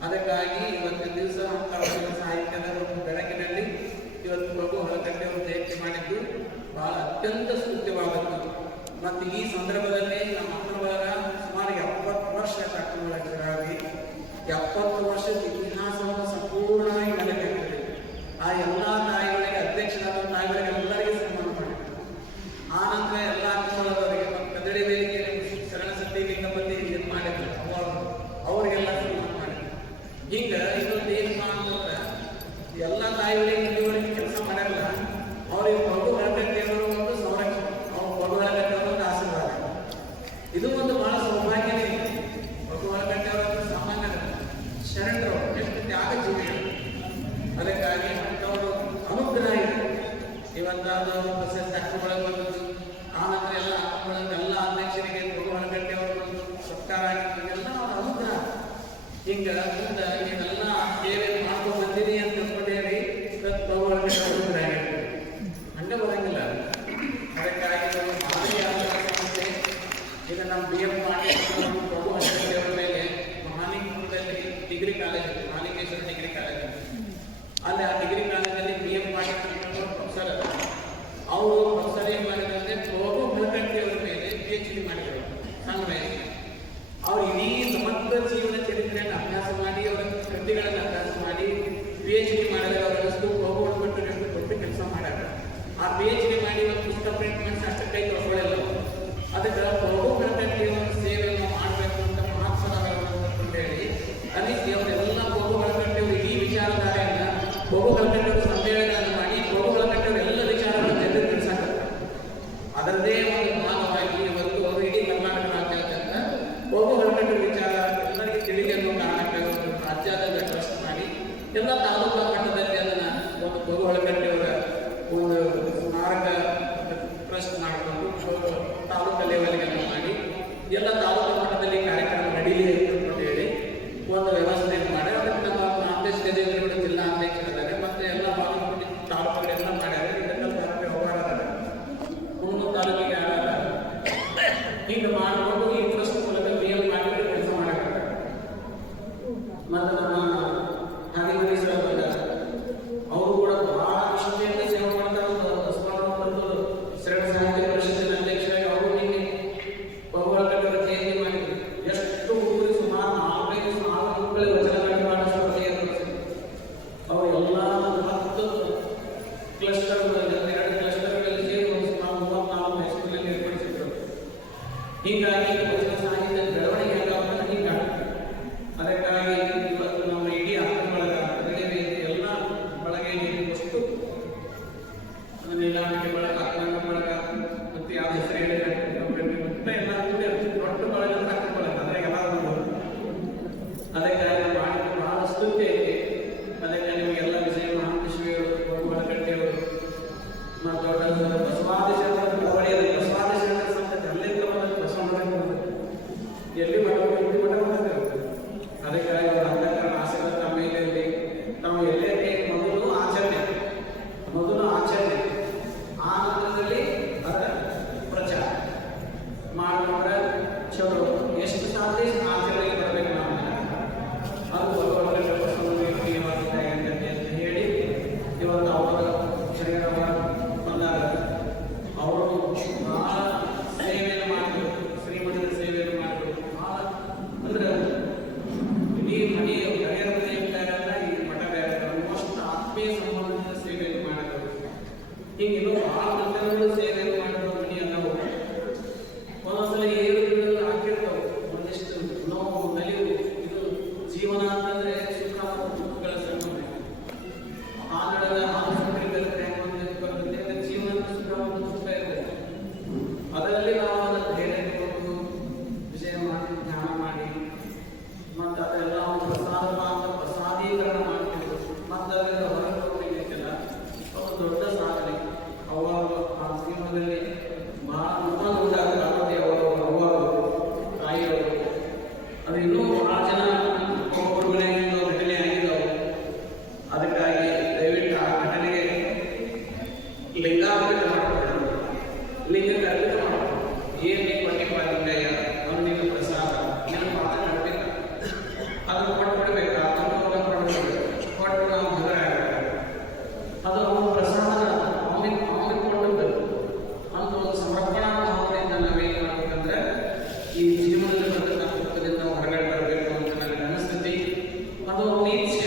ಅದಕ್ಕಾಗಿ ಇವತ್ತಿನ ದಿವಸ ವಚನ ಸಾಹಿತ್ಯದ ಒಂದು ಬೆಳಕಿನಲ್ಲಿ ಇವತ್ತು ಪ್ರಭು ಹೊಳಕಟ್ಟೆ ಅವರು ಜಯಂತಿ ಮಾಡಿದ್ದು ಬಹಳ ಅತ್ಯಂತ ಸ್ತುತ್ಯವಾದದ್ದು. ಮತ್ತು ಈ ಸಂದರ್ಭದಲ್ಲಿ ನಮ್ಮ ಅಕ್ಕನವರ ಸುಮಾರು 70 ವರ್ಷ ಅಕ್ಕನವರಾಗಿ 70 ವರ್ಷದ ಇತಿಹಾಸವನ್ನು ಸಂಪೂರ್ಣವಾಗಿ ನೆಲೆನಿಂತಿದೆ. ಆ ಎಲ್ಲ ತಾಯಿಗಳಿಗೆ, ಅಧ್ಯಕ್ಷರಾದ ತಾಯಿಗಳಿಗೆ ಎಲ್ಲರಿಗೂ ಸನ್ಮಾನ ಮಾಡಿದ್ದಾರೆ. ಆ ನಂತರ ಎಲ್ಲ ಅಕ್ಕನವರವರಿಗೆ ಕದಡಿ ವೇದಿಕೆಯಲ್ಲಿ ಶರಣ ಸತ್ಯ ಲಿಂಗಪತಿ ಏನು ಮಾಡಿದ್ರು ಅವರಿಗೆಲ್ಲ ಸನ್ಮಾನ ಮಾಡಿದ್ರು. ಹಿಂಗ ಇದೊಂದು ಏನಪ್ಪಾ ಅಂತಂದ್ರೆ ಎಲ್ಲ ತಾಯಿಗಳಿಗೆ ಇಲ್ಲಿವರೆಗೆ ಕೆಲಸ ಮಾಡಿರಲ್ಲ, ಅವ್ರಿಗೆ ಪ್ರಭು ಹೊರಕಟ್ಟಿಯವರು ಒಂದು ಸಂರಕ್ಷಣೆ, ಅವ್ರು ಪ್ರಭು ಹೊರಕಟ್ಟಿಯವರು ಒಂದು ಆಶೀರ್ವಾದ. ಇದು ಒಂದು ಬಹಳ ಸೌಭಾಗ್ಯನೇ ಇದೆ. ಪ್ರಭು ಹೊರಕಟ್ಟಿಯವರು ಸಾಮಾನ್ಯ ಶರಣರು, ಎಷ್ಟು ತ್ಯಾಗ ಜೀವಿಗಳು. ಅದಕ್ಕಾಗಿ ಅವರು ಅನುಗ್ರಹ ಇದೆ. ಇವತ್ತಾದ ಪ್ರಶಸ್ತಿ ಅಕ್ಕಗಳಿಗೆ ಬಂದದ್ದು, ಆ ನಂತರ ಎಲ್ಲ ಅಕ್ಕಗಳೆಲ್ಲ ಅಧ್ಯಕ್ಷರಿಗೆ ಪ್ರಭು ಹೊರಕಟ್ಟಿಯವರು ಬಂದು ಸತ್ಕಾರ ಆಗಿತ್ತು, ಇದೆಲ್ಲ ಅವರ ಅನುಗ್ರಹ. ಹಿಂಗ ಮುಂದೆ ಇದೆಲ್ಲ ಸೇವೆ ಮಾಡ್ಕೊಂಡು ಬಂದಿರಿ ಅಂತ ತಿಳ್ಕೊಂಡೇವಿ, ಪ್ರಭು ಹೊರಕಟ್ಟಿಯವರು ಹಂಗೆ ಬರಂಗಿಲ್ಲ. ಅದಕ್ಕಾಗಿ ಮಾದರಿಯಾದ ಸಂಸ್ಥೆ ಈಗ ನಮ್ಮ BM ಮಾಡಿ ಪ್ರಭು ಹೊರಕಟ್ಟಿಯವರ ಮೇಲೆ ಮಹಾಲಿಂಗಪುರದಲ್ಲಿ ಡಿಗ್ರಿ ಕಾಲೇಜ್ ಇದೆ, ಮಹಾಲಿಂಗೇಶ್ವರ ಡಿಗ್ರಿ ಕಾಲೇಜ್. ಅಲ್ಲಿ ಆ ಡಿಗ್ರಿ ಕಾಲೇಜಲ್ಲಿ BM ಮಾಡಿ ಪ್ರೊಫೆಸರ್ ಅವರು ಪ್ರೊಫೆಸರ್ ಏನು ಮಾಡಿದಂತೆ ಪ್ರಭು ಹೊರಕಟ್ಟಿಯವರ ಮೇಲೆ PhD ಮಾಡಿದರು ಸಣ್ಣ ವಯಸ್ಸಿಗೆ. ಅವ್ರು ಇಡೀ ಸಮಗ್ರ ಜೀವನ ಚರಿತ್ರೆಯನ್ನು ಅಭ್ಯಾಸ ಮಾಡಿ, ಅವರ ಕೃತಿಗಳನ್ನು ಅಭ್ಯಾಸ ಮಾಡಿ PhD ಮಾಡಿದ್ರೆ ಅವರಷ್ಟು ಪ್ರಭು ಹೊರಕಟ್ಟಿಯವರಿಗೆ ಕೊಟ್ಟು ಕೆಲಸ ಮಾಡ್ಯಾರ. ಆ PhD ಮಾಡಿ ಒಂದು ಪುಸ್ತಕ ಪ್ರಿಂಟ್ ಮಾಡಿಸಿ ಅಷ್ಟು ಕೈ ತೊಗೊಳ್ಳಲ್ಲ. ಅದಕ್ಕೆ ಪ್ರಭು ಹೊರಕಟ್ಟಿಯವರ ಸೇವೆಯನ್ನು ಮಾಡಬೇಕು ಅಂತ ಮಹಾತ್ಮರಾಗಬೇಕು ಹೇಳಿ ಅನಿಸಿ ಅವರೆಲ್ಲ ಪ್ರಭು ಹೊರಕಟ್ಟಿಯವರು ಇಡೀ ವಿಚಾರಧಾರೆಯನ್ನ ಪ್ರಭು ಹೊರಕಟ್ಟಿಯವರು ಸಮ್ಮೇಳನಗಳನ್ನು ಮಾಡಿ ಪ್ರಭು ಹೊರಕಟ್ಟಿಯವರು ಎಲ್ಲ ವಿಚಾರಗಳನ್ನು ಜನರಿಗೆ ತಿಳಿಸಾಕತ್ತಾರೆ. ಅದರದೇ ಒಂದು ಭಾಗವಾಗಿ ಇವತ್ತು ಅವರು ಇಡೀ ಕರ್ನಾಟಕ ರಾಜ್ಯಾದ್ಯಂತ ಪ್ರಭು ಹೊರಕಟ್ಟಿಯವರ ವಿಚಾರ ಎಲ್ಲರಿಗೆ ತಿಳಿಗೆ ಅನ್ನೋ ಕಾರಣಕ್ಕಾಗಿ ಒಂದು ರಾಜ್ಯಾದ್ಯಂತ ಟ್ರಸ್ಟ್ ಮಾಡಿ ಎಲ್ಲ ತಾಲೂಕಾ ಮಟ್ಟದಲ್ಲಿ ಅದನ್ನ ಒಂದು ಪ್ರಭು ಹೊರಕಟ್ಟಿಯವರ ಒಂದು ಸ್ಮಾರಕ ಟ್ರಸ್ಟ್ ಮಾಡಿಕೊಂಡು ತಾಲೂಕಾ ಲೆವೆಲ್ಗೆಲ್ಲ ಮಾಡಿ ಎಲ್ಲ ತಾಲೂಕಾ ಮಟ್ಟದಲ್ಲಿ ಕಾರ್ಯಕ್ರಮ ನಡೀಲಿ ಅಂತ ಹೇಳಿ ಒಂದು ವ್ಯವಸ್ಥೆಯನ್ನು ಮಾಡಿ ಅದಕ್ಕೆ ನಮ್ಮ ನಾಮದೇಶ್ ಗಜೇಂದ್ರಗೌಡ ಜಿಲ್ಲಾ ಅಧ್ಯಕ್ಷರಿದ್ದಾರೆ, ಮತ್ತೆ ಎಲ್ಲ ಬಾಗಲಕೋಟೆ ತಾಲೂಕುಗಳೆಲ್ಲ ಮಾಡ್ಯಾರ. ಇದಕ್ಕೆಲ್ಲ ಹೋರಾಡ್ತಾರೆ, 300 ತಾಲೂಕಿಗೆ ಆಡಾರ. ಹಿಂಗೆ ಮಾಡಿಕೊಂಡು ಈ ಟ್ರಸ್ಟ್ ಮೂಲಕ BM ಮಾಡಿಬಿಟ್ಟು ಕೆಲಸ ಮಾಡಬೇಕು. ಮತ್ತು ನಮ್ಮ ಹಾದಿಮನಿ ಸರ್ needs